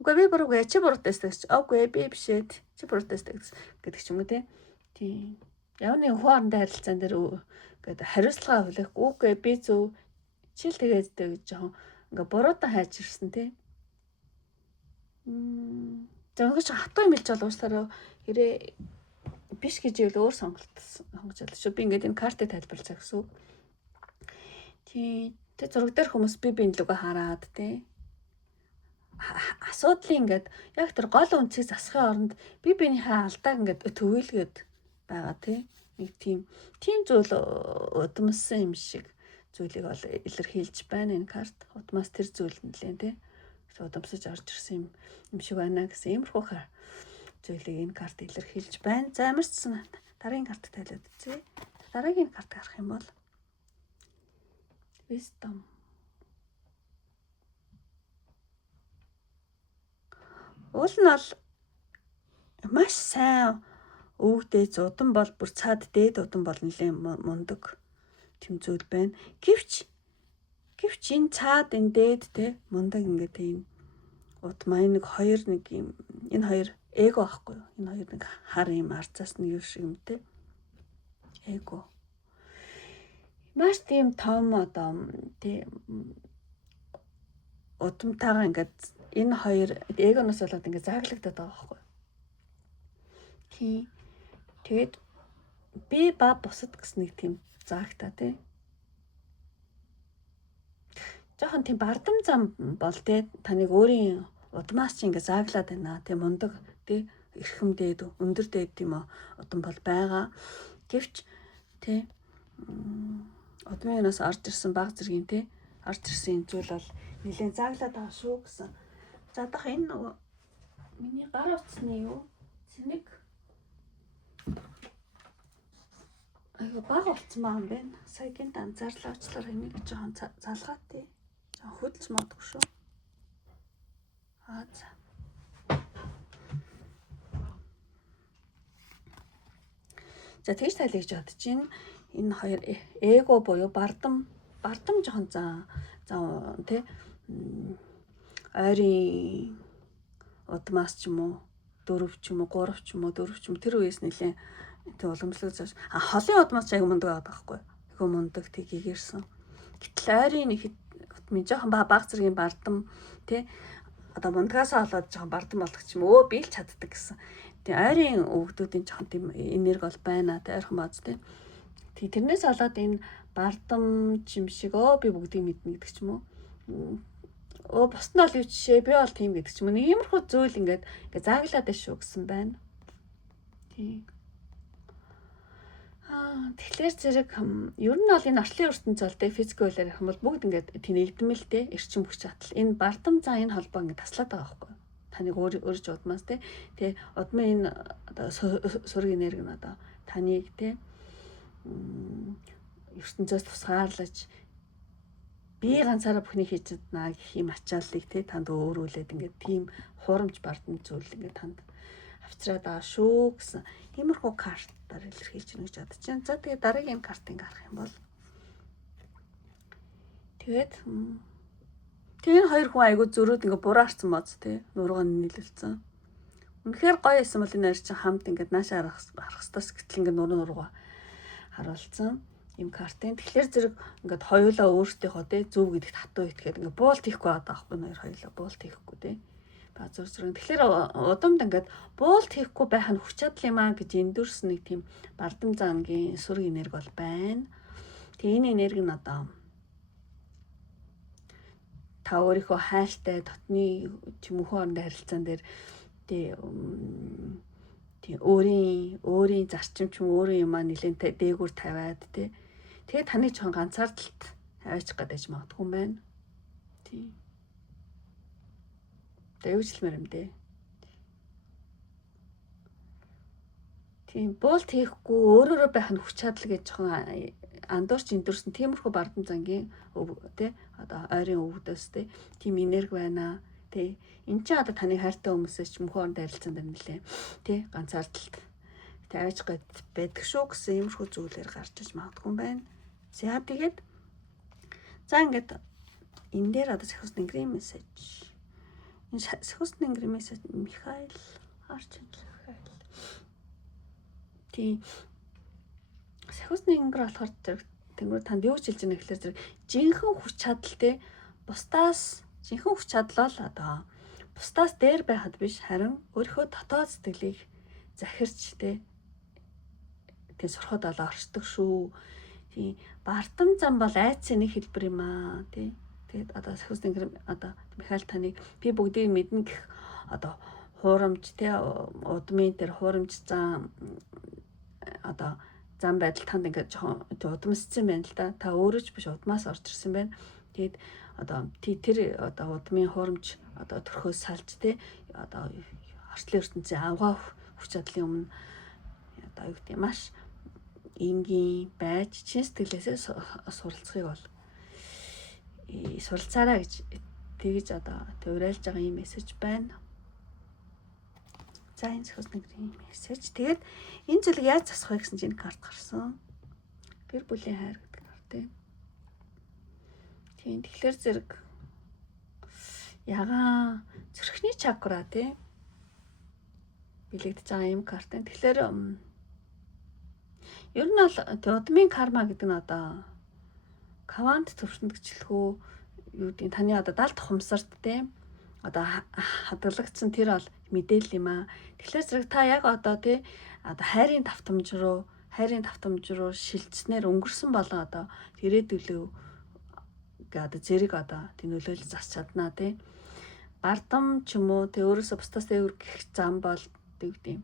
Үгүй би буруугүй чи буруутай гэж. Окей би бишээ чи буруутай гэдэг ч юм уу те. Тийм. Явны хоорондын харилцаан дээр ингээд хариуцлага авлах. Үгүй би зөв чи л тэгээд гэж жоохон ингээд буруудан хайж ирсэн те. За ингэж хатуу юм хэлж бол уучлаарай. Хэрэг биш гэж ивэл өөр сонгож олж шүү. Би ингээд энэ картыг тайлбарлацаа гэсэн. Тийм. Тэг зураг дээр хүмүүс би луга хараад тий. Асуудлын ингээд яг тэр гол үнцийг засахын оронд биенийхээ алдааг ингээд төвөөлгээд байгаа тий. Нэг тийм зүйл удамсан юм шиг зүйлийг бол илэрхийлж байна энэ карт. Удмаас тэр зүйл нэлээ тий. Удамсаж орж ирсэн юм шиг байна гэсэн иймэрхүү зүйлийг энэ карт илэрхийлж байна. За ямар ч гэсэн дараагийн карт тайлаад үзье. Дараагийн карт харах юм бол Wisdom. Уул нь бол маш сайн өвгдээ удам бол бүр цаад дээд удам бол нэлээд мундаг тийм зүйл байна. Гэвч энэ цаад энэ дээд те мундаг ингээд тийм удмаа нэг юм энэ хоёр эго байхгүй юу? Энэ хоёр нэг хар юм арцаас нь юу шиг юм те. Эго. Маш тийм том одоо тийм удамтайгаа ингээд энэ хоёр эгоноос болоод ингээд зааглагдаад байгаа байхгүй. Тийм. Тэгээд би ба бусад гэсэн нэг тийм заагтаа тий. Жохон тийм бардам зам бол тий таныг өөрийн удмаас чи ингээд зааглаад байна. Тийм мундаг тий эрхэм дээд өндөр дээд тийм удам бол байгаа. Гэвч тий удмынаас орж ирсэн баг зэргийн тий орж ирсэн зүйл бол нэлээд зааглаад байгаа шүү гэсэн. За дах энэ нөгөө миний гар утасны юу цэник баг болцсон байгаа юм байна. Саягийн анзаарлаа очлоор энийг жоохон залгаад тий. Жоохон хөдөлж магадгүй шүү. За. За тэгж тайлж бодож чинь энэ хоёр эго буюу бардам жоохон заа тий ойрын удмаас ч юм уу 4 ч юм уу 3 ч юм уу 4 ч юм тэр үеэс нэлээ тэг уламжлал зааш холын удмаас ч аяг мундаг байгаа байхгүй. Айгу мундаг тэг гэгэрсэн. Гэтэл ойрын нэг минь жоохон баг зэргийн бардам тий одоо мундагаас олоод жоохон бардам болгох юм өө би л чаддаг гэсэн. Тэгээ ойрын өвгдүүдийн жоохон тийм энерги бол байна тий ойрхон бааз тий. Тэрнээс олоод энэ бардам юм шиг би бүгдийг мэднэ гэдэг ч юм уу. Бусд нь бол юу жишээ би бол тийм гэдэг ч юм уу. Нэг иймэрхүү зүйл ингээд зааглаад байна шүү гэсэн байна. Тий. Тэгэхээр зэрэг ер нь бол энэ орчлын ертөнц бол тэ физик байлаар ярих юм бол бүгд ингээд тэнэгдмэл тэ эрчим хүч чадал. Энэ бардам зан энэ холбоо ингээд таслаад байгаа байхгүй. Таныг өөрч удмаас тэ удмын энэ одоо сүрэг энерги нь одоо таныг тэ ертөнцөөс тусгаарлаж би ганцаараа бүхний хийж чадна гэх юм ачааллыг тэ танд өөрүүлээд ингээд тийм хуурамч бардам зүйл ингээд танд авчраад байгаа шүү гэсэн иймэрхүү картаар илэрхийлж байна гэж бодож байна. За тэгээд дараагийн картыг харах юм бол тэгээд хоёр хүн айгуу зөрөөд ингээ бураарцсан бац тий нургаан нийлүүлсэн. Үнэхээр гоё байсан бол энэ хоёр чинь хамт ингээ наашаа харах стас гэтэл ингээ нургаа харуулсан юм картын. Тэгэхээр зэрэг ингээ хоёулаа өөртөөхөө тий зөв гэдэгт хатуу итгээд ингээ буулт хийхгүй байгаа байхгүй нэр хоёулаа буулт хийхгүй тий. Тэгэхээр удамд ингээд буулт хийхгүй байх нь хүч чадал юм аа гэж эндүрсэн нэг тийм бардам зангийн сүрэг энерги бол байна. Тэгээ энэ энерги нь одоо та өөрийнхөө хайртай дотны чимхүү хоорондын харилцаан дээр тий өөрийн зарчим ч юм өөрийн юм аа нэлээд дээгүүр тавиад тий. Тэгээ таны ч ганцаардалт аваачих гэдэг ч магадгүй юм байна. Тий. Дэвжлмэр юм дээ. Тийм буулт хийхгүй өөрөөрөө байх нь хүч чадал гэж жоохон андуурч эндүрсэн тиймэрхүү бардам зангийн тий одоо ойрын өвгдөөс тийм энерги байна тий. Энд чинь одоо таны хайртай хүмүүсээс ч мөнхөнд харилцаанд нэлээ тий ганцаардалт тавьж байдаг шүү гэсэн иймэрхүү зүйлээр гарч иж магадгүй юм байна. За тэгээд ингээд энэ дээр одоо сахиус нэнгэрийн мессеж сахиус нэнгэрийн мессеж Михаил Арчинскай. Тийм сахиус нэнгэр болохоор тэнгэр танд юу хэлж байгаа гэхээр зэрэг жинхэнэ хүч чадал те бусдаас жинхэнэ хүч чадлаа л одоо бусдаас дээр байхад биш харин өөрийнхөө дотоод сэтгэлийг захирч те сурахад олоо оршдог шүү. Тийм бардам зам бол айцын нэг хэлбэр юм аа тий. Тэгээд одоо сахиус нэнгэр одоо Михаил таныг би бүгдийг мэднэ гэх одоо хуурамч тий удмын дээр хуурамч зам одоо зам байдал танд ингээд жоохон удамсцсан байна л да. Та өөрөө ч биш удмаас орж ирсэн байна. Тэгээд одоо тэр одоо удмын хуурамч одоо төрхөөс салж тий одоо орчлын ертөнцийн авгаа хүч чадлын өмнө одоо юу гэдэг маш энгийн байж чин сэтгэлээсээ суралцахыг бол суралцаараа гэж тэгж одоо уриалж байгаа юм мессеж байна. За энэ сахиус нэнгэрийн мессеж. Тэгээд энэ зүйлийг яаж засах вэ гэсэн чинь карт гарсан. Гэр бүлийн хайр гэдэг карт тийм. Тэгэхээр зэрэг ягаан зүрхний чакра тийм билэгдэж байгаа юм карт. Тэгэхээр ер нь бол удмын карма гэдэг нь одоо квант төвшөнд гिचлэхүү юу гэдэг таны одоо 70 дахь ухамсарт тийм одоо хадгалагдсан тэр бол мэдээлэл юм аа. Тэгэхээр зэрэг та яг одоо тий одоо хайрын давтамж руу шилжснээр өнгөрсөн болон одоо ирээдүйлөө гэдэг зэрэг одоо тэнүүлэл засч чаднаа тий. Бардам ч юм уу тий өөрөөсөө бусдаас дээгүүр гих зам бол юу гэдэг юм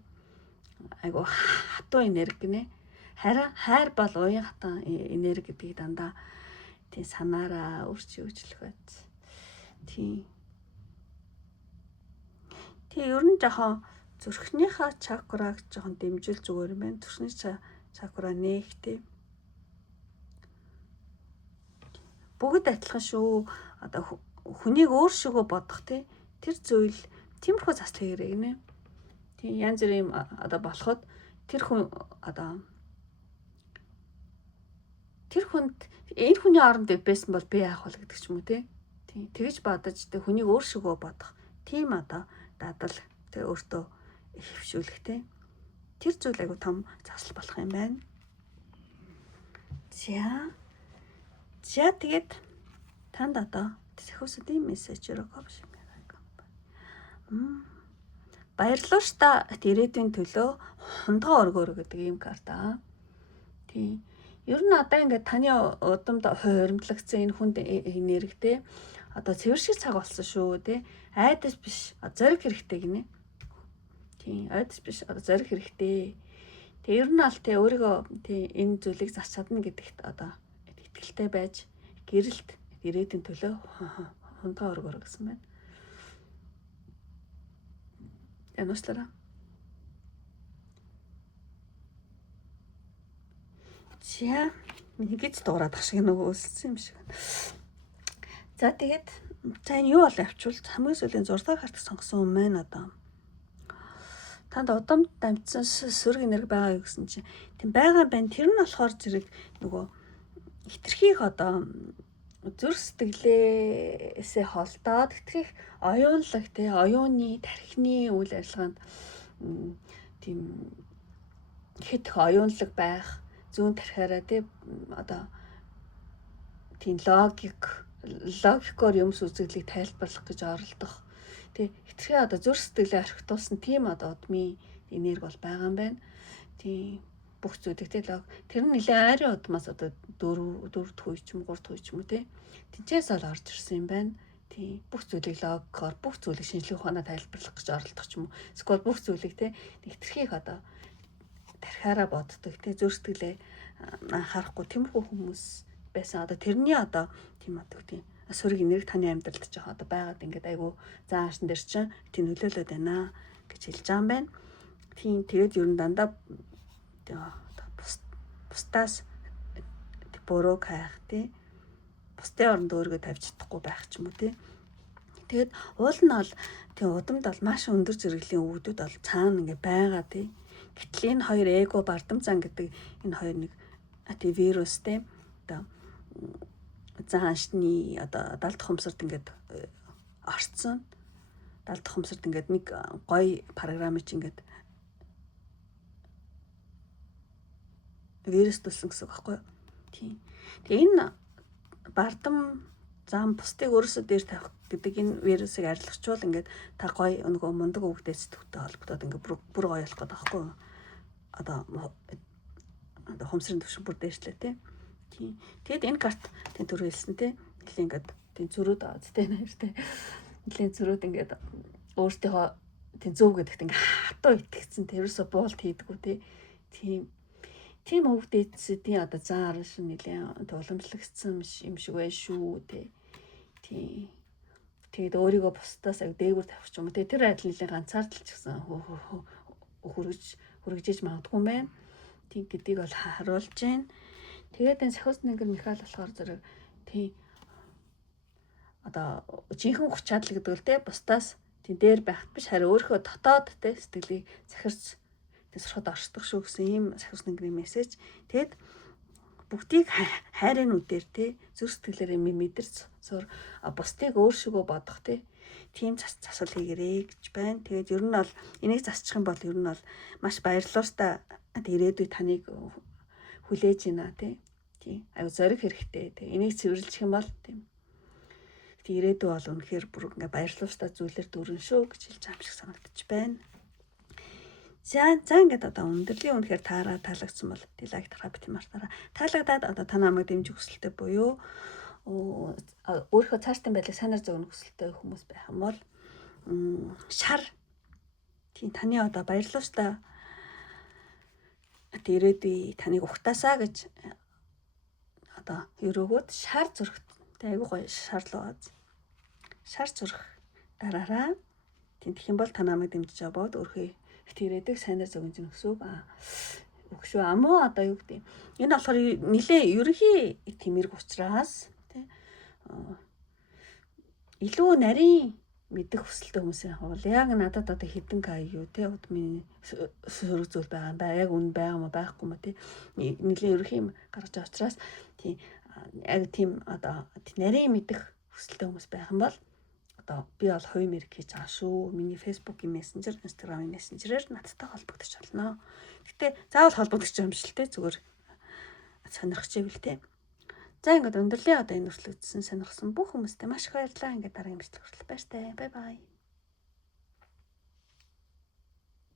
айгу хатуу энерги нэ. Харин хайр бол уян хатан энерги гэдгийг дандаа тий санаараа өөрчлөх байц. Тий ер нь жоохон зүрхнийхаа чакраг жоохон дэмжил зүгээр юм байна. Зүрхний чакра нээгтэй. Бүгд адилхан шүү. Одоо хүнийг өөр шигөө бодох тий тэр зүйл тиймэрхүү заслах хэрэг нэ. Тий янз бүрийн одоо болоход тэр хүн одоо тэр хүнд энэ хүний оронд байсан бол би яах вэ гэдэг ч юм уу тий. Тэгэж бодож тий хүнийг өөр шигөө бодох. Тийм одоо дадал тий өөртөө хөвшүүлэх тий. Тэр зүйл айгу том засал болох юм байна. За тэгээд танд одоо сэхүүсэд ийм мессеж өргөх юм байна. Баярлалаа ш та ирээдүйн төлөө хундгаа өргөөр гэдэг ийм карта. Тийм. Ер нь одоо ингээд таны удамд хуримтлагдсан энэ хүнд энергитэй одоо цэвэр шиг цаг болсон шүү тий. Айдас биш зориг хэрэгтэй гинэ. Тийм айдас биш одоо зориг хэрэгтэй. Тэгээ ер нь аль тий өөрийгөө тий энэ зүйлийг засч чадна гэдэгт одоо итгэлтэй байж гэрэлт ирээдүйн төлөө хундгаа өргөөр гэсэн байна. Янууслаараа. За нэгэж дуурайх шиг нөгөө өлсөн юм шиг байна. За тэгээд за энэ юу бол авчвал хамгийн сүүлийн 6 дахь карт сонгосон юм байна одоо. Танд удамд дамжсан сөрөг энерги байгаа юу гэсэн чинь тийм байгаа байна. Тэр нь болохоор зэрэг нөгөө хитрхийх одоо зүрх сэтгэлээсээ холдоод хитрхийх оюунлаг тий оюуны тархины үйл ажиллагаанд тийм хитх оюунлаг байх зүүн тархиараа тий одоо тийм логикоор юмс үзэгдлийг тайлбарлах гэж оролдох тий хитрхий одоо зүрх сэтгэлээ орхитуулсан тийм одоо удмын энерги бол байгаа юм байна. Тийм бүх зүйлийг тий лог тэр нь нэлээд айрын удмаас одоо 4 дэх үе ч юм 3 дэх үе ч юм уу тий тэнцээс ол орж ирсэн юм байна. Тийм бүх зүйлийг логикоор бүх зүйлийг шинжлэх ухаанаар тайлбарлах гэж оролдох ч юм уу. Эсвэл бүх зүйлийг тий хитрхийх одоо тархиараа боддог тий зүрх сэтгэлээ анхаарахгүй тиймэрхүү хүмүүс байсан. Одоо тэрний одоо тийм одоо тийм сөрөг энерги таны амьдралд жоох одоо байгаад ингээд айгу заашин дээр чинь тийм нөлөөлөд байна гэж хэлж байгаа юм байна. Тийм тэгээд ер нь дандаа бусдаас буруу хайх тий бусдын оронд өөрийгөө тавьж чадахгүй байх ч юм уу тий. Тэгээд уул нь бол тийм удамд бол маш өндөр зэрэглэлийн өвгдүүд бол цаана ингээ байгаа тий. Гэтэл энэ хоёр эго бардам зан гэдэг энэ хоёр нэг тий вирус тий одоо заашны одоо 70 дахь хумсарт ингээд орцсон. 70 дахь хумсарт ингээд нэг гоё програмыг чи ингээд вирус төлсөн гэсэн үг байхгүй юу? Тийм. Тэгээ энэ бардам зам бусдыг өөрөөсөө дээр тавих гэдэг энэ вирусыг арилгачвал ингээд та гоё нөгөө мундаг өвгдөөс төвтэй холбогдоод ингээд бүр гоё болох гэдэг байхгүй юу? Одоо хумсрын төвшин бүр дээшлээ тий. Тийм. Тэгэд энэ карт тийм түр хэлсэн тий. Нэлийн ингээд тийм зөрүүд аваад тий нэртэй. Нэлийн зөрүүд ингээд өөртөө тийм зөв гэдэгт ингээд хатуу итгэцэн тэрөөсө буулт хийдэггүй тий. Тийм өвгдөөсийн одоо заар шин нэлийн уламжлагдсан юм шиг байх шүү тий. Тийм. Тэгэд өөрийгөө бусдаас аг дээгүүр тавих ч юм уу тий. Тэр адил нэлийн ганцаардалч гэсэн хүрэгжиж магадгүй юм байна. Тийм гэдгийг бол харуулж байна. Тэгээд энэ сахиусны гэр Михаил болохоор зэрэг тий одоо жинхэнэ хүч чадал гэдэг л тий бусдаас тий дээр байхад биш харин өөрийнхөө дотоод тий сэтгэлийг захирч тий сурахад оршдог шүү гэсэн ийм сахиусны гэрийн мессеж. Тэгэд бүгдийг хайрын үдээр тий зүрх сэтгэлээрээ мэдэрч сур бусдыг өөршигөө бодох тий тийм засал хийгэрэй гэж байна. Тэгээд ер нь бол энийг засчих юм бол ер нь бол маш баярлалаа ирээдүй таныг хүлээж ийна тий. Аюу зориг хэрэгтэй тий. Энийг цэвэрлэх юм бол тийм. Ирээдүй бол үнэхээр бүр ингээ баярлалаа зүйлэр дүүрэн шүү гэж хэлж байгаа юм шиг санагдаж байна. За ингээд одоо өндөрлөлийн үнэхээр таараа таалагдсан бол лайк тараа бит мартаараа. Таалагдаад одоо та намайг дэмжих хүсэлтэй буюу өөрийнхөө цаашдын байдлыг сайнаар зөгнөх хүсэлтэй хүмүүс байх юм бол шар тийм таны одоо баярлалаа ирээдүй таныг ухтаасаа гэж одоо өрөөгөөд шар зүрхтэй айгуу гоё шаарлаад шар зүрх дараараа тэгэх юм бол та намайг дэмжиж аваад өөрхөө их ирээдүйг сайнаар зөгнж өгсөн үг өгшөө амуу одоо юу гэдэг энэ болохоор нэлээ ерөнхий тэмэрг учраас тий илүү нарийн мэдэх хүсэлтэй хүмүүсийн хувьд яг надад одоо хідэн каю тий удмын сөрөг зүйл байгаа юм да яг үн байгаа мó байхгүй мó тий нэлээ ерөнхий юм гаргаж байгаа учраас тий яг тийм одоо нарийн мэдэх хүсэлтэй хүмүүс байх юм бол одоо би бол хувийн мэрэг хийж байгаа шүү. Миний Facebook-ийн мессенжер, Instagram-ийн мессенжерээр надтай холбогдож болно. Гэтэ заавал холбогдож байгаа юм шиг л те зүгээр сонирхож ивэл те. За ингээд өндөрлөө одоо энэ үргэлжлүүлсэн сонирхсан бүх хүмүүстээ маш их баярлалаа. Ингээд дараагийн бичлэг хүртэл баяртай. Бай бай.